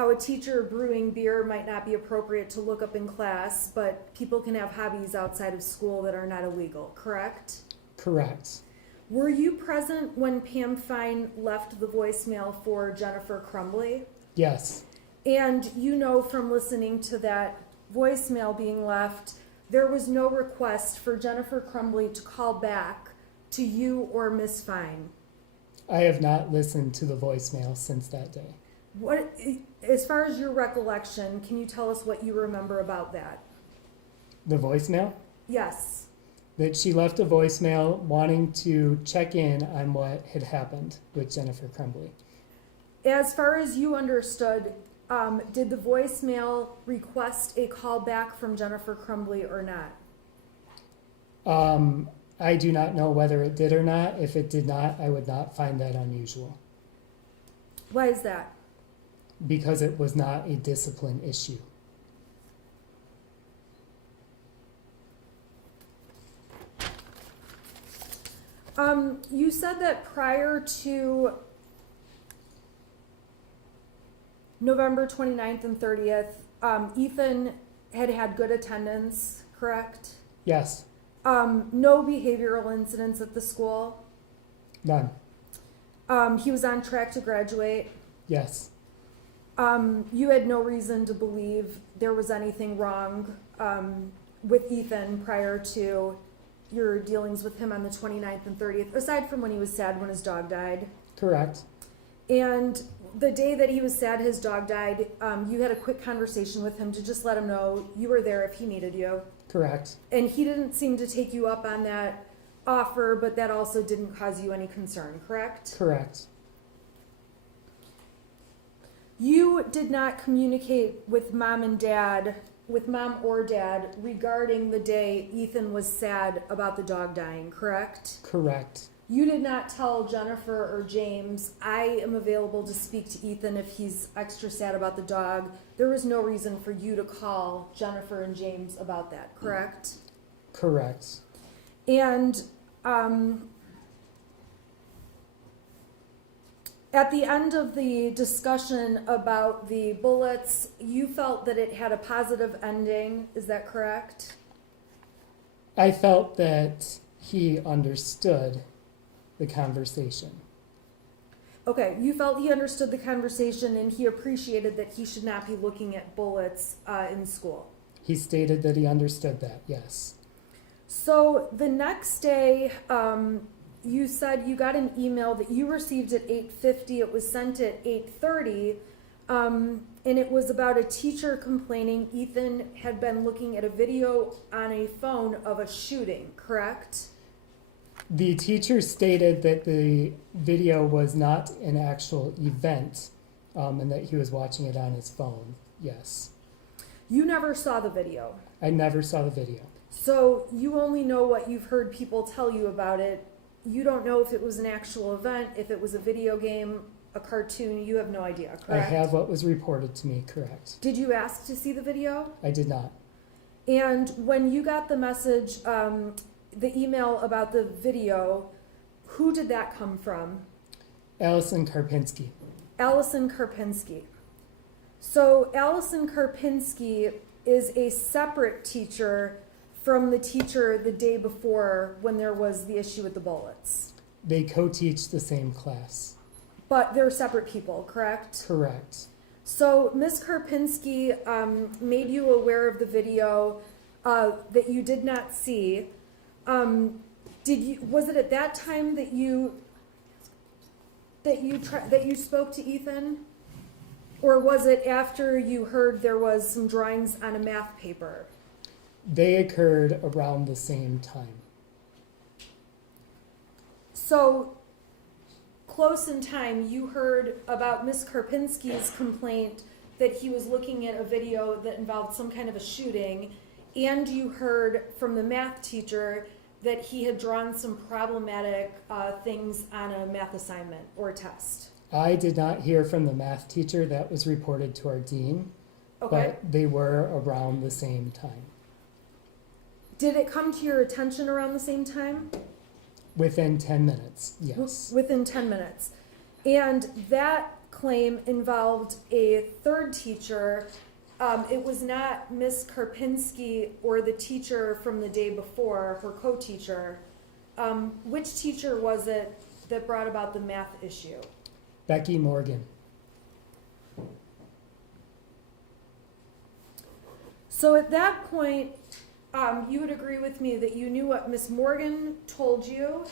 a teacher brewing beer might not be appropriate to look up in class, but people can have hobbies outside of school that are not illegal, correct? correct. Were you present when Pam Fine left the voicemail for Jennifer Crumbley? Yes, And you know from listening to that voicemail being left, there was no request for Jennifer Crumbley to call back to you or Miss Fine. I have not listened to the voicemail since that day. What, as far as your recollection, can you tell us what you remember about that? The voicemail? Yes. That she left a voicemail wanting to check in on what had happened with Jennifer Crumbley. As far as you understood, did the voicemail request a call back from Jennifer Crumbley or not? I do not know whether it did or not. If it did not, I would not find that unusual Why is that? because it was not a discipline issue. You said that prior to November 29th and 30th, Ethan had good attendance, correct? Yes, No behavioral incidents at the school. none. He was on track to graduate. Yes, You had no reason to believe there was anything wrong with Ethan prior to your dealings with him on the 29th and 30th, aside from when he was sad when his dog died. correct. And the day that he was sad his dog died, you had a quick conversation with him to just let him know you were there if he needed you. Correct. And he didn't seem to take you up on that offer, but that also didn't cause you any concern, correct? Correct. You did not communicate with mom and dad, with mom or dad, regarding the day Ethan was sad about the dog dying, correct? Correct. You did not tell Jennifer or James, I am available to speak to Ethan if he's extra sad about the dog. There was no reason for you to call Jennifer and James about that, correct? Correct. And at the end of the discussion about the bullets, you felt that it had a positive ending. Is that correct? I felt that he understood the conversation. Okay, you felt he understood the conversation and he appreciated that he should not be looking at bullets in school. He stated that he understood that, yes. So the next day, you said you got an email that you received at 8:50. It was sent at 8:30, and it was about a teacher complaining Ethan had been looking at a video on a phone of a shooting, correct? The teacher stated that the video was not an actual event and that he was watching it on his phone, yes. You never saw the video. I never saw the video. So you only know what you've heard people tell you about it. You don't know if it was an actual event, if it was a video game, a cartoon. You have no idea, correct? I have what was reported to me, correct. Did you ask to see the video? I did not. And when you got the message, the email about the video, who did that come from? Allison Karpinski. Allison Karpinski. So Allison Karpinski is a separate teacher from the teacher the day before when there was the issue with the bullets. They co-teach the same class. But they're separate people, correct? Correct. So Ms. Karpinski made you aware of the video that you did not see. Was it at that time that you spoke to Ethan? Or was it after you heard there was some drawings on a math paper? They occurred around the same time. So close in time, you heard about Ms. Karpinski's complaint that he was looking at a video that involved some kind of a shooting, and you heard from the math teacher that he had drawn some problematic things on a math assignment or test. I did not hear from the math teacher. That was reported to our dean, Okay. but they were around the same time. Did it come to your attention around the same time? Within 10 minutes, yes. Within 10 minutes. And that claim involved a third teacher. It was not Ms. Karpinski or the teacher from the day before, her co-teacher. Which teacher was it that brought about the math issue? Becky Morgan. So at that point, you would agree with me that you knew what Miss Morgan told you.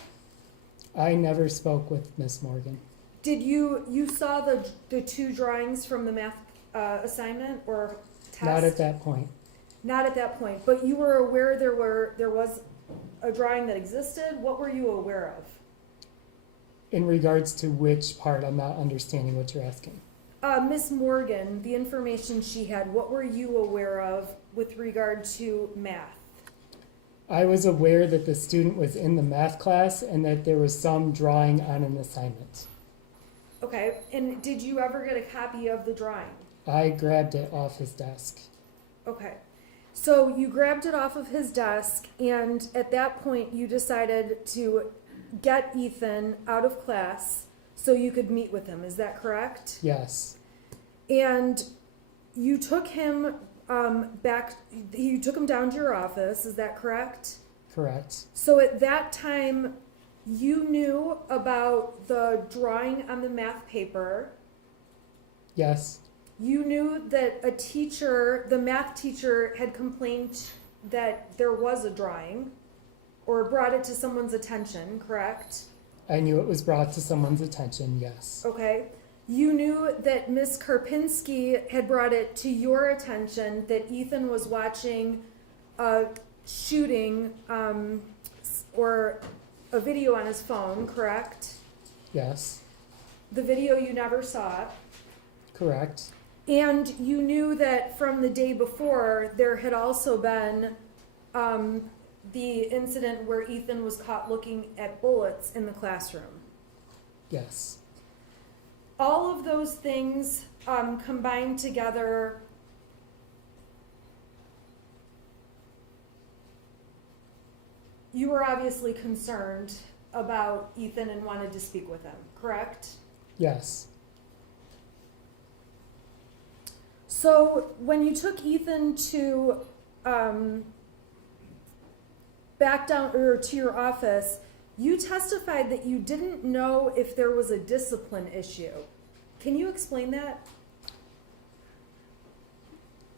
I never spoke with Miss Morgan. Did you saw the two drawings from the math assignment or test? Not at that point. Not at that point, but you were aware there was a drawing that existed. What were you aware of? In regards to which part, I'm not understanding what you're asking. Miss Morgan, the information she had, what were you aware of with regard to math? I was aware that the student was in the math class and that there was some drawing on an assignment. Okay, and did you ever get a copy of the drawing? I grabbed it off his desk. Okay, so you grabbed it off of his desk, and at that point you decided to get Ethan out of class so you could meet with him, is that correct? Yes, And you took him you took him down to your office, is that correct? correct. So at that time, you knew about the drawing on the math paper. Yes, You knew that the math teacher had complained that there was a drawing or brought it to someone's attention, correct? I knew it was brought to someone's attention, yes. Okay. You knew that Miss Karpinski had brought it to your attention that Ethan was watching a shooting or a video on his phone, correct? Yes, The video you never saw. correct. And you knew that from the day before, there had also been the incident where Ethan was caught looking at bullets in the classroom. Yes, All of those things combined together you were obviously concerned about Ethan and wanted to speak with him, correct? yes, So when you took Ethan to back down or to your office, you testified that you didn't know if there was a discipline issue. Can you explain that?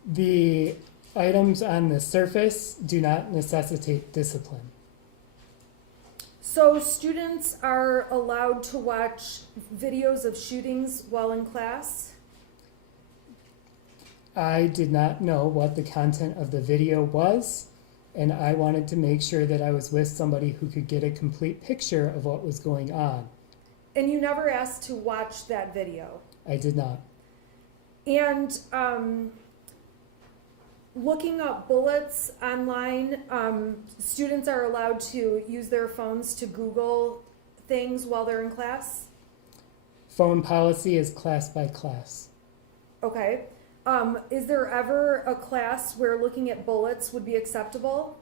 the items on the surface do not necessitate discipline. So students are allowed to watch videos of shootings while in class? I did not know what the content of the video was, and I wanted to make sure that I was with somebody who could get a complete picture of what was going on. And you never asked to watch that video? I did not. And looking up bullets online, students are allowed to use their phones to Google things while they're in class? Phone policy is class by class. Okay. Is there ever a class where looking at bullets would be acceptable?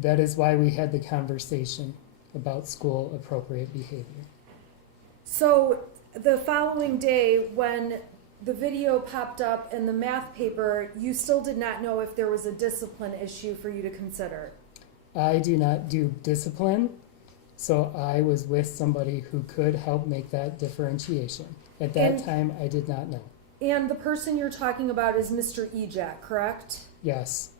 That is why we had the conversation about school appropriate behavior. So the following day, when the video popped up in the math paper, you still did not know if there was a discipline issue for you to consider? I do not do discipline, so I was with somebody who could help make that differentiation. At that And- time, I did not know. And the person you're talking about is Mr. Ejak, correct? Yes,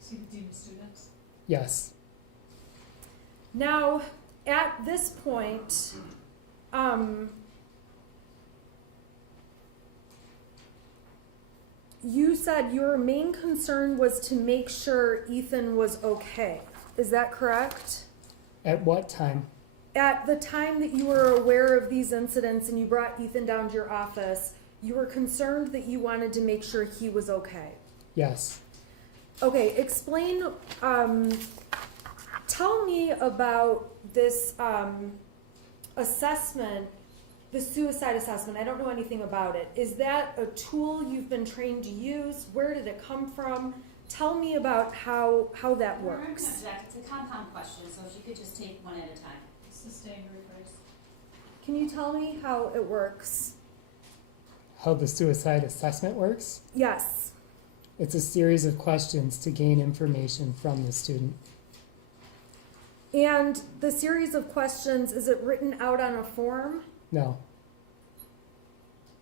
See the dean of students? yes, Now, at this point, you said your main concern was to make sure Ethan was okay. Is that correct? At what time? At the time that you were aware of these incidents and you brought Ethan down to your office, you were concerned that you wanted to make sure he was okay. Yes. Okay, explain, tell me about this assessment, the suicide assessment. I don't know anything about it. Is that a tool you've been trained to use? Where did it come from? Tell me about how that works. It's a compound question, so if you could just take one at a time. Sustained rephrase. Can you tell me how it works? How the suicide assessment works? Yes. It's a series of questions to gain information from the student. And the series of questions, is it written out on a form? No,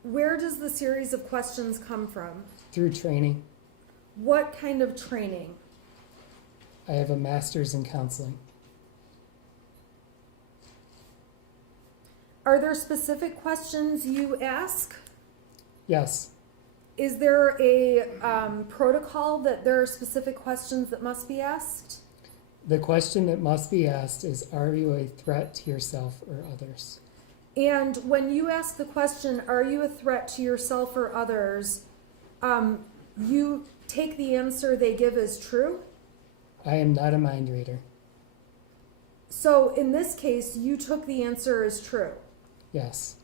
Where does the series of questions come from? through training. What kind of training? I have a master's in counseling. Are there specific questions you ask? Yes, Is there a protocol that there are specific questions that must be asked? the question that must be asked is, are you a threat to yourself or others? And when you ask the question, are you a threat to yourself or others, you take the answer they give as true? I am not a mind reader. So in this case, you took the answer as true. Yes.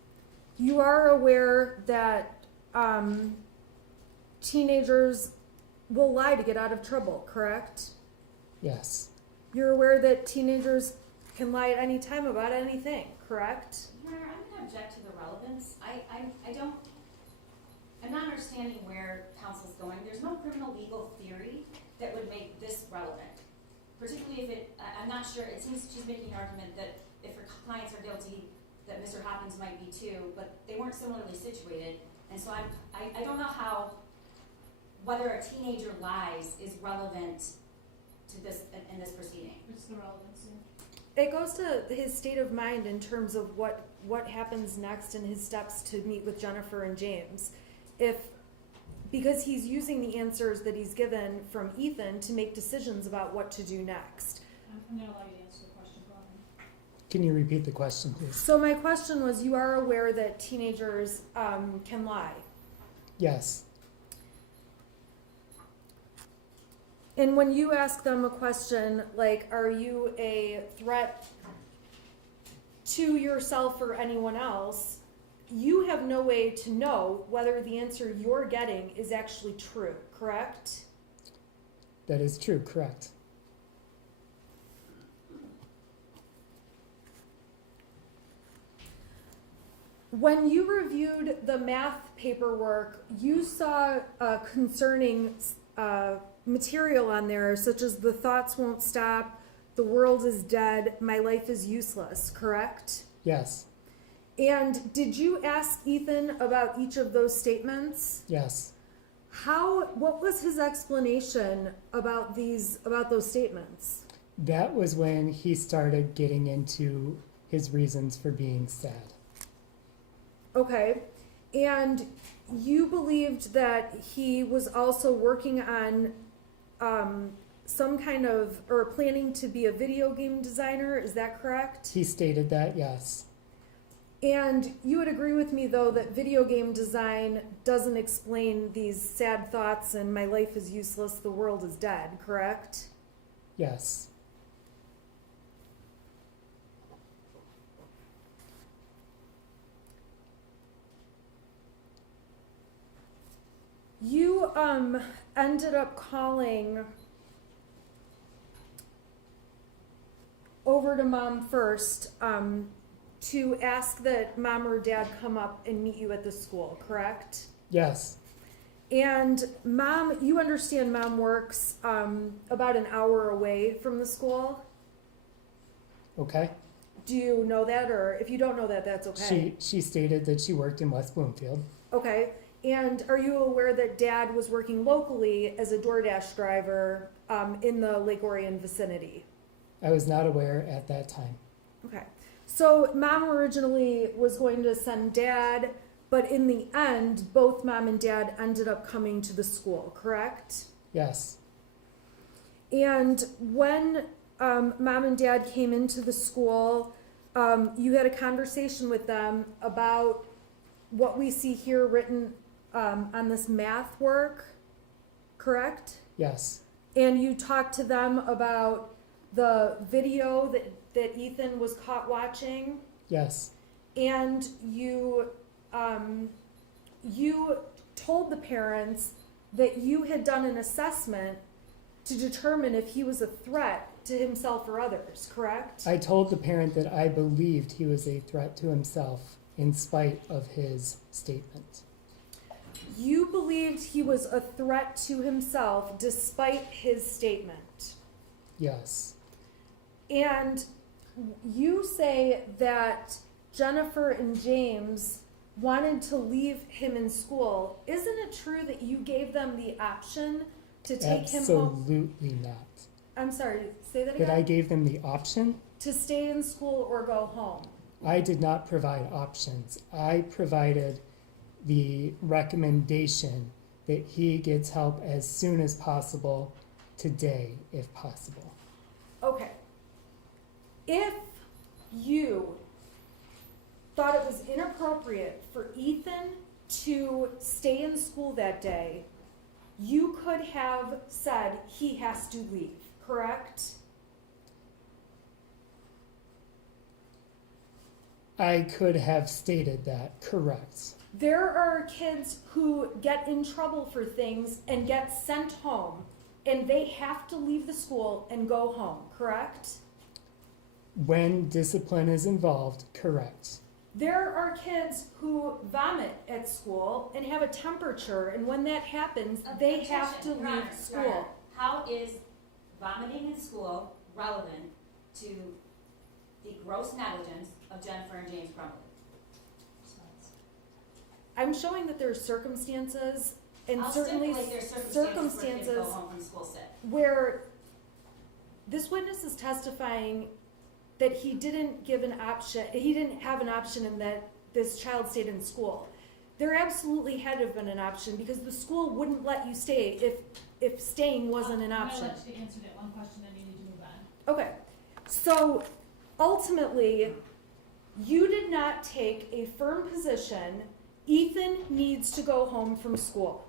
You are aware that teenagers will lie to get out of trouble, correct? Yes. You're aware that teenagers can lie at any time about anything, correct? Your Honor, I'm gonna object to the relevance. I'm not understanding where counsel's going. There's no criminal legal theory that would make this relevant. Particularly if I'm not sure, it seems she's making an argument that if her clients are guilty, that Mr. Hopkins might be too, but they weren't similarly situated. And so I don't know how, whether a teenager lies is relevant to this, in this proceeding. What's the relevancy? It goes to his state of mind in terms of what happens next and his steps to meet with Jennifer and James. Because he's using the answers that he's given from Ethan to make decisions about what to do next. I'm gonna allow you to answer the question, go ahead. Can you repeat the question, please? So my question was, you are aware that teenagers can lie? Yes. And when you ask them a question like, are you a threat to yourself or anyone else, you have no way to know whether the answer you're getting is actually true, correct? That is true, correct. When you reviewed the math paperwork, you saw concerning material on there, such as the thoughts won't stop, the world is dead, my life is useless, correct? Yes. And did you ask Ethan about each of those statements? Yes. What was his explanation about those statements? That was when he started getting into his reasons for being sad. Okay. And you believed that he was also working on some kind of, or planning to be a video game designer, is that correct? He stated that, yes. And you would agree with me, though, that video game design doesn't explain these sad thoughts and my life is useless, the world is dead, correct? Yes. You ended up calling over to Mom first to ask that Mom or Dad come up and meet you at the school, correct? Yes. And Mom, you understand Mom works about an hour away from the school? Okay. Do you know that, or if you don't know that, that's okay? She stated that she worked in West Bloomfield. Okay. And are you aware that Dad was working locally as a DoorDash driver in the Lake Orion vicinity? I was not aware at that time. Okay. So Mom originally was going to send Dad, but in the end, both Mom and Dad ended up coming to the school, correct? Yes. And when Mom and Dad came into the school, you had a conversation with them about what we see here written on this math work, correct? Yes. And you talked to them about the video that Ethan was caught watching? Yes. And you told the parents that you had done an assessment to determine if he was a threat to himself or others, correct? I told the parent that I believed he was a threat to himself in spite of his statement. You believed he was a threat to himself despite his statement. Yes. And you say that Jennifer and James wanted to leave him in school. Isn't it true that you gave them the option to take him home? Absolutely not. I'm sorry, say that again? That I gave them the option? To stay in school or go home? I did not provide options. I provided the recommendation that he gets help as soon as possible today, if possible. Okay. If you thought it was inappropriate for Ethan to stay in school that day, you could have said he has to leave, correct? I could have stated that, correct. There are kids who get in trouble for things and get sent home, and they have to leave the school and go home, correct? When discipline is involved, correct. There are kids who vomit at school and have a temperature, and when that happens, they have to Your Honor, leave Your Honor, school. how is vomiting in school relevant to the gross negligence of Jennifer and James Crumbley? I'm showing that there are circumstances, and I'll certainly stipulate there's circumstances where kids circumstances go home from school sick. where this witness is testifying that he didn't give an option, he didn't have an option and that this child stayed in school. There absolutely had to have been an option because the school wouldn't let you stay if staying wasn't an option. I'm gonna let you answer that one question, then you need to move on. Okay, so ultimately, you did not take a firm position. Ethan needs to go home from school.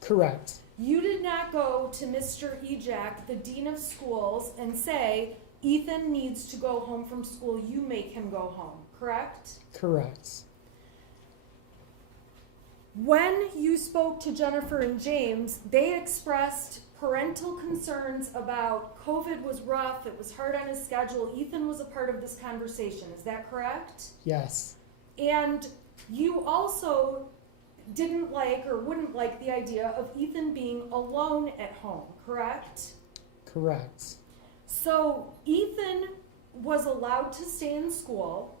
Correct. You did not go to Mr. Ejak, the dean of schools, and say, Ethan needs to go home from school, you make him go home, correct? Correct. When you spoke to Jennifer and James, they expressed parental concerns about COVID was rough, it was hard on his schedule. Ethan was a part of this conversation, is that correct? Yes. And you also didn't like or wouldn't like the idea of Ethan being alone at home, correct? Correct. So Ethan was allowed to stay in school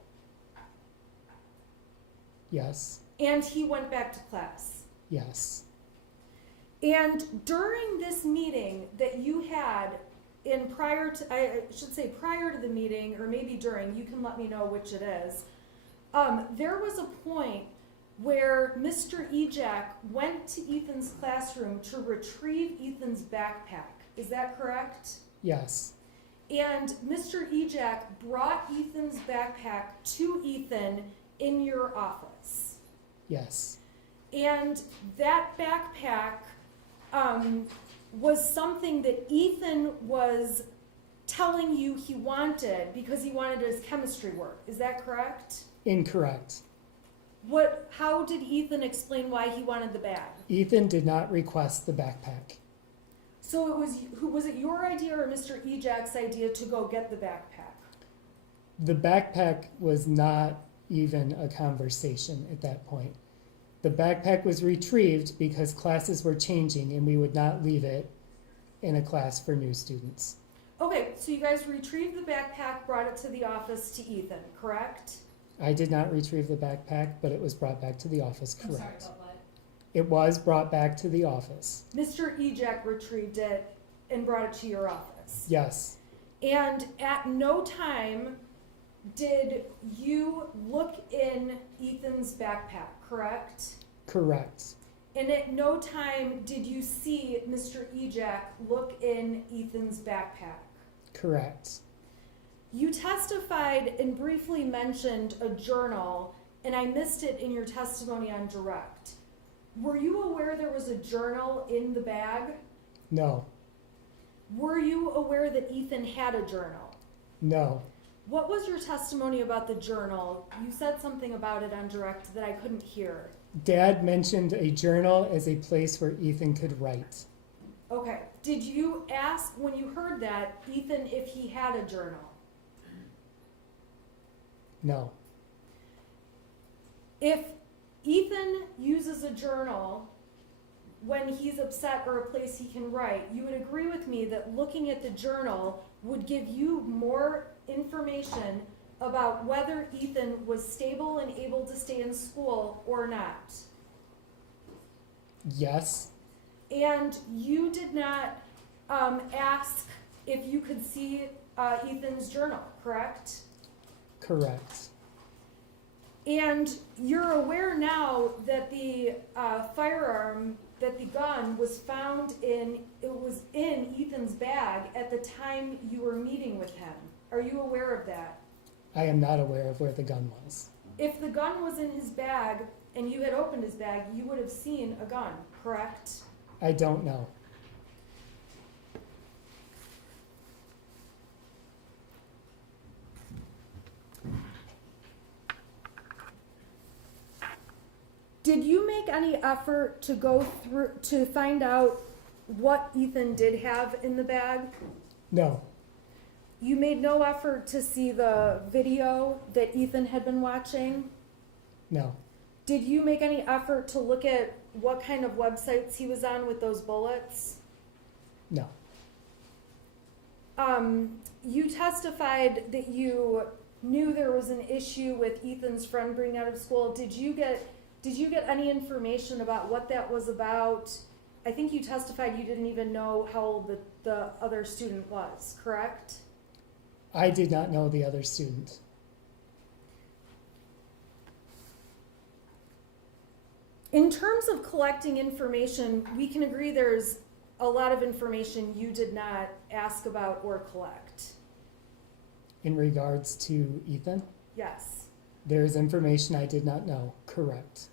Yes. and he went back to class. Yes. And during this meeting that you had I should say prior to the meeting or maybe during, you can let me know which it is, there was a point where Mr. Ejak went to Ethan's classroom to retrieve Ethan's backpack. Is that correct? Yes. And Mr. Ejak brought Ethan's backpack to Ethan in your office. Yes. And that backpack was something that Ethan was telling you he wanted because he wanted his chemistry work. Is that correct? Incorrect. How did Ethan explain why he wanted the bag? Ethan did not request the backpack. So was it your idea or Mr. Ejak's idea to go get the backpack? The backpack was not even a conversation at that point. The backpack was retrieved because classes were changing and we would not leave it in a class for new students. Okay, so you guys retrieved the backpack, brought it to the office to Ethan, correct? I did not retrieve the backpack, but it was brought back to the office, I'm sorry correct. about what? It was brought back to the office. Mr. Ejak retrieved it and brought it to your office. Yes. And at no time did you look in Ethan's backpack, correct? Correct. And at no time did you see Mr. Ejak look in Ethan's backpack. Correct. You testified and briefly mentioned a journal, and I missed it in your testimony on direct. Were you aware there was a journal in the bag? No. Were you aware that Ethan had a journal? No. What was your testimony about the journal? You said something about it on direct that I couldn't hear. Dad mentioned a journal as a place where Ethan could write. Okay. Did you ask, when you heard that, Ethan if he had a journal? No. If Ethan uses a journal when he's upset or a place he can write, you would agree with me that looking at the journal would give you more information about whether Ethan was stable and able to stay in school or not. Yes. And you did not ask if you could see Ethan's journal, correct? Correct. And you're aware now that the firearm, that the gun was found in Ethan's bag at the time you were meeting with him. Are you aware of that? I am not aware of where the gun was. If the gun was in his bag and you had opened his bag, you would have seen a gun, correct? I don't know. Did you make any effort to go through, to find out what Ethan did have in the bag? No, You made no effort to see the video that Ethan had been watching? no, Did you make any effort to look at what kind of websites he was on with those bullets? no. You testified that you knew there was an issue with Ethan's friend being out of school. Did you get any information about what that was about? I think you testified you didn't even know how old the other student was, correct? I did not know the other student. In terms of collecting information, we can agree there's a lot of information you did not ask about or collect. In regards to Ethan, Yes. there is information I did not know. Correct.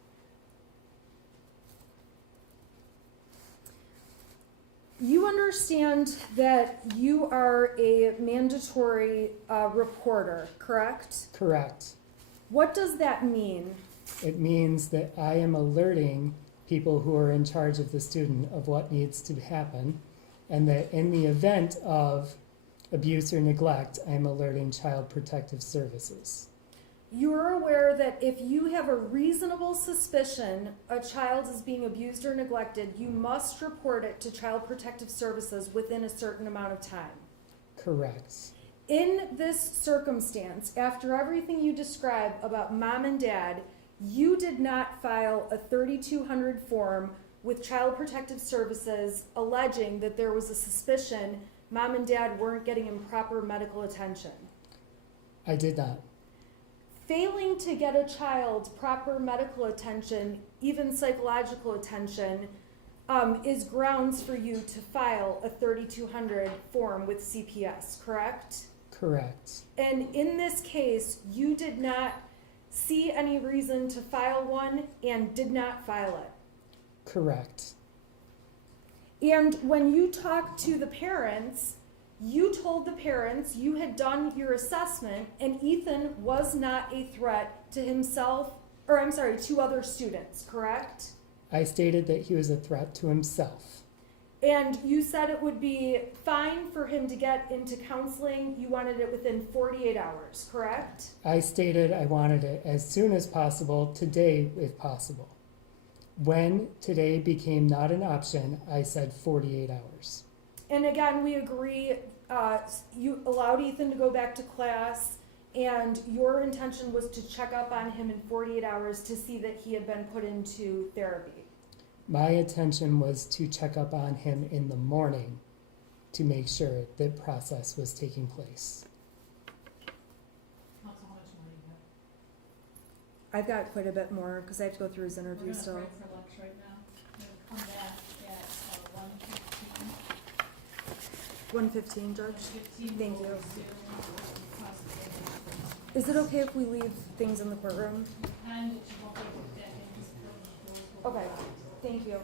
You understand that you are a mandatory reporter, correct? Correct. What does that mean? It means that I am alerting people who are in charge of the student of what needs to happen, and that in the event of abuse or neglect, I'm alerting Child Protective Services. You're aware that if you have a reasonable suspicion a child is being abused or neglected, you must report it to Child Protective Services within a certain amount of time. Correct. In this circumstance, after everything you describe about mom and dad, you did not file a 3200 form with Child Protective Services alleging that there was a suspicion mom and dad weren't getting him proper medical attention. I did not. Failing to get a child proper medical attention, even psychological attention, is grounds for you to file a 3200 form with CPS, correct? Correct. And in this case, you did not see any reason to file one and did not file it. Correct. And when you talked to the parents, you told the parents you had done your assessment and Ethan was not a threat to himself, or I'm sorry, to other students, correct? I stated that he was a threat to himself. And you said it would be fine for him to get into counseling. You wanted it within 48 hours, correct? I stated I wanted it as soon as possible, today if possible. When today became not an option, I said 48 hours. And again, we agree, you allowed Ethan to go back to class, and your intention was to check up on him in 48 hours to see that he had been put into therapy. My intention was to check up on him in the morning to make sure that process was taking place. Council, how much more do you have? I've got quite a bit more because I have to go through his We're interview gonna still. break for lunch right now. We're gonna come back at 1:15. 1:15, Judge. 1:15, Thank we'll you. resume possibly. Is it okay if we leave things in the courtroom? And you won't be able to get in. Okay, thank you.